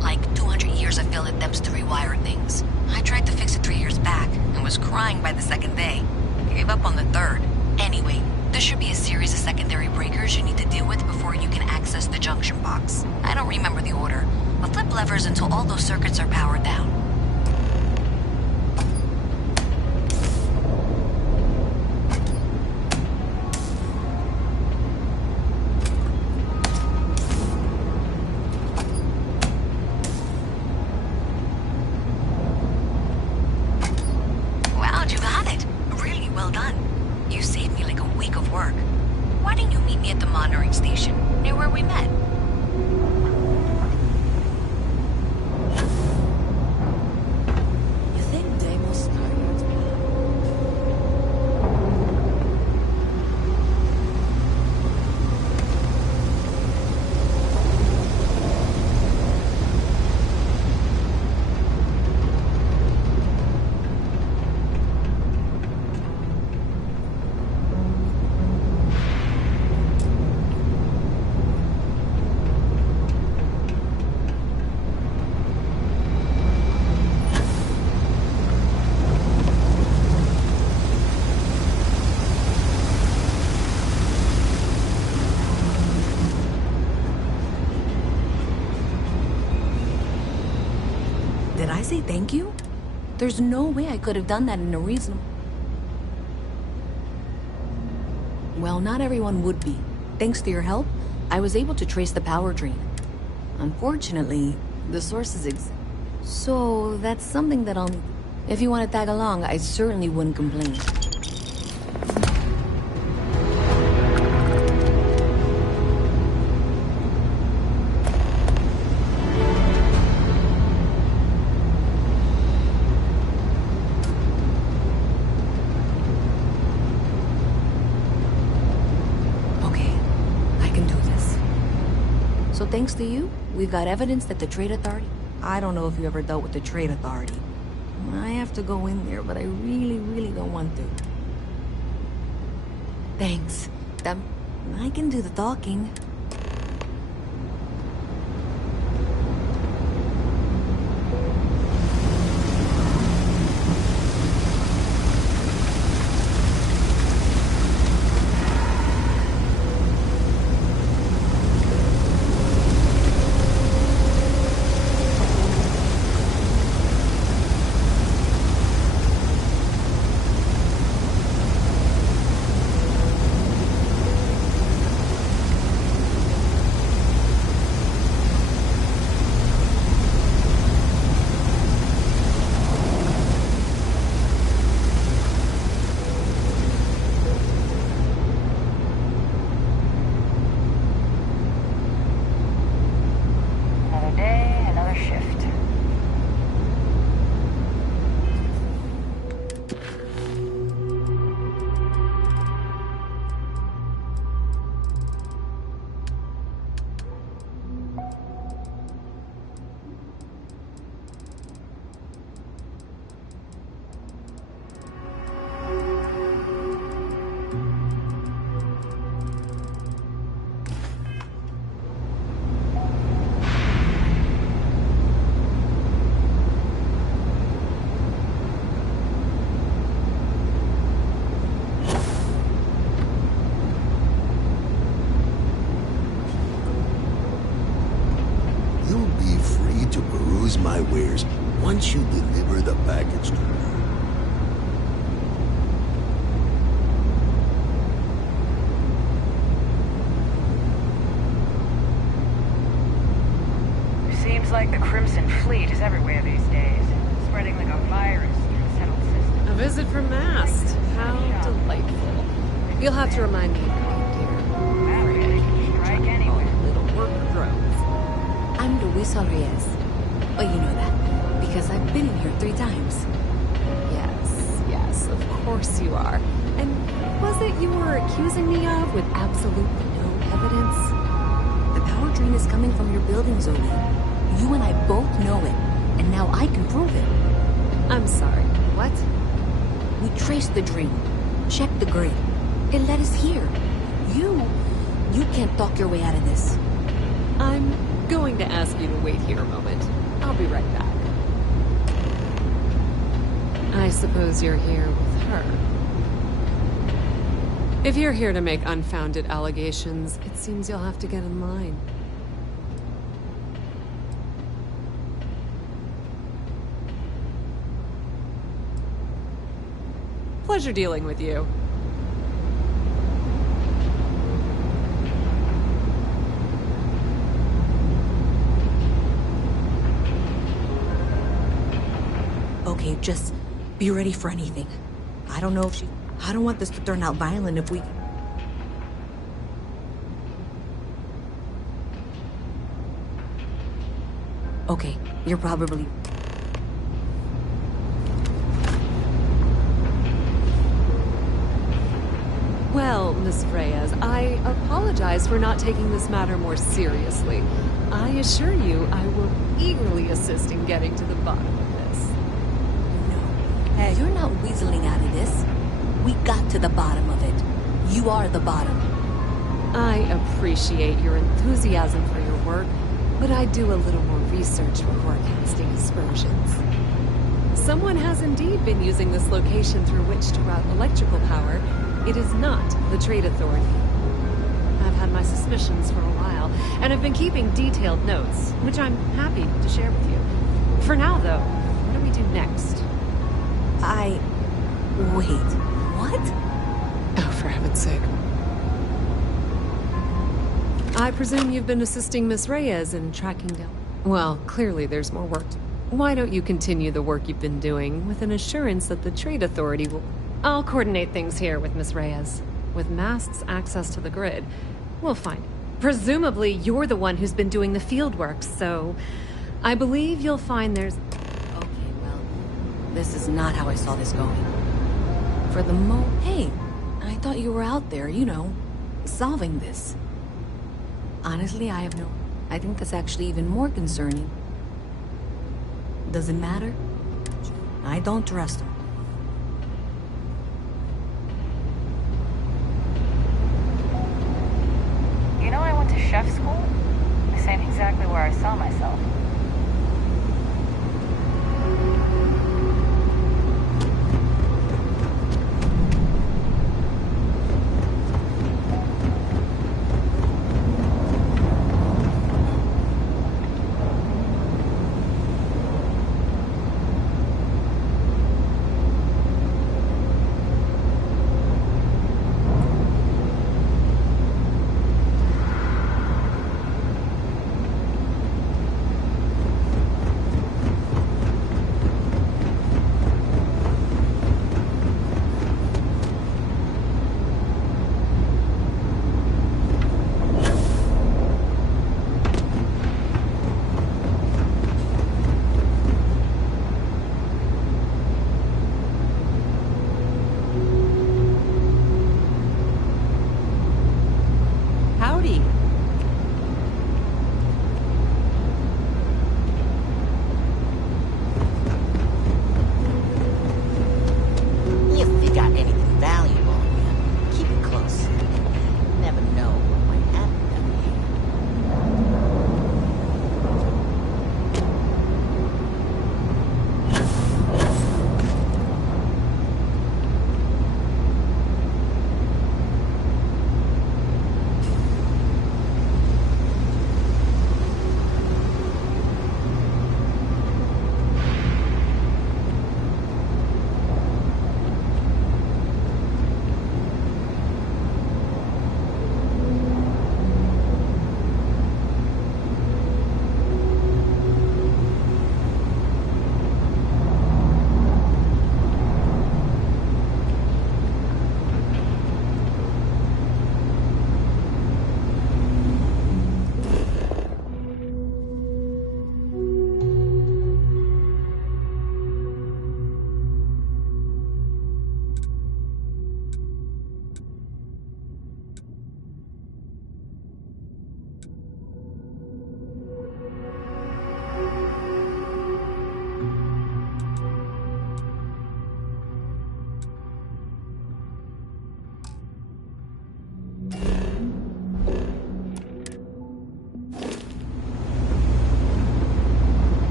Like 200 years of failed attempts to rewire things. I tried to fix it 3 years back and was crying by the second day. Gave up on the third. Anyway, there should be a series of secondary breakers you need to deal with before you can access the junction box. I don't remember the order, but flip levers until all those circuits are powered down. Wow, you got it. Really well done. You saved me like a week of work. Why didn't you meet me at the monitoring station, near where we met? You think Deimos tired? Did I say thank you? There's no way I could have done that in a reasonable... Well, not everyone would be. Thanks to your help, I was able to trace the power drain. Unfortunately, the source is So, that's something that I'll... If you want to tag along, I certainly wouldn't complain. So thanks to you, we've got evidence that the Trade Authority... I don't know if you ever dealt with the Trade Authority. I have to go in there, but I really don't want to. Thanks. I can do the talking. use my wares once you deliver the package to me. Seems like the Crimson Fleet is everywhere these days, spreading like a virus through the settled system. A visit from Mast. How delightful. You'll have to remind me of going, dear. Strike anywhere. Little worker drones. I'm Luisa Reyes. Oh, you know that, because I've been in here 3 times. Yes, of course you are. And was it you were accusing me of with absolutely no evidence? The power drain is coming from your building, Zoe. You and I both know it, and now I can prove it. I'm sorry, what? We traced the drain, checked the grid. It led us here. You can't talk your way out of this. I'm going to ask you to wait here a moment. I'll be right back. I suppose you're here with her. If you're here to make unfounded allegations, it seems you'll have to get in line. Pleasure dealing with you. Okay, just be ready for anything. I don't want this to turn out violent if we... Okay, you're probably... Well, Miss Reyes, I apologize for not taking this matter more seriously. I assure you I will eagerly assist in getting to the bottom of this. Hey, you're not weaseling out of this. We got to the bottom of it. You are the bottom. I appreciate your enthusiasm for your work, but I do a little more research before casting aspersions. Someone has indeed been using this location through which to route electrical power. It is not the Trade Authority. I've had my suspicions for a while, and have been keeping detailed notes, which I'm happy to share with you. For now, though, what do we do next? Wait, what? Oh, for heaven's sake. I presume you've been assisting Miss Reyes in tracking down... Well, clearly there's more work to... Why don't you continue the work you've been doing with an assurance that the Trade Authority will... I'll coordinate things here with Miss Reyes. With Mast's access to the grid, we'll find it. Presumably, you're the one who's been doing the field work, so... I believe you'll find there's... Okay, well, this is not how I saw this going. Hey, I thought you were out there, solving this. Honestly, I think that's actually even more concerning. Does it matter? I don't trust him. You know I went to chef school? This ain't exactly where I saw myself.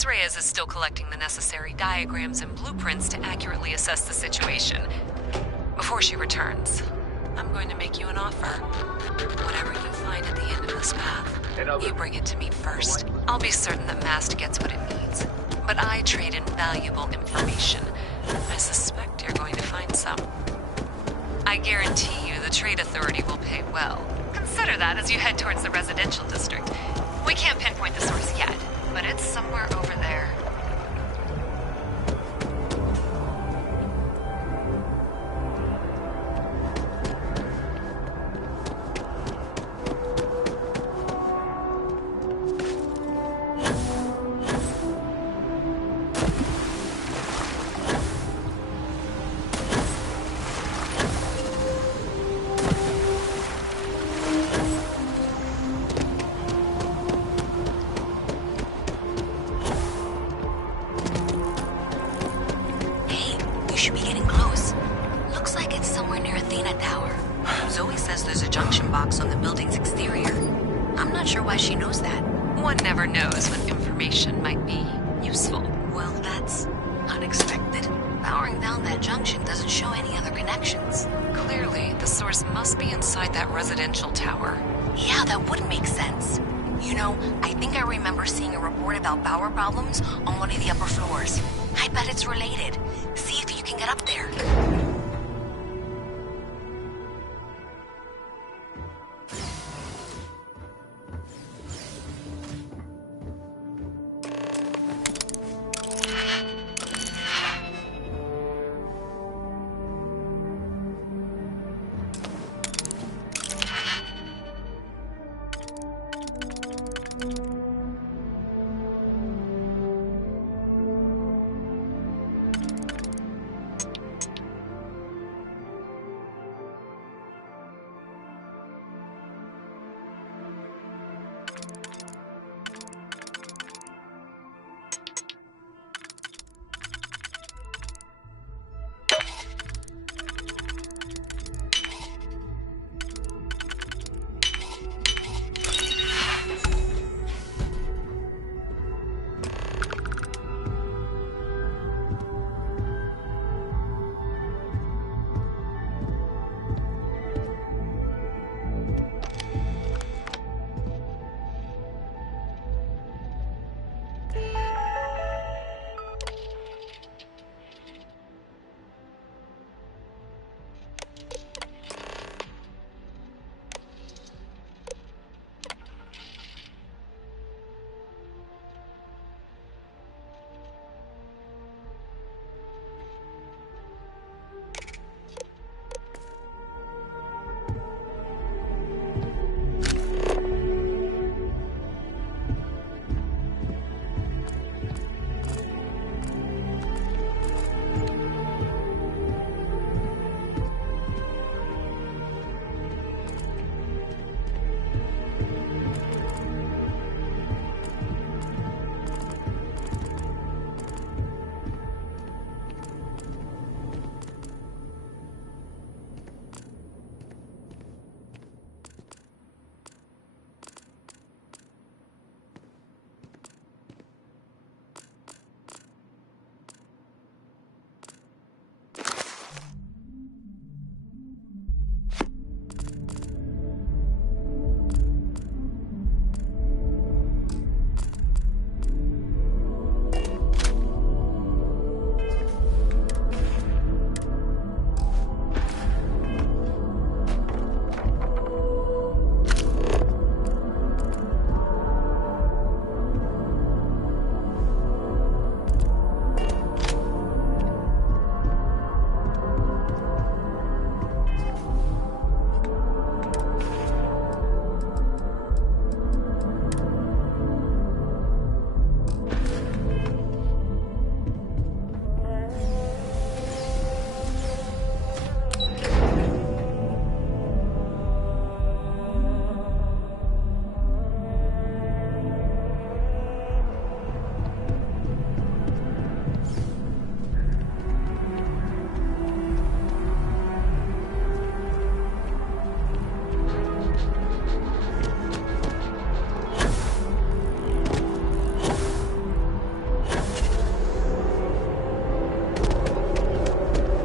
Miss Reyes is still collecting the necessary diagrams and blueprints to accurately assess the situation. Before she returns, I'm going to make you an offer. Whatever you find at the end of this path, you bring it to me first. I'll be certain that Mast gets what it needs. But I trade in valuable information. I suspect you're going to find some. I guarantee you the Trade Authority will pay well. Consider that as you head towards the residential district. We can't pinpoint the source yet, but it's somewhere over there.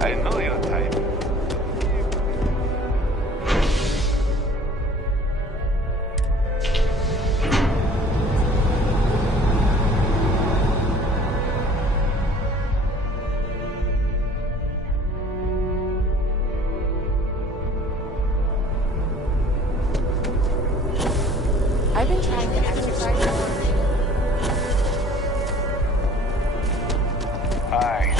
I know your type. I've been trying to exercise more. Hi.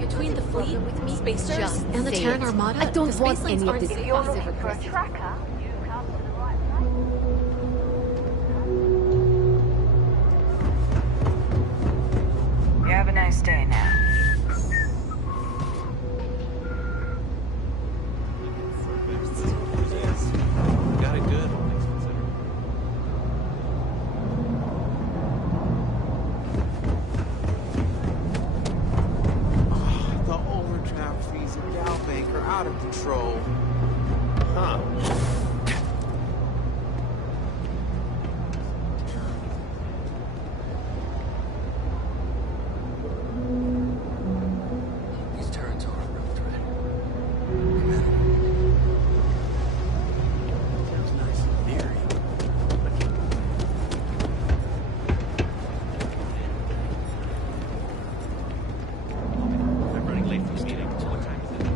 Between the fleet, spacers, and the say Terran it. Armada, I don't the want space any lanes of aren't this safe passive for aggressive. tracker, you come to the right place. You have a nice day now. Got it good, all things considered. The overdraft fees at Galbank are out of control. Huh. These turrets are a real threat. Sounds nice in theory. I'm running late for the meeting. So what time is it?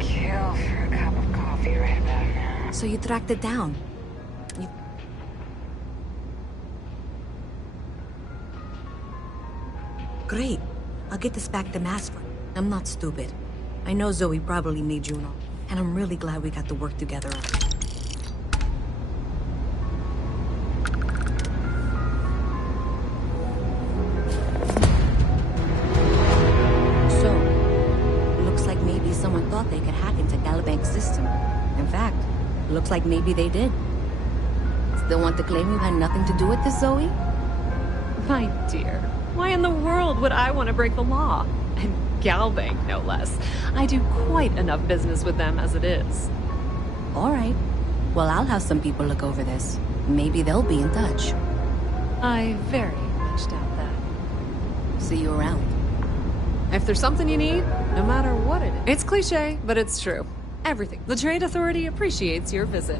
Kill for a cup of coffee right about now. So you tracked it down. Great. I'll get this back to Master. I'm not stupid. I know Zoe probably made you an offer, and I'm really glad we got to work together. So, looks like maybe someone thought they could hack into Galabank's system. In fact, looks like maybe they did. Still want to claim you had nothing to do with this, Zoe? My dear, why in the world would I want to break the law? And Galbank, no less. I do quite enough business with them as it is. All right. Well, I'll have some people look over this. Maybe they'll be in touch. I very much doubt that. See you around. If there's something you need, no matter what it is. It's cliche, but it's true. Everything. The Trade Authority appreciates your visit.